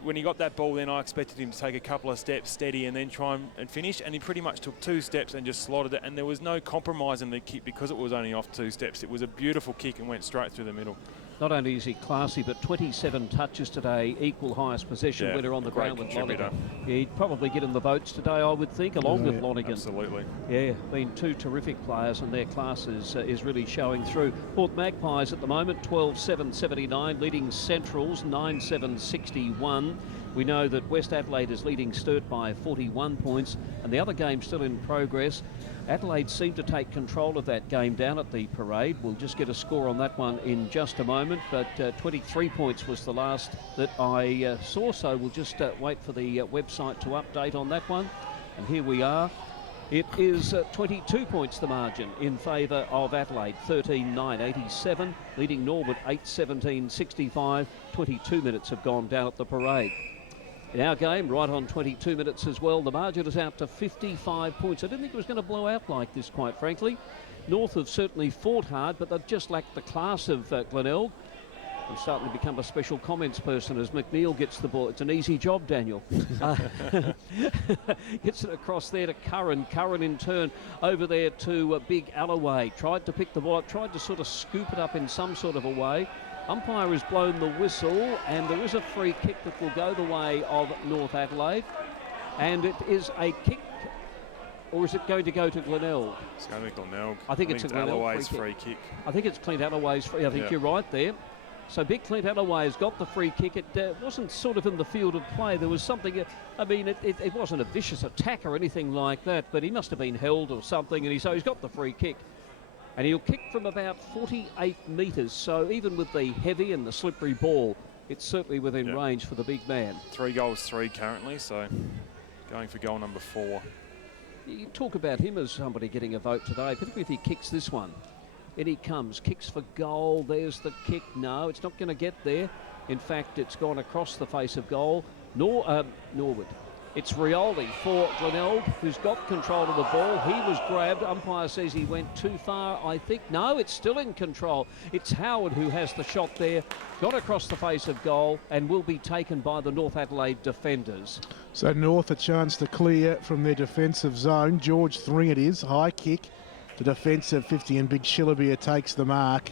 when he got that ball, then I expected him to take a couple of steps steady and then try and finish. And he pretty much took 2 steps and just slotted it. And there was no compromise in the kick because it was only off 2 steps. It was a beautiful kick and went straight through the middle. Not only is he classy, but 27 touches today, equal highest possession winner on the ground with Lonergan. He'd probably get in the votes today, I would think, along with Lonergan. Absolutely. Yeah, been 2 terrific players, and their class is really showing through. Port Magpies at the moment, 12-7-79, leading Centrals, 9-7-61. We know that West Adelaide is leading Sturt by 41 points, and the other game still in progress. Adelaide seemed to take control of that game down at the parade. We'll just get a score on that one in just a moment, but 23 points was the last that I saw, so we'll just wait for the website to update on that one. And here we are. It is 22 points the margin in favour of Adelaide, 13-9-87, leading Norwood 8-17-65. 22 minutes have gone down at the parade. In our game, right on 22 minutes as well, the margin is out to 55 points. I didn't think it was going to blow out like this, quite frankly. North have certainly fought hard, but they've just lacked the class of Glenelg. I'm starting to become a special comments person as McNeil gets the ball. It's an easy job, Daniel. Gets it across there to Curran. Curran in turn over there to Big Alloway. Tried to pick the ball up, tried to sort of scoop it up in some sort of a way. Umpire has blown the whistle, and there is a free kick that will go the way of North Adelaide. And it is a kick, or is it going to go to Glenelg? It's going to be Glenelg. I think it's a Glenelg Alloway's free kick. I think it's Clint Alloway's free. I think you're right there. So big Clint Alloway has got the free kick. It wasn't sort of in the field of play. There was something, I mean, it wasn't a vicious attack or anything like that, but he must have been held or something, and so he's got the free kick. And he'll kick from about 48 metres, so even with the heavy and the slippery ball, it's certainly within range for the big man. 3 goals, 3 currently, so going for goal number 4. You talk about him as somebody getting a vote today, particularly if he kicks this one. In he comes, kicks for goal, there's the kick. No, it's not going to get there. In fact, it's gone across the face of goal. Norwood. It's Rioli for Glenelg, who's got control of the ball. He was grabbed. Umpire says he went too far, I think. No, it's still in control. It's Howard who has the shot there. Got across the face of goal and will be taken by the North Adelaide defenders. So North a chance to clear from their defensive zone. George Thring it is. High kick. The defensive 50, and Big Shillabia takes the mark.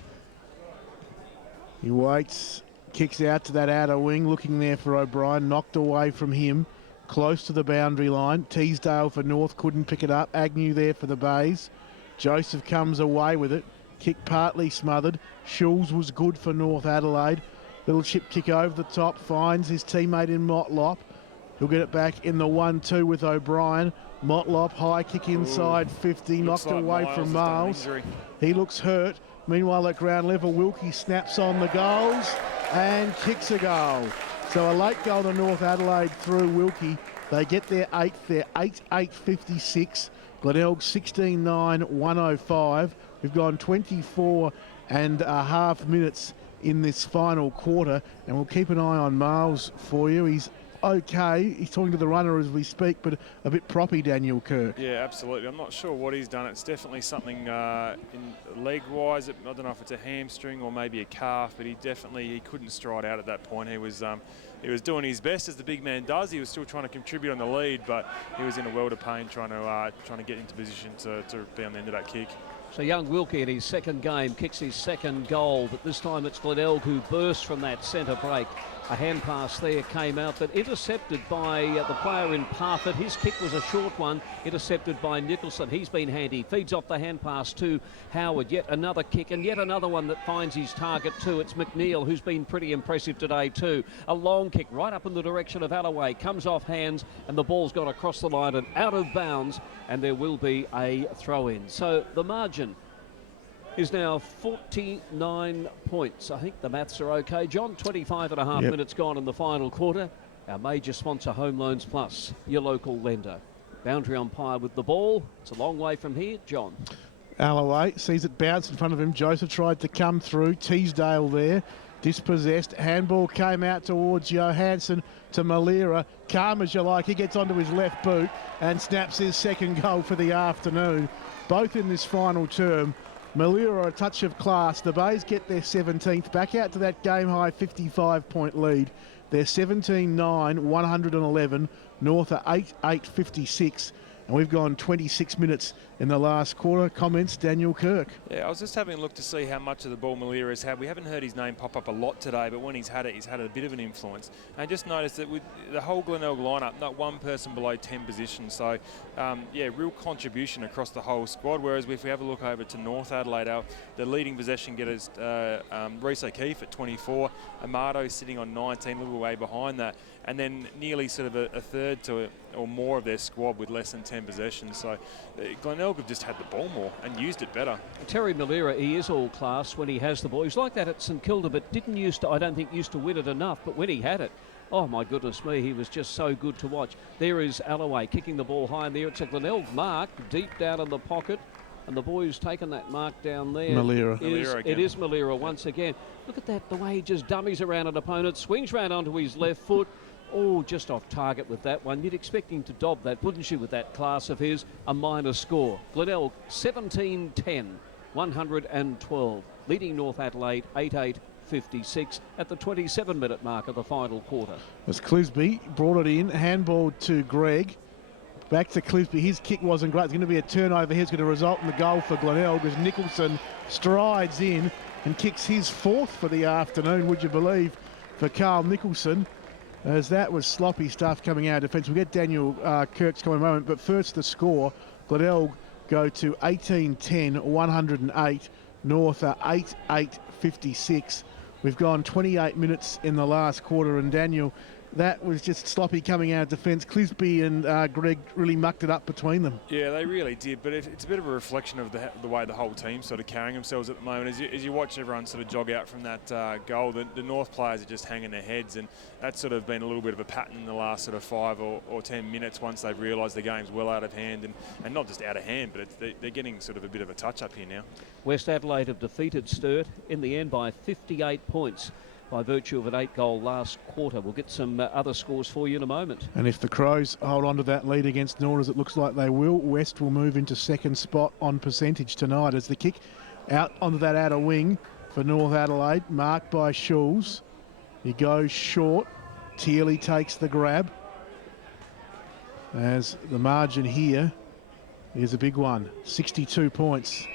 He waits, kicks out to that outer wing, looking there for O'Brien, knocked away from him, close to the boundary line. Teesdale for North, couldn't pick it up. Agnew there for the Bays. Joseph comes away with it. Kick partly smothered. Schulz was good for North Adelaide. Little chip kick over the top, finds his teammate in Motlop. He'll get it back in the 1-2 with O'Brien. Motlop, high kick inside 50, knocked like away from Miles. He looks hurt. Meanwhile, at ground level, Wilkie snaps on the goals and kicks a goal. So a late goal to North Adelaide through Wilkie. They get their 8th, they're 8-8-56. Glenelg 16-9, 105. We've gone 24 and a half minutes in this final quarter, and we'll keep an eye on Miles for you. He's okay. He's talking to the runner as we speak, but a bit proppy, Daniel Kirk. Yeah, absolutely. I'm not sure what he's done. It's definitely something in leg-wise. I don't know if it's a hamstring or maybe a calf, but he couldn't stride out at that point. He was doing his best as the big man does. He was still trying to contribute on the lead, but he was in a world of pain trying to get into position to be on the end of that kick. So young Wilkie in his second game kicks his second goal, but this time it's Glenelg who burst from that centre break. A hand pass there came out, but intercepted by the player in Parfitt. His kick was a short one, intercepted by Nicholson. He's been handy. Feeds off the hand pass to Howard. Yet another kick and yet another one that finds his target too. It's McNeil, who's been pretty impressive today too. A long kick right up in the direction of Alloway. Comes off hands and the ball's gone across the line and out of bounds, and there will be a throw-in. So the margin is now 49 points. I think the maths are okay. John, 25 and a half minutes gone in the final quarter. Our major sponsor, Home Loans Plus, your local lender. Boundary umpire with the ball. It's a long way from here. John. Alloway sees it bounce in front of him. Joseph tried to come through. Teesdale there. Dispossessed. Handball came out towards Johansson to Malira. Calm as you like. He gets onto his left boot and snaps his second goal for the afternoon. Both in this final term. Malira a touch of class. The Bays get their 17th, back out to that game-high 55-point lead. They're 17-9, 111. North are 8-8-56. And we've gone 26 minutes in the last quarter. Comments, Daniel Kirk. Yeah, I was just having a look to see how much of the ball Malira has had. We haven't heard his name pop up a lot today, but when he's had a bit of an influence. And I just noticed that with the whole Glenelg lineup, not one person below 10 positions. So, yeah, real contribution across the whole squad. Whereas if we have a look over to North Adelaide, the leading possession getters, Reece O'Keefe at 24, Amato sitting on 19, a little way behind that. And then nearly sort of a third to or more of their squad with less than 10 possessions. So Glenelg have just had the ball more and used it better. Terry Malira, he is all class when he has the ball. He's like that at St Kilda, but I don't think used to win it enough. But when he had it, oh my goodness me, he was just so good to watch. There is Alloway kicking the ball high in there. It's a Glenelg mark deep down in the pocket. And the boy who's taken that mark down there it is Malira once again. Look at that, the way he just dummies around an opponent, swings round onto his left foot, just off target with that one. You'd expect him to dob that, wouldn't you, with that class of his? A minor score. Glenelg 17-10, 112, leading North Adelaide 8-8-56 at the 27-minute mark of the final quarter. As Clisby brought it in, handball to Greg. Back to Clisby. His kick wasn't great. It's going to be a turnover here. It's going to result in the goal for Glenelg as Nicholson strides in and kicks his fourth for the afternoon, would you believe, for Carl Nicholson, as that was sloppy stuff coming out of defence. We'll get Daniel Kirk's coming in a moment, but first the score. Glenelg go to 18-10, 108. North are 8-8-56. We've gone 28 minutes in the last quarter, and Daniel, that was just sloppy coming out of defence. Clisby and Greg really mucked it up between them. Yeah, they really did, but it's a bit of a reflection of the way the whole team's sort of carrying themselves at the moment. As you watch everyone sort of jog out from that goal, the North players are just hanging their heads, and that's sort of been a little bit of a pattern in the last sort of 5 or 10 minutes once they've realised the game's well out of hand, and not just out of hand, but they're getting sort of a bit of a touch-up here now. West Adelaide have defeated Sturt in the end by 58 points. By virtue of an 8-goal last quarter. We'll get some other scores for you in a moment. And if the Crows hold on to that lead against North, as it looks like they will, West will move into second spot on percentage tonight as the kick out onto that outer wing for North Adelaide, marked by Schulz. He goes short. Tearley takes the grab. As the margin here is a big one, 62 points.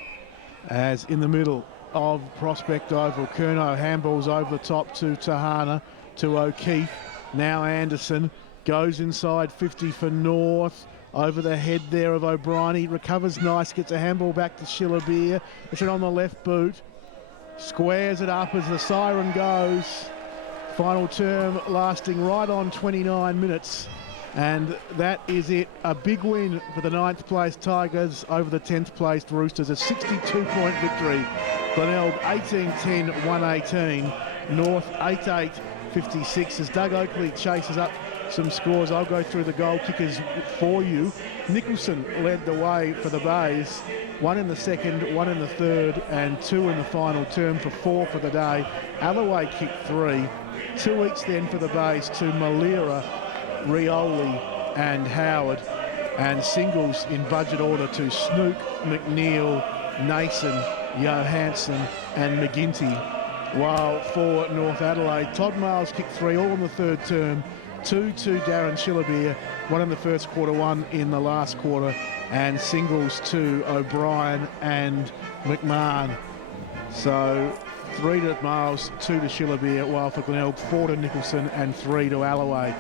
As in the middle of Prospect Oval, Curnow handballs over the top to Tahana, to O'Keefe. Now Anderson goes inside 50 for North. Over the head there of O'Brien. He recovers nice, gets a handball back to Shillabeer. It's it on the left boot. Squares it up as the siren goes. Final term lasting right on 29 minutes. And that is it. A big win for the 9th place Tigers over the 10th placed Roosters. A 62-point victory. Glenelg 18-10, 118. North 8-8-56. As Doug Oakley chases up some scores, I'll go through the goal kickers for you. Nicholson led the way for the Bays. 1 in the second, 1 in the third, and 2 in the final term for 4 for the day. Alloway kicked 3. 2 each then for the Bays to Malira, Rioli and Howard. And singles in budget order to Snook, McNeil, Nason, Johansson and McGinty. While for North Adelaide, Todd Miles kicked 3 all in the third term. 2 to Darren Shillabeer, 1 in the first quarter, 1 in the last quarter, and singles to O'Brien and McMahon. So 3 to Miles, 2 to Shillabeer, while for Glenelg 4 to Nicholson and 3 to Alloway.